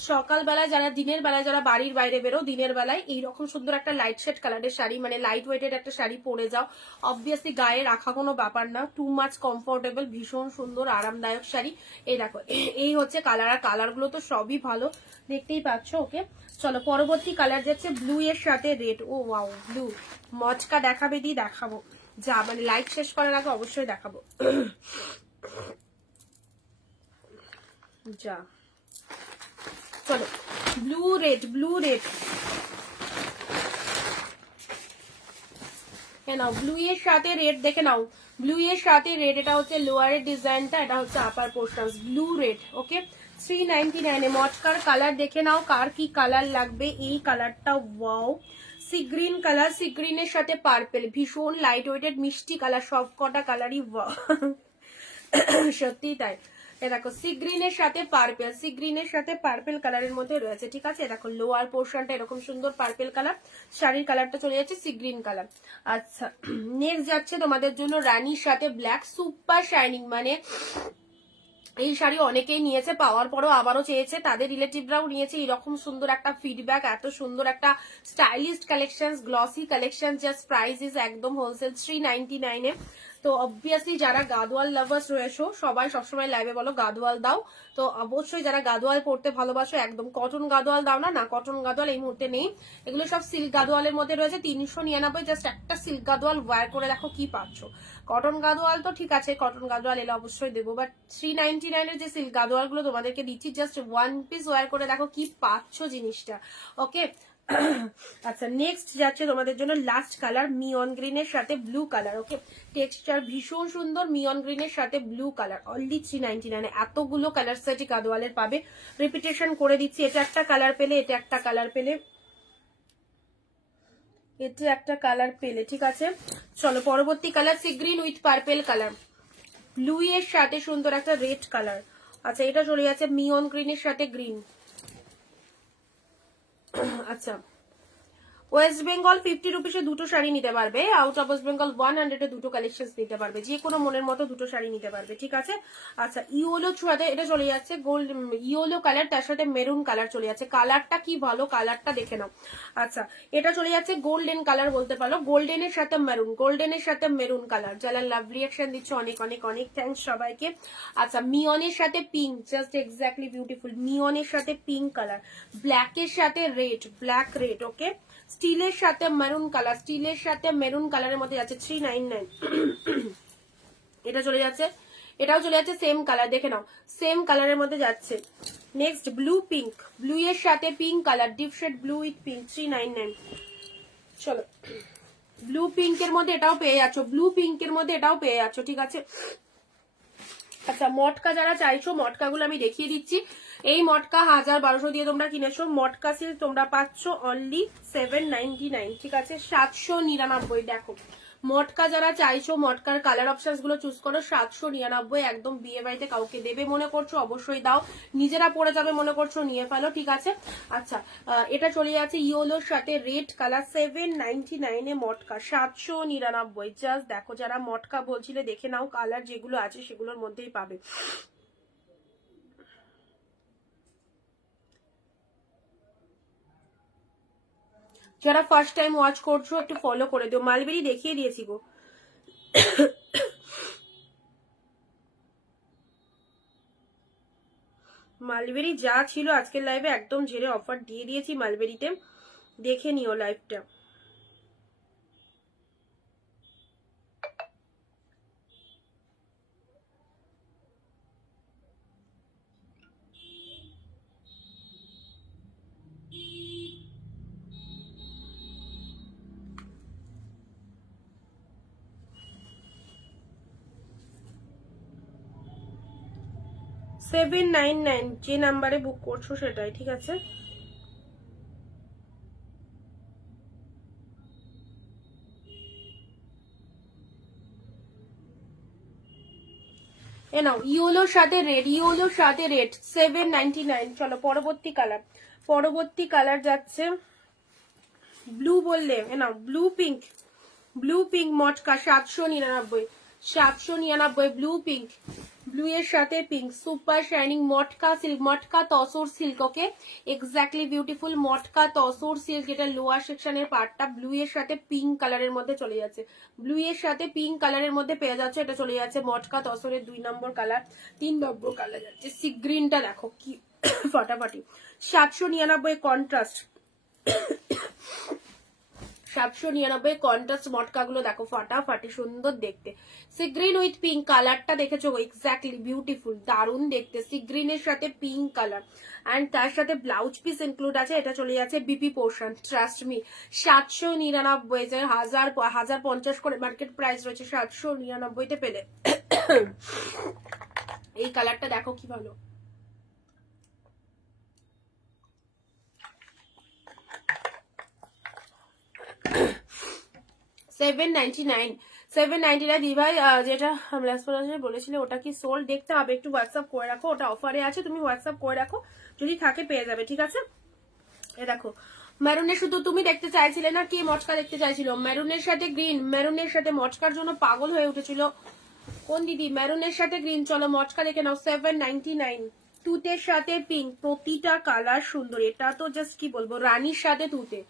সকালবেলা যারা দিনের বেলায় যারা বাড়ির বাইরে বেরো, দিনের বেলায় এইরকম সুন্দর একটা লাইট শেড কালারের শাড়ি, মানে লাইট ওয়েটের একটা শাড়ি পরে যাও, অবভিয়াসলি গায়ে রাখা কোনো ব্যাপার না, টু মাচ কমফোর্টেবল, ভীষণ সুন্দর আরামদায়ক শাড়ি। এই দেখো, এই হচ্ছে কালার, আর কালার গুলো তো সবই ভালো, দেখতেই পাচ্ছ। ওকে, চলো পরবর্তী কালার যাচ্ছে ব্লু এর সাথে রেড। ও ওয়াও, ব্লু মচকা দেখাবে, দিয়ে দেখাবো, যা মানে লাইট শেষ করার আগে অবশ্যই দেখাবো। যা, চলো ব্লু রেড নাও, ব্লু এর সাথে রেড দেখে নাও, ব্লু এর সাথে রেড, এটা হচ্ছে লোয়ারের ডিজাইনটা, এটা হচ্ছে upper portion, blue red. Okay, 399 এ। মচকার কালার দেখে নাও, কার কি কালার লাগবে। এই কালারটা wow, sea green colour, sea গ্রিনের সাথে পার্পেল, ভীষণ লাইট ওয়েটেড মিষ্টি কালার, সব কটা কালারই ওয়াও, সত্যি তাই। দেখো সি গ্রিনের সাথে পার্পেল, সি গ্রিনের সাথে পার্পেল কালারের মধ্যে রয়েছে, ঠিক আছে। দেখো লোয়ার পোর্শনটা এরকম সুন্দর পার্পেল কালার, শাড়ির কালারটা চলে যাচ্ছে সি গ্রিন কালার। আচ্ছা, নেক্সট যাচ্ছে তোমাদের জন্য রানীর সাথে ব্ল্যাক, সুপার শাইনিং, মানে এই শাড়ি অনেকেই নিয়েছে, পাওয়ার পরও আবারও চেয়েছে, তাদের রিলেটিভরাও নিয়েছে। এরকম সুন্দর একটা ফিডব্যাক, এত সুন্দর একটা stylist collection, glossy collection, just price is একদম হোলসেল 399 এ। তো অবভিয়াসলি যারা গাদোয়াল লাভার্স রয়েছো, সবাই সবসময় লাইভে বলো গাদোয়াল দাও, তো অবশ্যই যারা গাদোয়াল পড়তে ভালোবাসো, একদম কটন গাদোয়াল দাও না, না কটন গাদোয়াল এই মুহূর্তে নেই, এগুলো সব সিল্ক গাদোয়ালের মধ্যে রয়েছে। 399, জাস্ট একটা সিল্ক গাদোয়াল ওয়্যার করে দেখো কি পাচ্ছ। কটন গাদোয়াল তো ঠিক আছে, কটন গাদোয়াল এলে অবশ্যই দেবো, বাট 399 এর যে সিল্ক গাদোয়াল গুলো তোমাদেরকে দিচ্ছি, জাস্ট ওয়ান পিস ওয়্যার করে দেখো কি পাচ্ছ জিনিসটা। ওকে, আচ্ছা নেক্সট যাচ্ছে তোমাদের জন্য লাস্ট কালার, মিয়ন গ্রিনের সাথে ব্লু কালার। ওকে, টেক্সচার ভীষণ সুন্দর, মিয়ন গ্রিনের সাথে ব্লু কালার, অনলি 399। এতগুলো কালার সেটই গাদোয়ালের পাবে, রিপিটেশন করে দিচ্ছি, এটা একটা কালার পেলে, এটা একটা কালার পেলে, এটা একটা কালার পেলে, ঠিক আছে। চলো পরবর্তী colour, sea green with purple colour, blue এর সাথে সুন্দর একটা রেড কালার। আচ্ছা, এটা চলে যাচ্ছে মিয়ন গ্রিনের সাথে গ্রিন। আচ্ছা, ওয়েস্ট বেঙ্গল 50 রুপিসে দুটো শাড়ি নিতে পারবে, আউট অফ ওয়েস্ট বেঙ্গল 100 এ দুটো কালেকশন নিতে পারবে, যে কোনো মনের মতো দুটো শাড়ি নিতে পারবে, ঠিক আছে। আচ্ছা, ইয়েলো সাথে এটা চলে যাচ্ছে গোল্ড, ইয়েলো কালার, তার সাথে মেরুন কালার চলে যাচ্ছে, কালারটা কি ভালো, কালারটা দেখে নাও। আচ্ছা, এটা চলে যাচ্ছে গোল্ডেন কালার বলতে পারো, গোল্ডেনের সাথে মেরুন, গোল্ডেনের সাথে মেরুন কালার। যারা লাভ রিয়াকশন দিচ্ছ অনেক অনেক অনেক থ্যাঙ্কস সবাইকে। আচ্ছা, মিয়নের সাথে পিঙ্ক, জাস্ট এক্স্যাক্টলি বিউটিফুল, মিয়নের সাথে পিঙ্ক কালার, ব্ল্যাকের সাথে রেড, ব্ল্যাক রেড। ওকে, স্টিলের সাথে মেরুন কালার, স্টিলের সাথে মেরুন কালারের মধ্যে যাচ্ছে 399। এটা চলে যাচ্ছে, এটাও চলে যাচ্ছে সেম কালার, দেখে নাও সেম কালারের মধ্যে যাচ্ছে। নেক্সট ব্লু পিঙ্ক, ব্লু এর সাথে pink colour, deep shade blue with pink, 399। চলো, ব্লু পিঙ্কের মধ্যে এটাও পেয়ে যাচ্ছ, ব্লু পিঙ্কের মধ্যে এটাও পেয়ে যাচ্ছ, ঠিক আছে। আচ্ছা, মটকা যারা চাইছো, মটকাগুলো আমি দেখিয়ে দিচ্ছি। এই মটকা 1000-1200 দিয়ে তোমরা কিনেছো, মটকা সিল্ক তোমরা পাচ্ছ অনলি 799, ঠিক আছে, 799। দেখো মটকা যারা চাইছো, মটকার কালার অপশনস গুলো চুজ করো, 799, একদম বিয়ে বাড়িতে কাউকে দেবে মনে করছো অবশ্যই দাও, নিজেরা পরে যাবে মনে করছো নিয়ে ফেলো, ঠিক আছে। আচ্ছা, এটা চলে যাচ্ছে ইয়েলোর সাথে রেড কালার, 799 এ মটকা, 799। জাস্ট দেখো, যারা মটকা বলছিলে দেখে নাও, কালার যেগুলো আছে সেগুলোর মধ্যেই পাবে। যারা ফার্স্ট টাইম ওয়াচ করছো একটু ফলো করে দিও, মালবেরি দেখিয়ে দিয়েছি গো। মালবেরি যা ছিল আজকের লাইভে একদম ঝেড়ে অফার দিয়ে দিয়েছি মালবেরিতে, দেখে নিও লাইভটা। সেভেন 799 যে নাম্বারে বুক করছো সেটাই, ঠিক আছে। এ নাও, ইয়েলোর সাথে রেড, ইয়েলোর সাথে রেড, 799। চলো পরবর্তী কালার, পরবর্তী কালার যাচ্ছে ব্লু বললে, এ নাও ব্লু পিঙ্ক, ব্লু পিঙ্ক মটকা 799, 799 ব্লু পিঙ্ক, ব্লু এর সাথে পিঙ্ক, সুপার শাইনিং মটকা সিল্ক, মটকা তসর সিল্ক। ওকে, এক্স্যাক্টলি বিউটিফুল মটকা তসর সিল্ক। এটা লোয়ার সেকশনের পার্টটা ব্লু এর সাথে পিঙ্ক কালারের মধ্যে চলে যাচ্ছে, ব্লু এর সাথে পিঙ্ক কালারের মধ্যে পেয়ে যাচ্ছে। এটা চলে যাচ্ছে মটকা তসরের 2 নম্বর কালার, 3 নম্বর কালার যাচ্ছে। সি গ্রিনটা দেখো কি ফাটাফাটি। 799 কন্ট্রাস্ট, 799 কন্ট্রাস্ট মটকা গুলো দেখো ফাটাফাটি সুন্দর দেখতে। সি গ্রিন উইথ পিঙ্ক কালারটা দেখেছো, এক্স্যাক্টলি বিউটিফুল, দারুণ দেখতে। সি গ্রিনের সাথে পিঙ্ক কালার অ্যান্ড তার সাথে ব্লাউজ পিস ইনক্লুড আছে। এটা চলে যাচ্ছে বিপি পোর্শন, ট্রাস্ট মি। 799, যে 1050 করে মার্কেট প্রাইস রয়েছে, 799 পেলে এই কালারটা দেখো কি ভালো। 799, 799 দিভাই। যেটা বলেছিলে ওটা কি সোল্ড দেখতে হবে, একটু হোয়াটসঅ্যাপ করে রাখো, ওটা অফারে আছে, তুমি হোয়াটসঅ্যাপ করে রাখো, যদি থাকে পেয়ে যাবে, ঠিক আছে। এ দেখো মেরুনের, শুধু তুমি দেখতে চাইছিলে না, কি মটকা দেখতে চাইছিল, মেরুনের সাথে গ্রিন, মেরুনের সাথে মটকার জন্য পাগল হয়ে উঠেছিল কোন দিদি, মেরুনের সাথে গ্রিন। চলো মটকা দেখে নাও, 799, তুতের সাথে পিঙ্ক, প্রতিটা কালার সুন্দর। এটা তো জাস্ট কি বলবো, রানীর সাথে তুতে,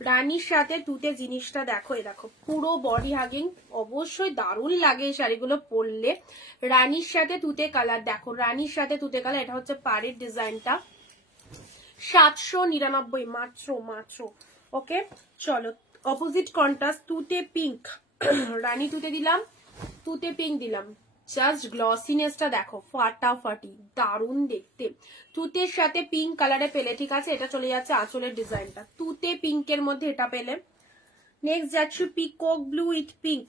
রানীর সাথে তুতে জিনিসটা দেখো। এ দেখো পুরো বডি হাগিং, অবশ্যই দারুণ লাগে এই শাড়িগুলো পরলে। রানীর সাথে তুতে কালার দেখো, রানীর সাথে তুতে কালার। এটা হচ্ছে পাড়ের ডিজাইনটা, 799 মাত্র মাত্র। ওকে চলো, অপোজিট কন্ট্রাস্ট, তুতে পিঙ্ক, রানী তুতে দিলাম, তুতে পিঙ্ক দিলাম, জাস্ট গ্লসিনেসটা দেখো ফাটাফাটি, দারুণ দেখতে। তুতের সাথে পিঙ্ক কালারে পেলে, ঠিক আছে। এটা চলে যাচ্ছে আঁচলের ডিজাইনটা, তুতে পিঙ্কের মধ্যে এটা পেলে। নেক্সট যাচ্ছে peacock blue with pink,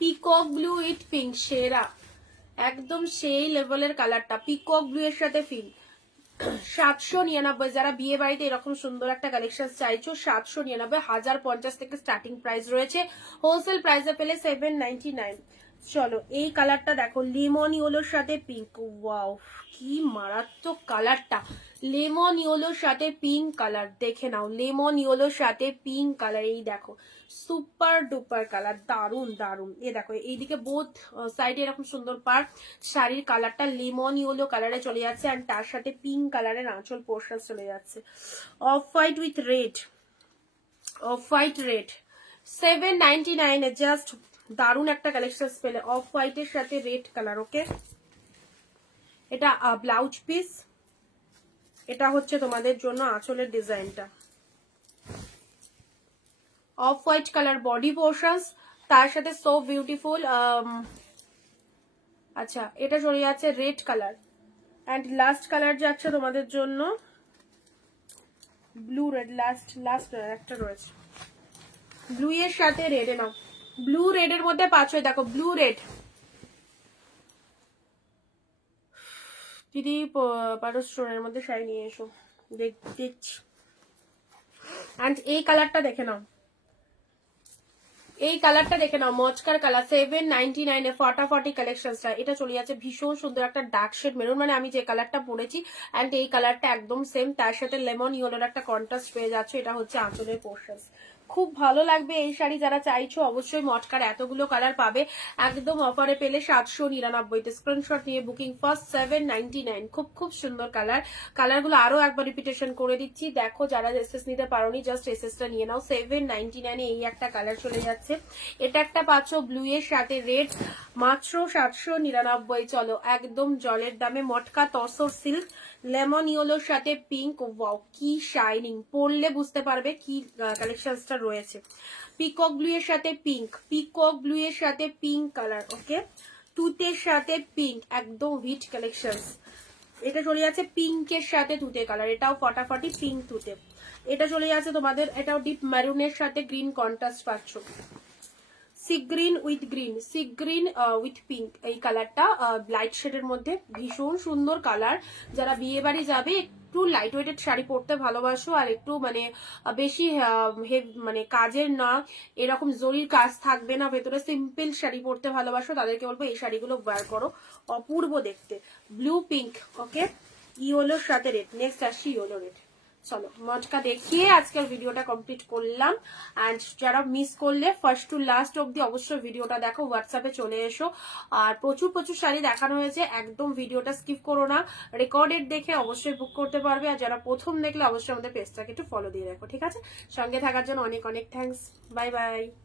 peacock blue with pink, সেরা একদম সেই লেভেলের কালারটা, পিকক ব্লু এর সাথে পিঙ্ক। 799, যারা বিয়ে বাড়িতে এরকম সুন্দর একটা কালেকশন চাইছো, 799, 1050 থেকে স্টার্টিং প্রাইস রয়েছে, হোলসেল প্রাইসে পেলে 799। চলো এই কালারটা দেখো, লেমন ইয়েলোর সাথে পিঙ্ক, ওয়াও কি মারাত্মক কালারটা, লেমন ইয়েলোর সাথে পিঙ্ক কালার, দেখে নাও লেমন ইয়েলোর সাথে পিঙ্ক কালার, এই দেখো সুপার ডুপার কালার, দারুন দারুন। এ দেখো এইদিকে বোথ সাইডে এরকম সুন্দর পার, শাড়ির কালারটা লেমন ইয়েলো কালারে চলে যাচ্ছে, আর তার সাথে পিঙ্ক কালারের আঁচল পোর্শন চলে যাচ্ছে। Of white with red, of white red, 799 just দারুন একটা কালেকশন পেলে, অফ হোয়াইটের সাথে রেড কালার। ওকে, এটা ব্লাউজ পিস, এটা হচ্ছে তোমাদের জন্য আঁচলের ডিজাইনটা, of white colour body portions, তার সাথে সো বিউটিফুল। আচ্ছা এটা চলে যাচ্ছে red colour, and last colour যাচ্ছে তোমাদের জন্য ব্লু রেড, লাস্ট একটা রয়েছে ব্লু এর সাথে রেড। নাও ব্লু রেড এর মধ্যে পাচ্ছ, দেখো ব্লু রেড। দিদি পারো স্টোনের মধ্যে শাড়ি নিয়ে এসো, দেখছি। অ্যান্ড এই কালারটা দেখে নাও, এই কালারটা দেখে নাও, মচকার কালার, 799 ফাটাফাটি কালেকশনটা। এটা চলে যাচ্ছে ভীষণ সুন্দর একটা ডার্ক শেড মেরুন, মানে আমি যে কালারটা পরেছি অ্যান্ড এই কালারটা একদম সেম, তার সাথে লেমন ইয়েলোর একটা কন্ট্রাস্ট পেয়ে যাচ্ছে। এটা হচ্ছে আঁচলের পোর্শন, খুব ভালো লাগবে এই শাড়ি, যারা চাইছো অবশ্যই মটকার এতগুলো কালার পাবে একদম অফারে পেলে 799। স্ক্রিনশট নিয়ে বুকিং ফার্স্ট 799। খুব খুব সুন্দর কালার, কালারগুলো আরো একবার রিপিটেশন করে দিচ্ছি, দেখো যারা এসএস নিতে পারোনি জাস্ট এসএসটা নিয়ে নাও। 799 এই একটা কালার চলে যাচ্ছে, এটা একটা পাচ্ছ ব্লু এর সাথে রেড, মাত্র 799। চলো একদম জলের দামে, মটকা তসর সিল্ক, লেমন ইয়েলোর সাথে পিঙ্ক, ওয়াও কি শাইনিং, পরলে বুঝতে পারবে কি কালেকশনটা রয়েছে। পিকক ব্লু এর সাথে পিঙ্ক, পিকক ব্লু এর সাথে পিঙ্ক কালার। ওকে, তুতের সাথে পিঙ্ক, একদম হিট কালেকশন। এটা চলে যাচ্ছে পিঙ্কের সাথে তুতে কালার, এটাও ফটাফটি পিঙ্ক তুতে। এটা চলে যাচ্ছে তোমাদের, এটাও ডিপ মেরুনের সাথে গ্রিন কন্ট্রাস্ট পাচ্ছ, sea green with green, sea green with pink, এই কালারটা লাইট শেডের মধ্যে ভীষণ সুন্দর কালার। যারা বিয়ে বাড়ি যাবে, একটু লাইট ওয়েটেড শাড়ি পরতে ভালোবাসো, আর একটু মানে বেশি মানে কাজের না, এরকম জরির কাজ থাকবে না, ভেতরে সিম্পল শাড়ি পরতে ভালোবাসো, তাদেরকে বলবো এই শাড়িগুলো ওয়্যার করো, অপূর্ব দেখতে। ব্লু পিঙ্ক, ওকে, ইয়েলোর সাথে রেড। নেক্সট আসছি ইয়েলো রেড, চলো মটকা দেখিয়ে আজকের ভিডিওটা কমপ্লিট করলাম। অ্যান্ড যারা মিস করলে ফার্স্ট টু লাস্ট অব্দি অবশ্যই ভিডিওটা দেখো, হোয়াটসঅ্যাপে চলে এসো। আর প্রচুর প্রচুর শাড়ি দেখানো হয়েছে, একদম ভিডিওটা স্কিপ করো না, রেকর্ডেড দেখে অবশ্যই বুক করতে পারবে। আর যারা প্রথম দেখলে অবশ্যই আমাদের পেজটাকে একটু ফলো দিয়ে রাখো, ঠিক আছে? সঙ্গে থাকার জন্য অনেক অনেক থ্যাঙ্কস, বাই বাই।